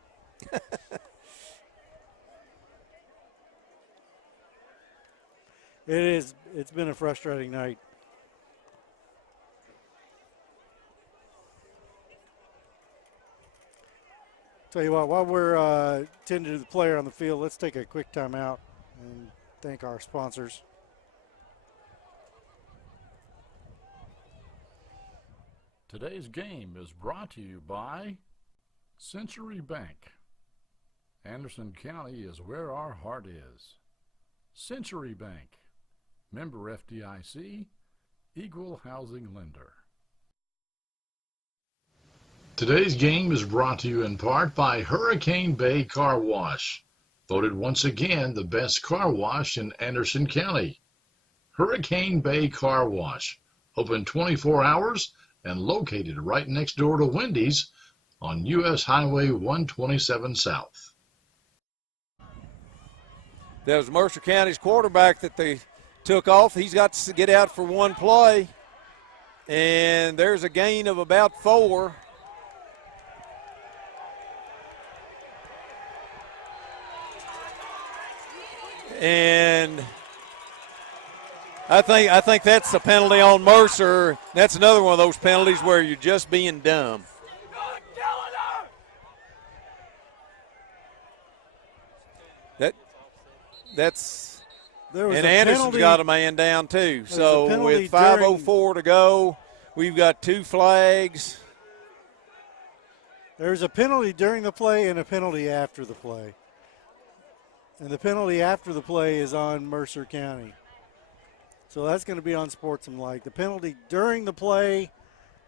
It's been a frustrating night. Tell you what, while we're tending to the player on the field, let's take a quick timeout and thank our sponsors. Today's game is brought to you by Century Bank. Anderson County is where our heart is. Century Bank, member FDIC, equal housing lender. Today's game is brought to you in part by Hurricane Bay Car Wash, voted once again the best car wash in Anderson County. Hurricane Bay Car Wash, open 24 hours and located right next door to Wendy's on U.S. Highway 127 South. That was Mercer County's quarterback that they took off. He's got to get out for one play, and there's a gain of about 4. And I think that's a penalty on Mercer. That's another one of those penalties where you're just being dumb. That's and Anderson's got a man down too. So with 5:04 to go, we've got 2 flags. There's a penalty during the play and a penalty after the play. And the penalty after the play is on Mercer County. So that's going to be on Sportsmanlike. The penalty during the play,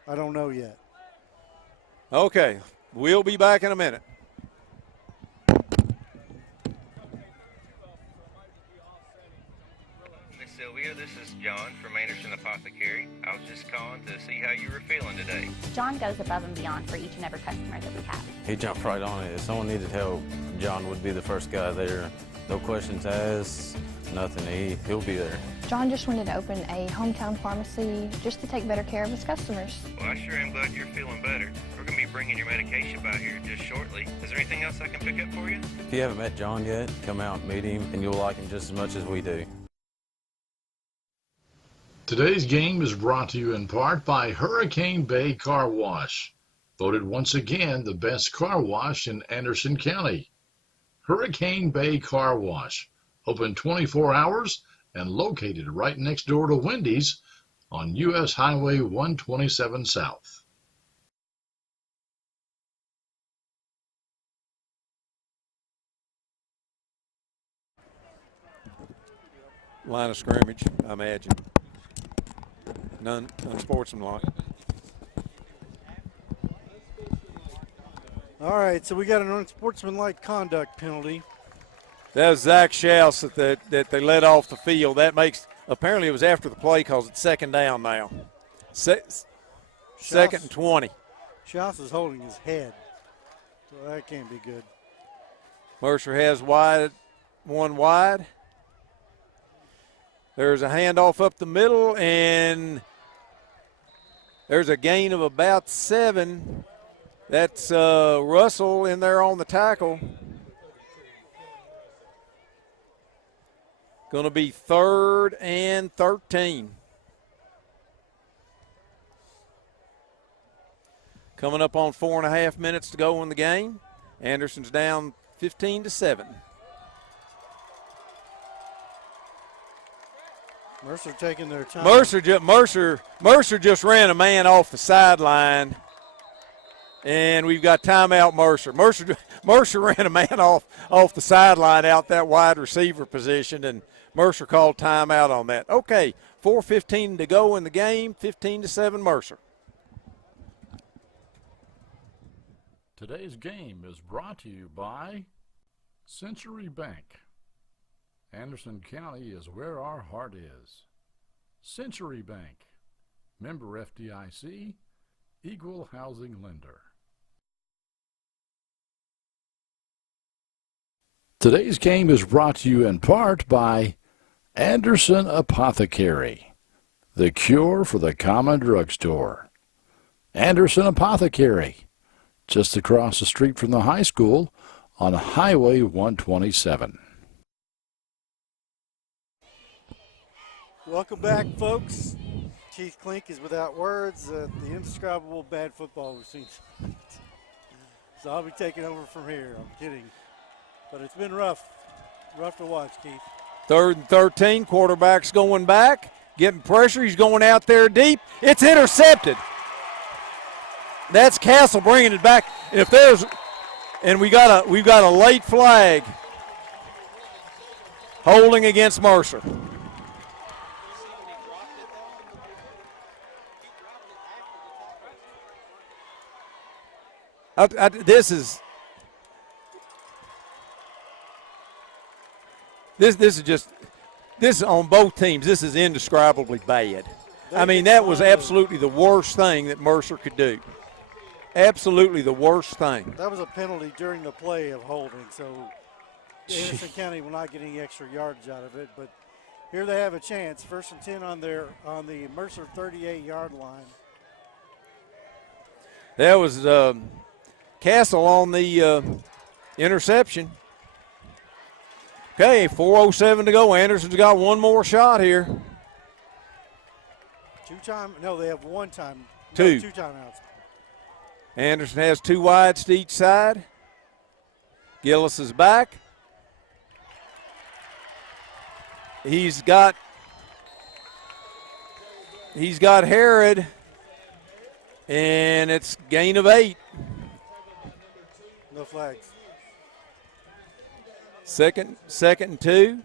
I don't know yet. Okay, we'll be back in a minute. Sylvia. This is John from Anderson Apothecary. I was just calling to see how you were feeling today. John goes above and beyond for each and every customer that we have. He jumped right on it. If someone needed help, John would be the first guy there. No questions asked, nothing. He'll be there. John just wanted to open a hometown pharmacy just to take better care of his customers. Well, I sure am glad you're feeling better. We're going to be bringing your medication by here just shortly. Is there anything else I can pick up for you? If you haven't met John yet, come out and meet him, and you'll like him just as much as we do. Today's game is brought to you in part by Hurricane Bay Car Wash, voted once again the best car wash in Anderson County. Hurricane Bay Car Wash, open 24 hours and located right next door to Wendy's on U.S. Highway 127 South. Line of scrimmage, I imagine. None unsportsmanlike. All right, so we got an unsportsmanlike conduct penalty. That was Zach Schaus that they let off the field. That makes, apparently it was after the play because it's second down now. Second and 20. Schaus is holding his head, so that can't be good. Mercer has one wide. There's a handoff up the middle, and there's a gain of about 7. That's Russell in there on the tackle. Going to be 3rd and 13. Coming up on 4.5 minutes to go in the game. Anderson's down 15-7. Mercer taking their time. Mercer just ran a man off the sideline, and we've got timeout Mercer. Mercer ran a man off the sideline out that wide receiver position, and Mercer called timeout on that. Okay, 4:15 to go in the game, 15-7 Mercer. Today's game is brought to you by Century Bank. Anderson County is where our heart is. Century Bank, member FDIC, equal housing lender. Today's game is brought to you in part by Anderson Apothecary, the cure for the common drugstore. Anderson Apothecary, just across the street from the high school on Highway 127. Welcome back, folks. Keith Klink is without words at the indescribable bad football we've seen tonight. So I'll be taking over from here. I'm kidding. But it's been rough to watch, Keith. 3rd and 13, quarterback's going back, getting pressure. He's going out there deep. It's intercepted. That's Castle bringing it back. We've got a late flag holding against Mercer. This is on both teams. This is indescribably bad. I mean, that was absolutely the worst thing that Mercer could do. Absolutely the worst thing. That was a penalty during the play of holding, so Anderson County will not get any extra yardage out of it. But here they have a chance. 1st and 10 on the Mercer 38-yard line. That was Castle on the interception. Okay, 4:07 to go. Anderson's got one more shot here. No, they have one time. Two. No, 2 timeouts. Anderson has 2 wides to each side. Gillis is back. He's got Herod, and it's gain of 8. No flags. Second and 2.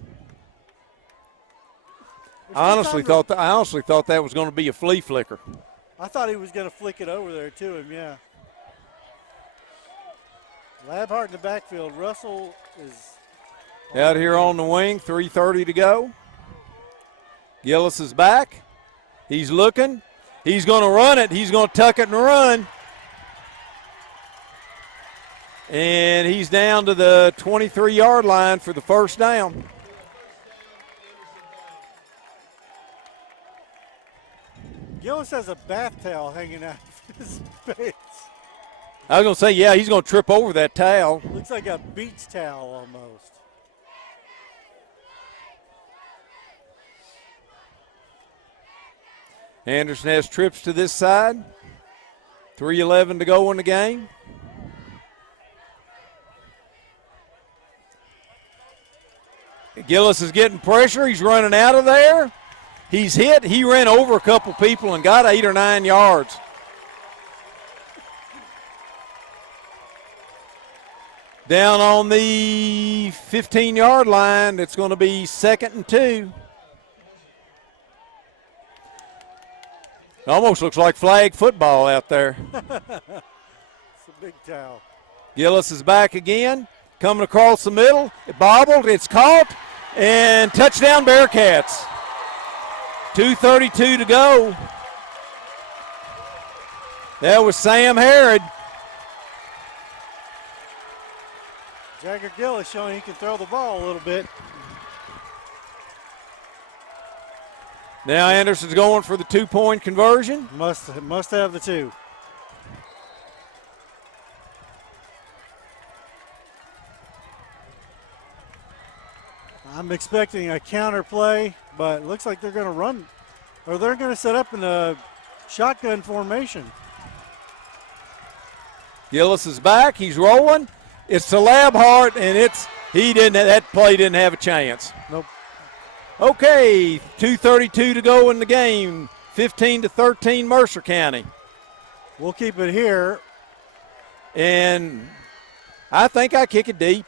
I honestly thought that was going to be a flea flicker. I thought he was going to flick it over there to him, yeah. Labhart in the backfield. Russell is out here on the wing, 3:30 to go. Gillis is back. He's looking. He's going to run it. He's going to tuck it and run. And he's down to the 23-yard line for the first down. Gillis has a bath towel hanging out of his face. I was going to say, yeah, he's going to trip over that towel. Looks like a beach towel almost. Anderson has trips to this side. 3:11 to go in the game. Gillis is getting pressure. He's running out of there. He's hit. He ran over a couple people and got 8 or 9 yards. Down on the 15-yard line, it's going to be 2nd and 2. It almost looks like flag football out there. It's a big towel. Gillis is back again, coming across the middle. It bobbled, it's caught, and touchdown Bearcats. 2:32 to go. That was Sam Harrod. Jagger Gillis showing he can throw the ball a little bit. Now Anderson's going for the 2-point conversion. Must have the 2. I'm expecting a counter play, but it looks like they're going to run, or they're going to set up in a shotgun formation. Gillis is back. He's rolling. It's to Labhart, and that play didn't have a chance. Nope. Okay, 2:32 to go in the game. 15-13 Mercer County. We'll keep it here. And I think I kick it deep.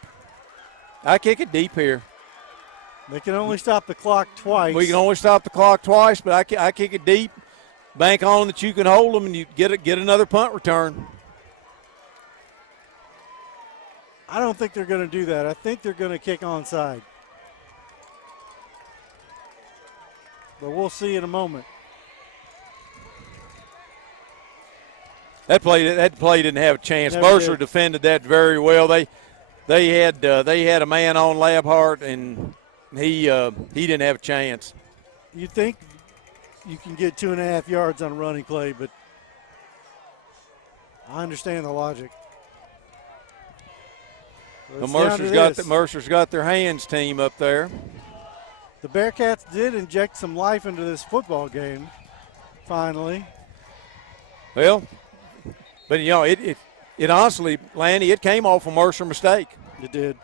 I kick it deep here. They can only stop the clock twice. We can only stop the clock twice, but I kick it deep. Bank on that you can hold them, and you get another punt return. I don't think they're going to do that. I think they're going to kick onside. But we'll see in a moment. That play didn't have a chance. Never Mercer did. defended that very well. They had a man on Labhart, and he didn't have a chance. You think you can get 2.5 yards on a running play, but I understand the logic. The Mercer's got their hands team up there. The Bearcats did inject some life into this football game, finally. Well, but it honestly, Lanny, it came off a Mercer mistake. It did.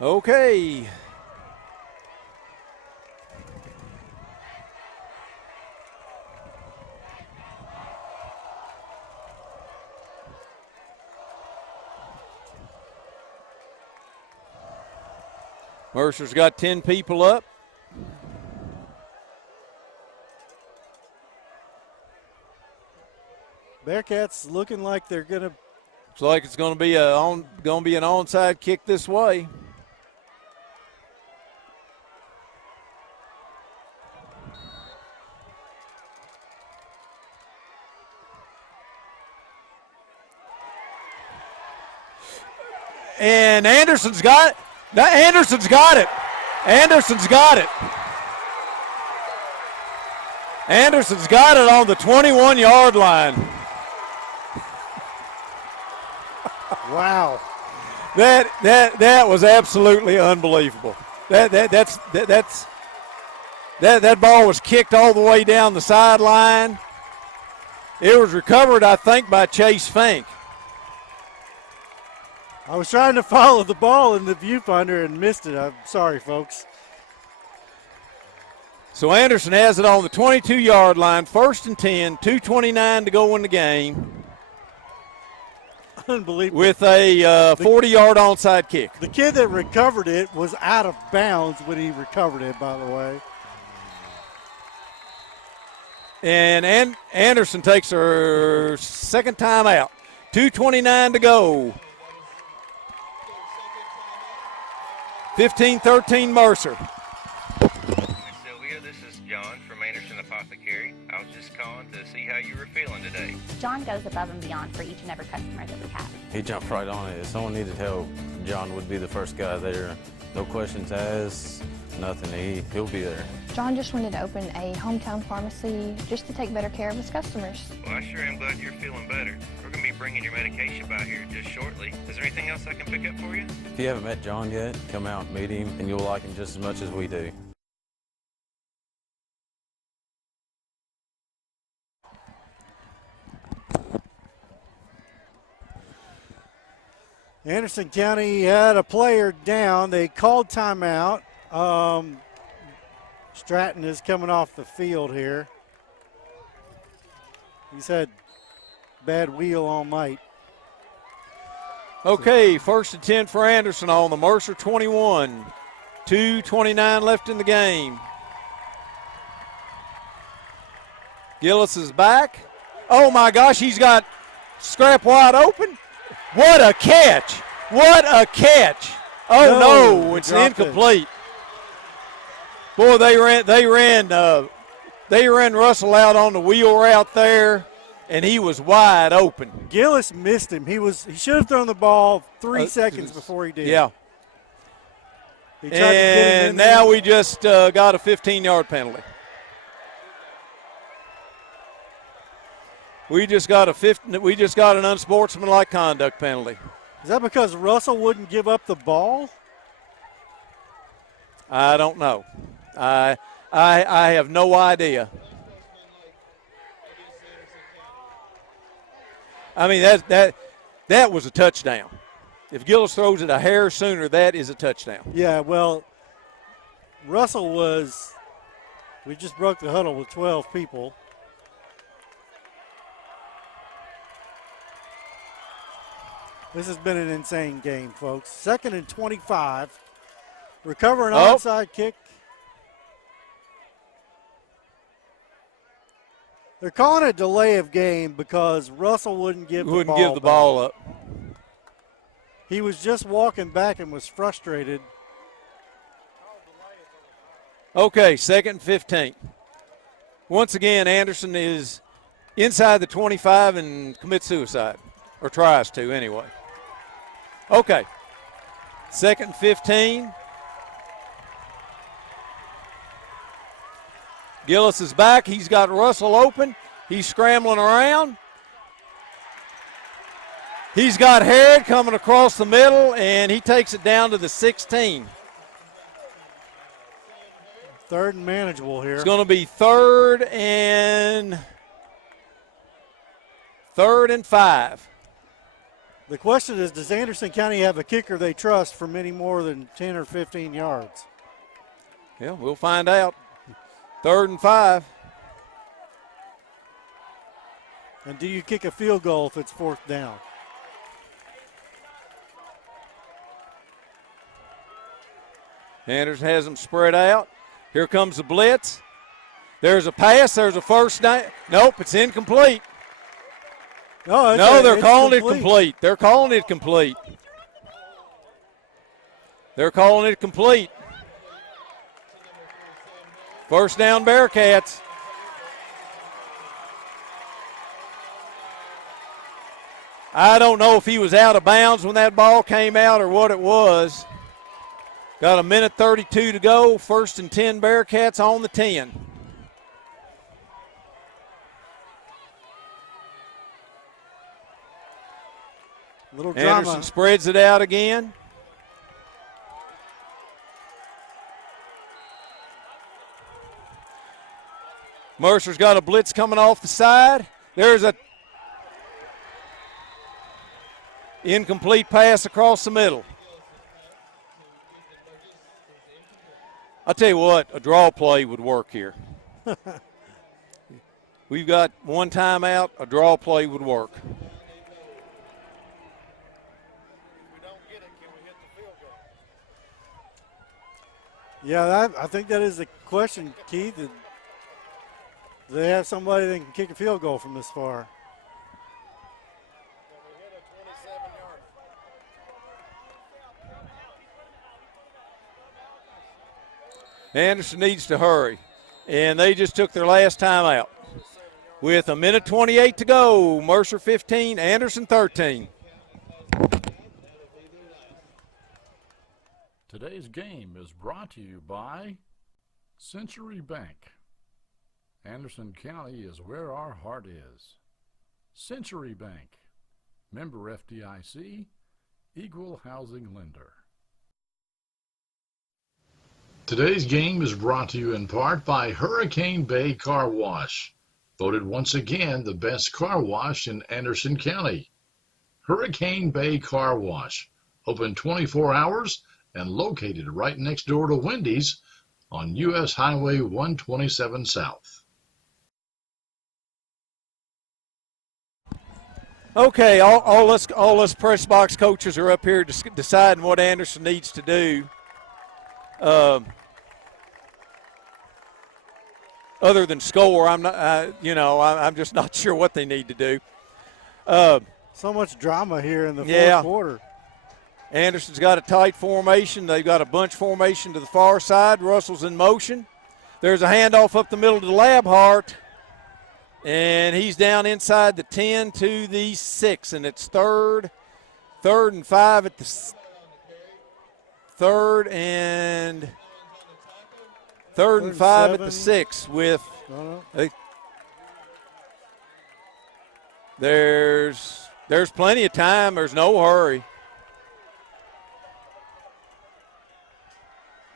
Okay. Mercer's got 10 people up. Bearcats looking like they're going to. Looks like it's going to be an onside kick this way. And Anderson's got it. Anderson's got it. Anderson's got it. Anderson's got it on the 21-yard line. Wow. That was absolutely unbelievable. That ball was kicked all the way down the sideline. It was recovered, I think, by Chase Fink. I was trying to follow the ball in the viewfinder and missed it. I'm sorry, folks. So Anderson has it on the 22-yard line, 1st and 10, 2:29 to go in the game. Unbelievable. With a 40-yard onside kick. The kid that recovered it was out of bounds when he recovered it, by the way. And Anderson takes her second time out. 2:29 to go. 15-13 Mercer. Miss Sylvia, this is John from Anderson Apothecary. I was just calling to see how you were feeling today. John goes above and beyond for each and every customer that we have. He jumped right on it. If someone needed help, John would be the first guy there. No questions asked, nothing. He'll be there. John just wanted to open a hometown pharmacy just to take better care of his customers. Well, I sure am glad you're feeling better. We're going to be bringing your medication by here just shortly. Is there anything else I can pick up for you? If you haven't met John yet, come out and meet him, and you'll like him just as much as we do. Anderson County had a player down. They called timeout. Stratton is coming off the field here. He's had bad wheel all night. Okay, 1st and 10 for Anderson on the Mercer 21. 2:29 left in the game. Gillis is back. Oh my gosh, he's got Scrap wide open. What a catch! What a catch! Oh no, it's incomplete. Boy, they ran Russell out on the wheel route there, and he was wide open. Gillis missed him. He should have thrown the ball 3 seconds before he did. Yeah. He tried to get him in now there. we just got a 15-yard penalty. We just got an unsportsmanlike conduct penalty. Is that because Russell wouldn't give up the ball? I don't know. I have no idea. I mean that was a touchdown. If Gillis throws it a hair sooner, that is a touchdown. Yeah, well, we just broke the huddle with 12 people. This has been an insane game, folks. 2nd and 25. Recover an onside kick. They're calling it delay of game because Russell wouldn't give the ball up. He was just walking back and was frustrated. Okay, 2nd and 15. Once again, Anderson is inside the 25 and commits suicide, or tries to anyway. Okay, 2nd and 15. Gillis is back. He's got Russell open. He's scrambling around. He's got Harrod coming across the middle, and he takes it down to the 16. 3rd and manageable here. It's going to be 3rd and 5. The question is, does Anderson County have a kicker they trust for many more than 10 or 15 yards? Yeah, we'll find out. 3rd and 5. And do you kick a field goal if it's 4th down? Anderson has them spread out. Here comes the blitz. There's a pass. There's a first down. Nope, it's incomplete. No, they're calling it complete. They're calling it complete. They're calling it complete. First down, Bearcats. I don't know if he was out of bounds when that ball came out or what it was. Got 1:32 to go. 1st and 10, Bearcats on the 10. Little drama. Anderson spreads it out again. Mercer's got a blitz coming off the side. There's a incomplete pass across the middle. I'll tell you what, a draw play would work here. We've got one timeout, a draw play would work. Yeah, I think that is the question, Keith. Do they have somebody that can kick a field goal from this far? Anderson needs to hurry. And they just took their last time out. With a minute 28 to go, Mercer 15, Anderson 13. Today's game is brought to you by Century Bank. Anderson County is where our heart is. Century Bank, member FDIC, equal housing lender. Today's game is brought to you in part by Hurricane Bay Car Wash, voted once again the best car wash in Anderson County. Hurricane Bay Car Wash, open 24 hours and located right next door to Wendy's on U.S. Highway 127 South. Okay, all us press box coaches are up here deciding what Anderson needs to do. Other than score, I'm just not sure what they need to do. So much drama here in the fourth quarter. Anderson's got a tight formation. They've got a bunch formation to the far side. Russell's in motion. There's a handoff up the middle to Labhart, and he's down inside the 10 to the 6, and it's third and 5 at the third and 5 at the 6 with there's plenty of time. There's no hurry.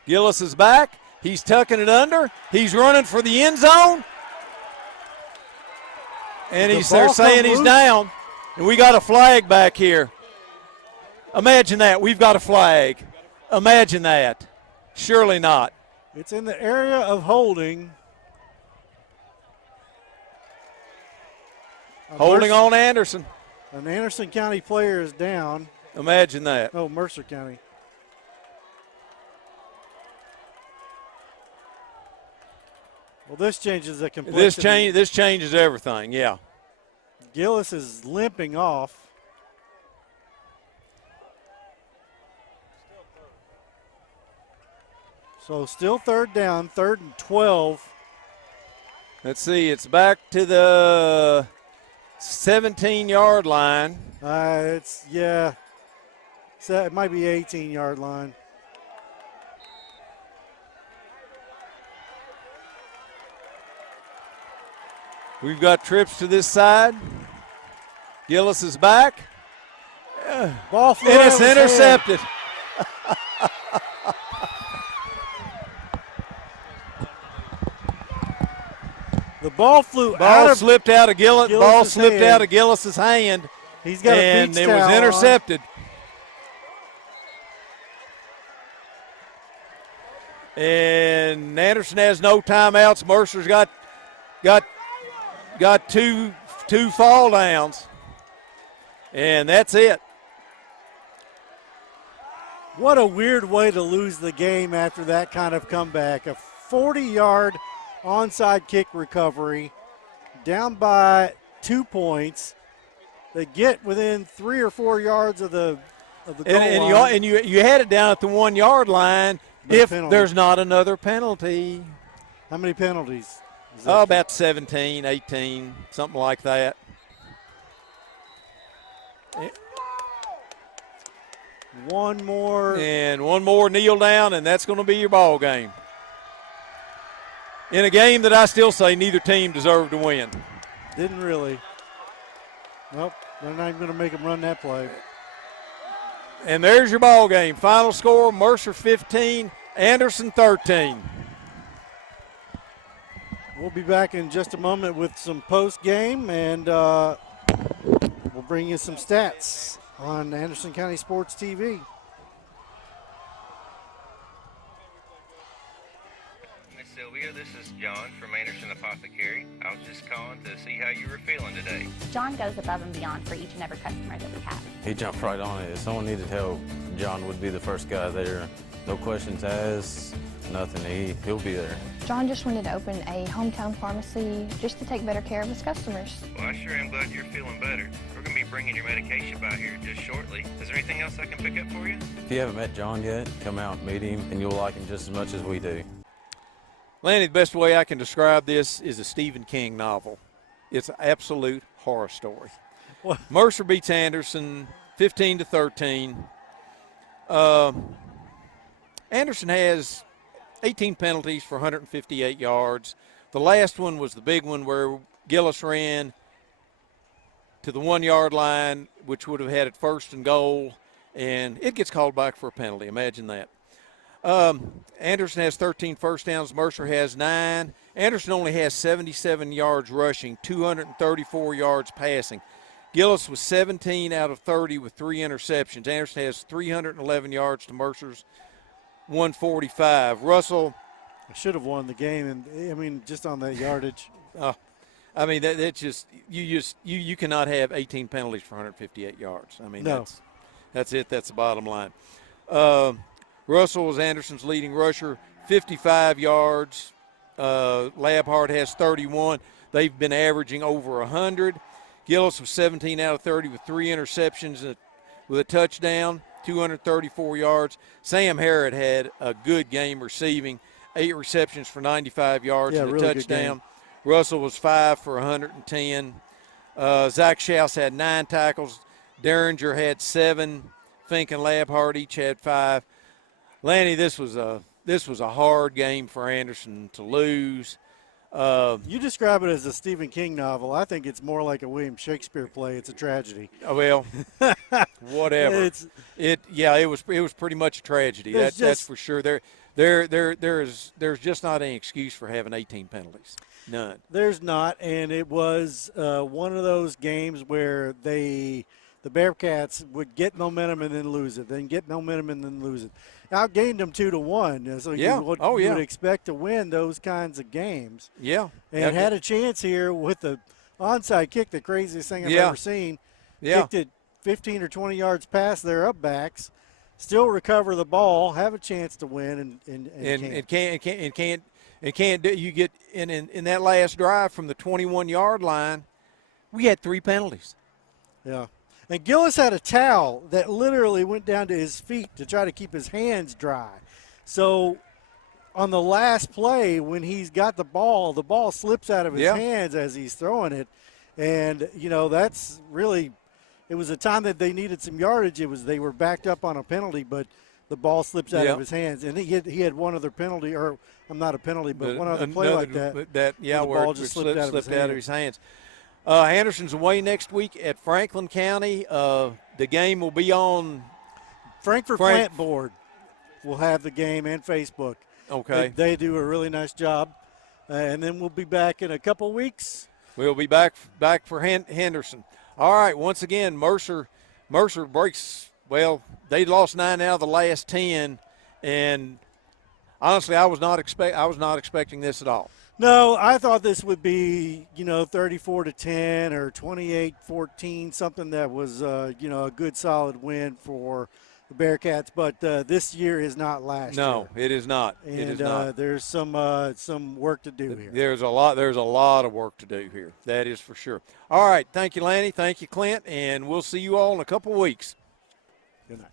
Gillis is back. He's tucking it under. He's running for the end zone. And they're saying he's down. And we got a flag back here. Imagine that. We've got a flag. Imagine that. Surely not. It's in the area of holding. Holding on Anderson. An Anderson County player is down. Imagine that. Oh, Mercer County. Well, this changes the complexity. This changes everything, yeah. Gillis is limping off. So still third down, 3rd and 12. Let's see, it's back to the 17-yard line. It might be 18-yard line. We've got trips to this side. Gillis is back. Ball flew and it's intercepted. The ball flew slipped out of Gillis. Ball slipped hand. out of Gillis's hand. He's got and a beach it was towel intercepted. And Anderson has no timeouts. Mercer's got two fall downs. And that's it. What a weird way to lose the game after that kind of comeback. A 40-yard onside kick recovery, down by 2 points. They get within 3 or 4 yards of the goal line. And you had it down at the 1 yard line if penalty. There's not another penalty. How many penalties? About 17, 18, something like that. One more. And one more kneel down, and that's going to be your ball game. In a game that I still say neither team deserved to win. Didn't really. Nope, they're not even going to make them run that play. And there's your ball game. Final score, Mercer 15, Anderson 13. We'll be back in just a moment with some post-game, and we'll bring you some stats on Anderson County Sports TV. Miss Sylvia, this is John from Anderson Apothecary. I was just calling to see how you were feeling today. John goes above and beyond for each and every customer that we have. He jumped right on it. If someone needed help, John would be the first guy there. No questions asked, nothing. He'll be there. John just wanted to open a hometown pharmacy just to take better care of his customers. Well, I sure am glad you're feeling better. We're going to be bringing your medication by here just shortly. Is there anything else I can pick up for you? If you haven't met John yet, come out and meet him, and you'll like him just as much as we do. Lanny, the best way I can describe this is a Stephen King novel. It's an absolute horror story. What? Mercer beats Anderson 15-13. Anderson has 18 penalties for 158 yards. The last one was the big one where Gillis ran to the 1 yard line, which would have had it first and goal, and it gets called back for a penalty. Imagine that. Anderson has 13 first downs. Mercer has 9. Anderson only has 77 yards rushing, 234 yards passing. Gillis was 17 out of 30 with 3 interceptions. Anderson has 311 yards to Mercer's 145. Russell. I should have won the game, and I mean, just on that yardage. I mean, that's just you cannot have 18 penalties for 158 yards. I mean, no. That's it. That's the bottom line. Russell was Anderson's leading rusher, 55 yards. Labhart has 31. They've been averaging over 100. Gillis was 17 out of 30 with 3 interceptions with a touchdown, 234 yards. Sam Harrod had a good game receiving, 8 receptions for 95 yards and a really touchdown. Russell was 5 for 110. Zach Schaus had 9 tackles. Derringer had 7. Fink and Labhart each had 5. Lanny, this was a hard game for Anderson to lose. You describe it as a Stephen King novel. I think it's more like a William Shakespeare play. It's a tragedy. Well, whatever. It was pretty much a tragedy. That's for sure. There's just not any excuse for having 18 penalties. None. There's not, and it was one of those games where the Bearcats would get momentum and then lose it, then get momentum and then lose it. Outgained them 2-1, so you would expect to win those kinds of games. Yeah. And had a chance here with the onside kick, the craziest thing I've ever seen. Yeah. Kicked it 15 or 20 yards past their up backs, still recover the ball, have a chance to win, and can't do. You get in that last drive from the 21-yard line, we had 3 penalties. Yeah. And Gillis had a towel that literally went down to his feet to try to keep his hands dry. So on the last play, when he's got the ball slips out of his hands as he's throwing it. And, that's really – it was a time that they needed some yardage. They were backed up on a penalty, but the ball slips out of his hands. And he had one other penalty – or not a penalty, but one other play like that. The ball just slipped out of his hands. Anderson's away next week at Franklin County. The game will be on Frankfurt Plant Board. Will have the game and Facebook. Okay. They do a really nice job. And then we'll be back in a couple weeks. We'll be back for Henderson. All right, once again, Mercer breaks. Well, they lost 9 out of the last 10, and honestly, I was not expecting this at all. No, I thought this would be, 34-10 or 28-14, something that was, a good solid win for the Bearcats. But this year is not last year. No, it is not. And it is not. There's some work to do here. There's a lot of work to do here. That is for sure. All right, thank you, Lanny. Thank you, Clint, and we'll see you all in a couple weeks. Good night.